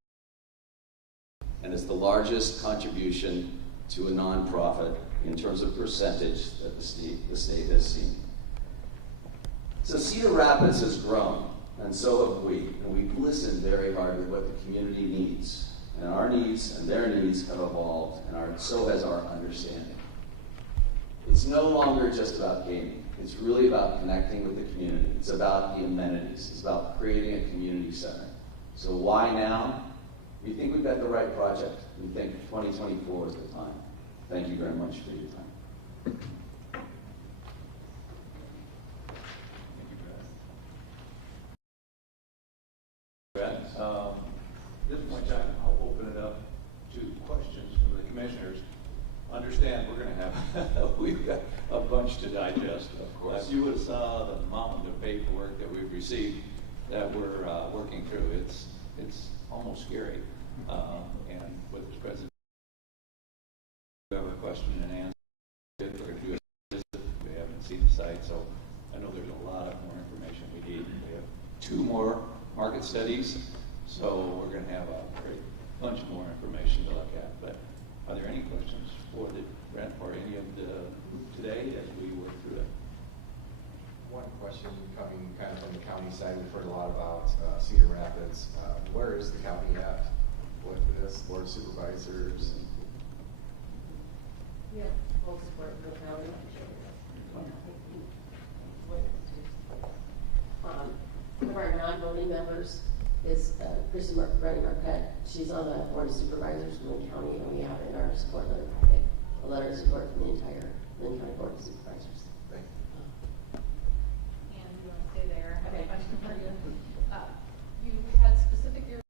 it's the largest contribution to a nonprofit in terms of percentage that the state has seen. So Cedar Rapids has grown, and so have we. And we've listened very hard to what the community needs. And our needs and their needs have evolved, and so has our understanding. It's no longer just about gaming. It's really about connecting with the community. It's about the amenities. It's about creating a community center. So why now? We think we've got the right project. We think 2024 is the time. Thank you very much for your time. This is my time. I'll open it up to questions from the commissioners. Understand understand we're gonna have, we've got a bunch to digest. Of course. If you would have saw the mountain of paperwork that we've received that we're working through, it's almost scary. And with this presentation, we have a question and answer. We're going to do a visit. We haven't seen the site, so I know there's a lot of more information we need. We have 2 more market studies, so we're going to have a great bunch more information to look at. But are there any questions for the Brent or any of the group today as we work through it? One question coming kind of from the county side. We've heard a lot about Cedar Rapids. Where is the county at with this? Board of Supervisors? Yeah, full support for the county. One of our non-voting members is Christy Marquette. She's on the Board of Supervisors from Lynn County, and we have in our support letter packet a letter of support from the entire Lynn County Board of Supervisors. Thank you. And you want to stay there? I have a question for you. You had specific areas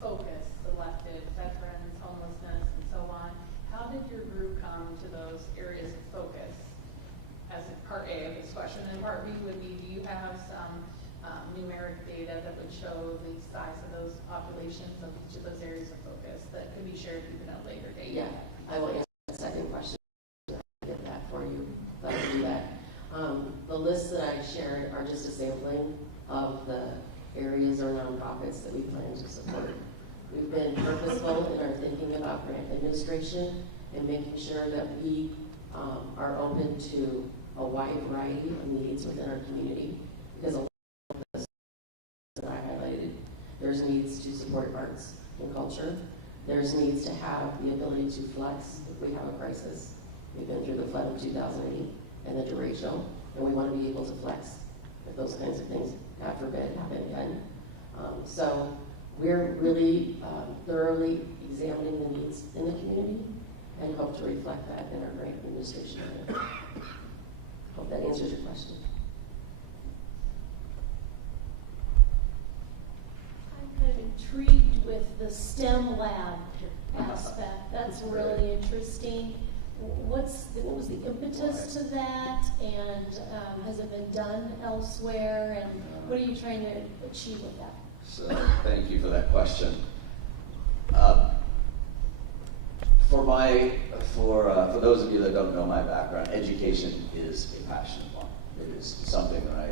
focus selected, veterans, homelessness, and so on. How did your group come to those areas of focus as part A of this question? And part B would be, do you have some numeric data that would show the size of those populations of each of those areas of focus that could be shared even at a later date? Yeah, I will answer the second question. I'll get that for you, but I'll do that. The lists that I shared are just a sampling of the areas or nonprofits that we plan to support. We've been purposeful in our thinking about grant administration and making sure that we are open to a wide variety of needs within our community, because a lot of this that I highlighted, there's needs to support arts and culture. There's needs to have the ability to flex if we have a crisis. We've been through the flood of 2008 and the derecho, and we want to be able to flex if those kinds of things, God forbid, happen again. So we're really thoroughly examining the needs in the community and hope to reflect that in our grant administration. Hope that answers your question. I'm kind of intrigued with the STEM lab aspect. That's really interesting. What was the impetus to that, and has it been done elsewhere, and what are you trying to achieve with that? So thank you for that question. For those of you that don't know my background, education is a passion of mine. It is something that I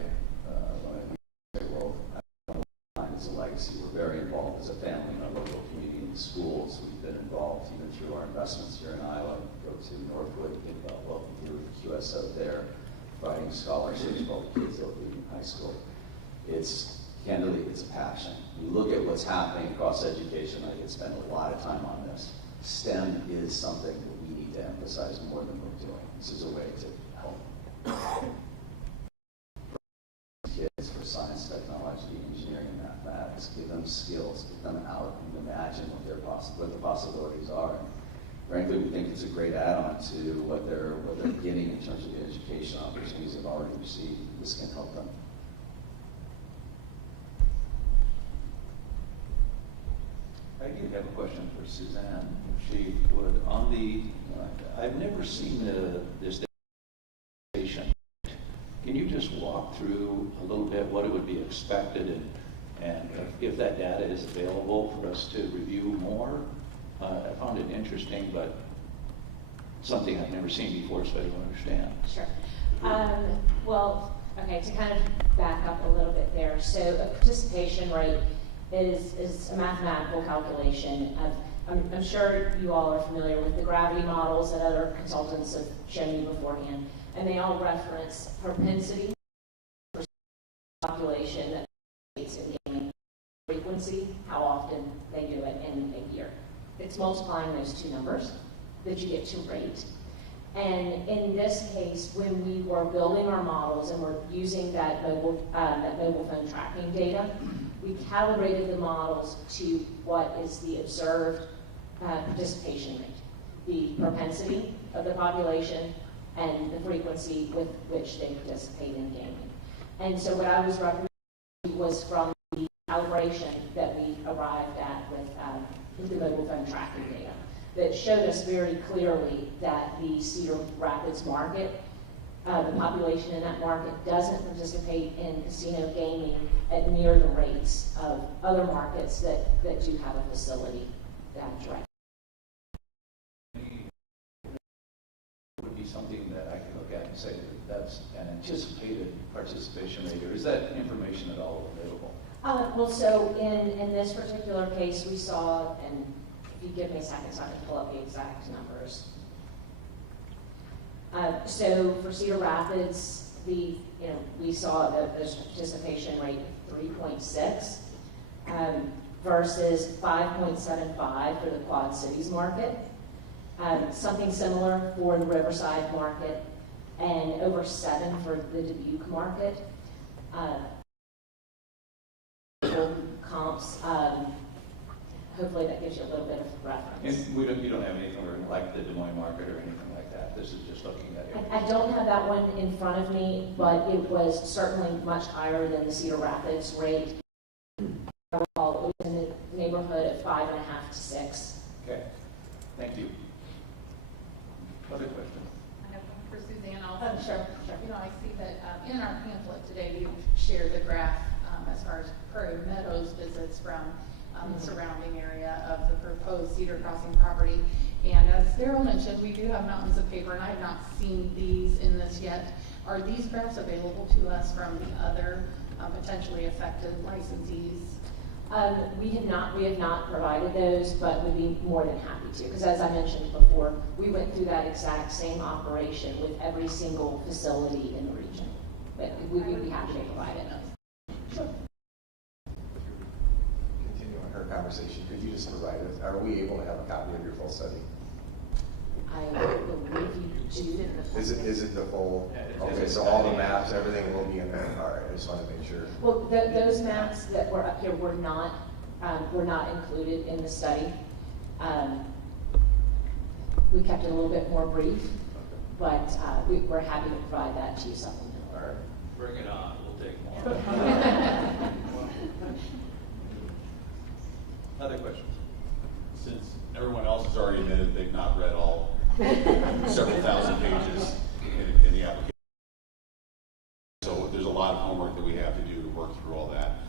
as a legacy. We're very involved as a family in our local community and schools. We've been involved even through our investments here in Iowa. Go to Northwood, think about what we do with QSO there, providing scholarships for all the kids that will be in high school. Candidly, it's a passion. You look at what's happening across education. I could spend a lot of time on this. STEM is something that we need to emphasize more than we're doing. This is a way to help kids for science, technology, engineering, and mathematics. Give them skills, get them out and imagine what the possibilities are. And frankly, we think it's a great add-on to what they're getting in terms of the education opportunities they've already received. This can help them. I do have a question for Suzanne, if she would. I've never seen this station. Can you just walk through a little bit what it would be expected and if that data is available for us to review more? I found it interesting, but something I've never seen before, so I don't understand. Sure. Well, okay, to kind of back up a little bit there. So a participation rate is a mathematical calculation of, I'm sure you all are familiar with the gravity models that other consultants have shown you beforehand, and they all reference propensity for population that participates in gaming, frequency, how often they do it in a year. It's multiplying those two numbers that you get to rate. And in this case, when we were building our models and we're using that mobile phone tracking data, we calibrated the models to what is the observed participation rate, the propensity of the population, and the frequency with which they participate in gaming. And so what I was recommending was from the calibration that we arrived at with the mobile phone tracking data. that showed us very clearly that the Cedar Rapids market, the population in that market doesn't participate in casino gaming at near the rates of other markets that do have a facility that direct. Would be something that I could look at and say that that's an anticipated participation rate, or is that information at all available? Well, so in this particular case, we saw, and if you give me a second so I can pull up the exact numbers. So for Cedar Rapids, we saw that there's a participation rate of 3.6 versus 5.75 for the Quad Cities market. Something similar for the Riverside market, and over 7 for the Dubuque market. Comps, hopefully that gives you a little bit of reference. And you don't have anything like the Des Moines market or anything like that. This is just looking at it. I don't have that one in front of me, but it was certainly much higher than the Cedar Rapids rate. I recall it was in the neighborhood of 5.5 to 6. Okay, thank you. Other questions? I have one for Suzanne also. Oh, sure. You know, I see that in our pamphlet today, you shared the graph as far as Prairie Meadows visits from the surrounding area of the proposed Cedar Crossing property. And as Daryl mentioned, we do have mountains of paper, and I have not seen these in this yet. Are these graphs available to us from the other potentially affected licensees? We have not provided those, but we'd be more than happy to, because as I mentioned before, we went through that exact same operation with every single facility in the region. But we would be happy to provide it. Sure. Continue on her conversation, could you just provide us, are we able to have a copy of your full study? I believe you do. Is it the full? Okay, so all the maps, everything will be in there. All right, I just want to make sure. Well, those maps that were up here were not included in the study. We kept it a little bit more brief, but we're happy to provide that to you supplemental. All right. Bring it on, we'll take more. Other questions? Since everyone else has already admitted they've not read all several thousand pages in the application, so there's a lot of homework that we have to do to work through all that.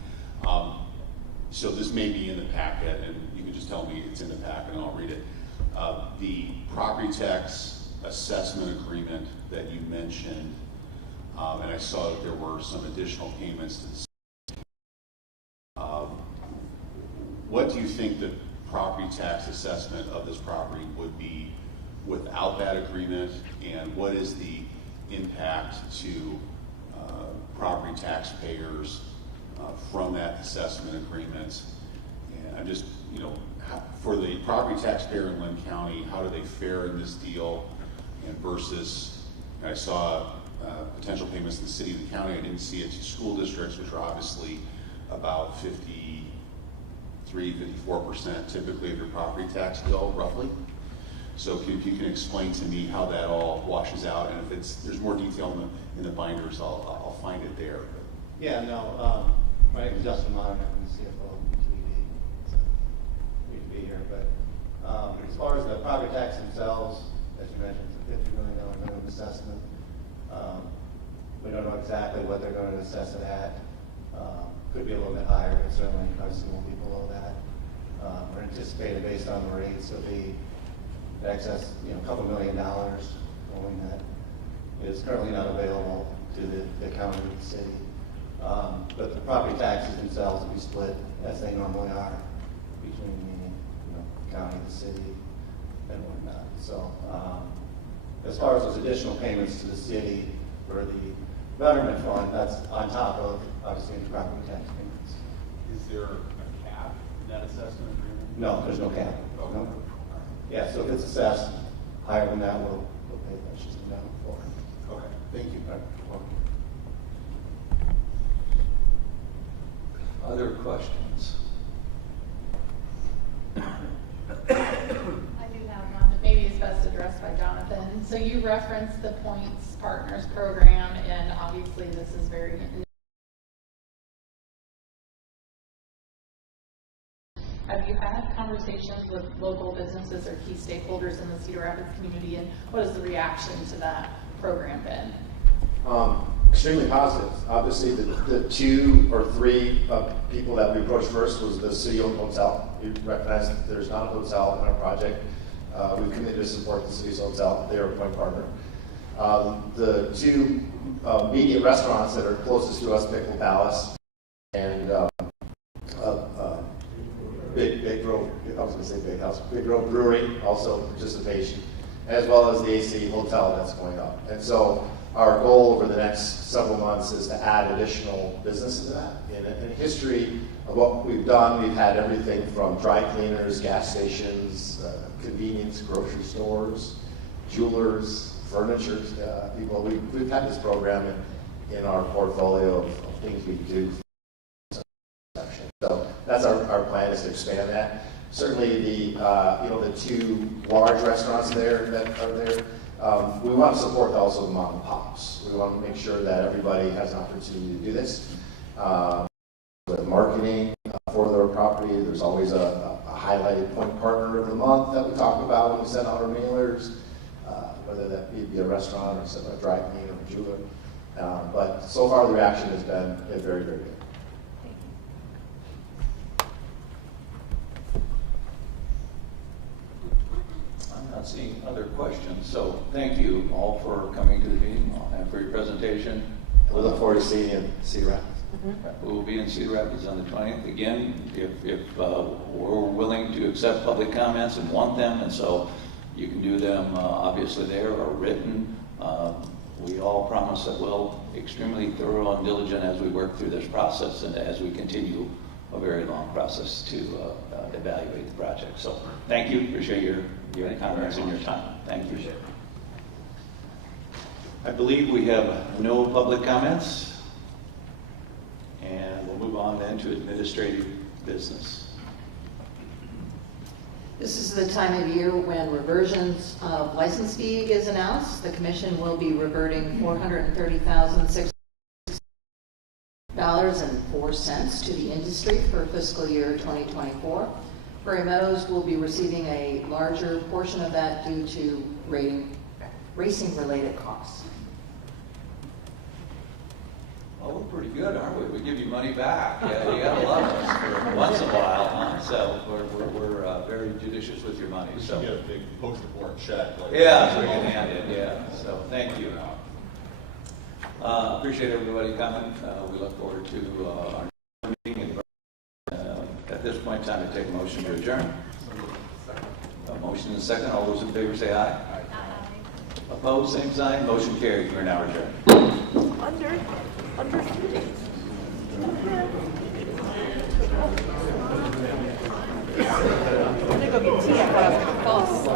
So this may be in the packet, and you can just tell me it's in the packet and I'll read it. The property tax assessment agreement that you mentioned, and I saw that there were some additional payments to the city. What do you think the property tax assessment of this property would be without that agreement, and what is the impact to property taxpayers from that assessment agreement? And I'm just, for the property taxpayer in Lynn County, how do they fare in this deal? And versus, I saw potential payments to the city and the county. I didn't see it to school districts, which are obviously about 53-54% typically of your property tax bill, roughly. So if you can explain to me how that all washes out, and if there's more detail in the binders, I'll find it there. Yeah, no, my name is Justin Meyer, I'm the CFO of UTV, so we can be here, but as far as the property tax themselves, as you mentioned, it's a $50 million minimum assessment. We don't know exactly what they're going to assess it at. Could be a little bit higher, but certainly obviously won't be below that. We're anticipating based on the rates of the excess, a couple $1 million, knowing that is currently not available to the county or the city. But the property taxes themselves will be split as they normally are between the county, the city, and whatnot. So as far as those additional payments to the city for the betterment fund, that's on top of obviously the property tax payments. Is there a cap in that assessment agreement? No, there's no cap. Okay. No. Yeah, so if it's assessed higher than that, we'll pay that. Just a minimum for it. Okay, thank you. Other questions? I do have one that maybe is best addressed by Jonathan. So you referenced the Points Partners program, and obviously this is very. Have you had conversations with local businesses or key stakeholders in the Cedar Rapids community, and what has the reaction to that program been? Extremely positive. Obviously, the 2 or 3 people that we approached first was the city-owned hotel. We recognize that there's not a hotel in our project. We've committed to support the city's hotel. They are a point partner. The 2 immediate restaurants that are closest to us, Pickle Palace and Big Grove, I was going to say Big House, Big Grove Brewery, also participation, as well as the AC Hotel that's going up. And so our goal over the next several months is to add additional businesses to that. In history of what we've done, we've had everything from dry cleaners, gas stations, convenience, grocery stores, jewelers, furniture people. We've had this program in our portfolio of things we do. So that's our plan, is to expand that. Certainly the 2 large restaurants there that are there, we want to support also the mom and pops. We want to make sure that everybody has an opportunity to do this. With marketing for their property, there's always a highlighted point partner of the month that we talk about when we send out our mailers, whether that be a restaurant or a dry cleaner or a jeweler. But so far the reaction has been very, very good. I'm not seeing other questions, so thank you all for coming to the meeting and for your presentation. We look forward to seeing you in Cedar Rapids. We will be in Cedar Rapids on the 20th. Again, if we're willing to accept public comments and want them, and so you can do them obviously there or written. We all promise that we'll extremely thorough and diligent as we work through this process and as we continue a very long process to evaluate the project. So thank you. Appreciate your comments and your time. Thank you. I believe we have no public comments. And we'll move on then to administrative business. This is the time of year when reversions of license fee is announced. The commission will be reverting $430,006.04 to the industry for fiscal year 2024. Prairie Meadows will be receiving a larger portion of that due to racing-related costs. Well, we're pretty good, aren't we? We give you money back. Yeah, you gotta love us for once in a while, huh? So we're very judicious with your money. We should So get a big poster board check. Like yeah, so we can hand it. Yeah. So thank you. Appreciate everybody coming. We look forward to our meeting. At this point in time, I take a motion to adjourn. A motion and a second. All those in favor say aye. Aye. Opposed, same sign. Motion carried. We're now adjourned. Under. I'm gonna go get tea. I thought I was gonna fall asleep.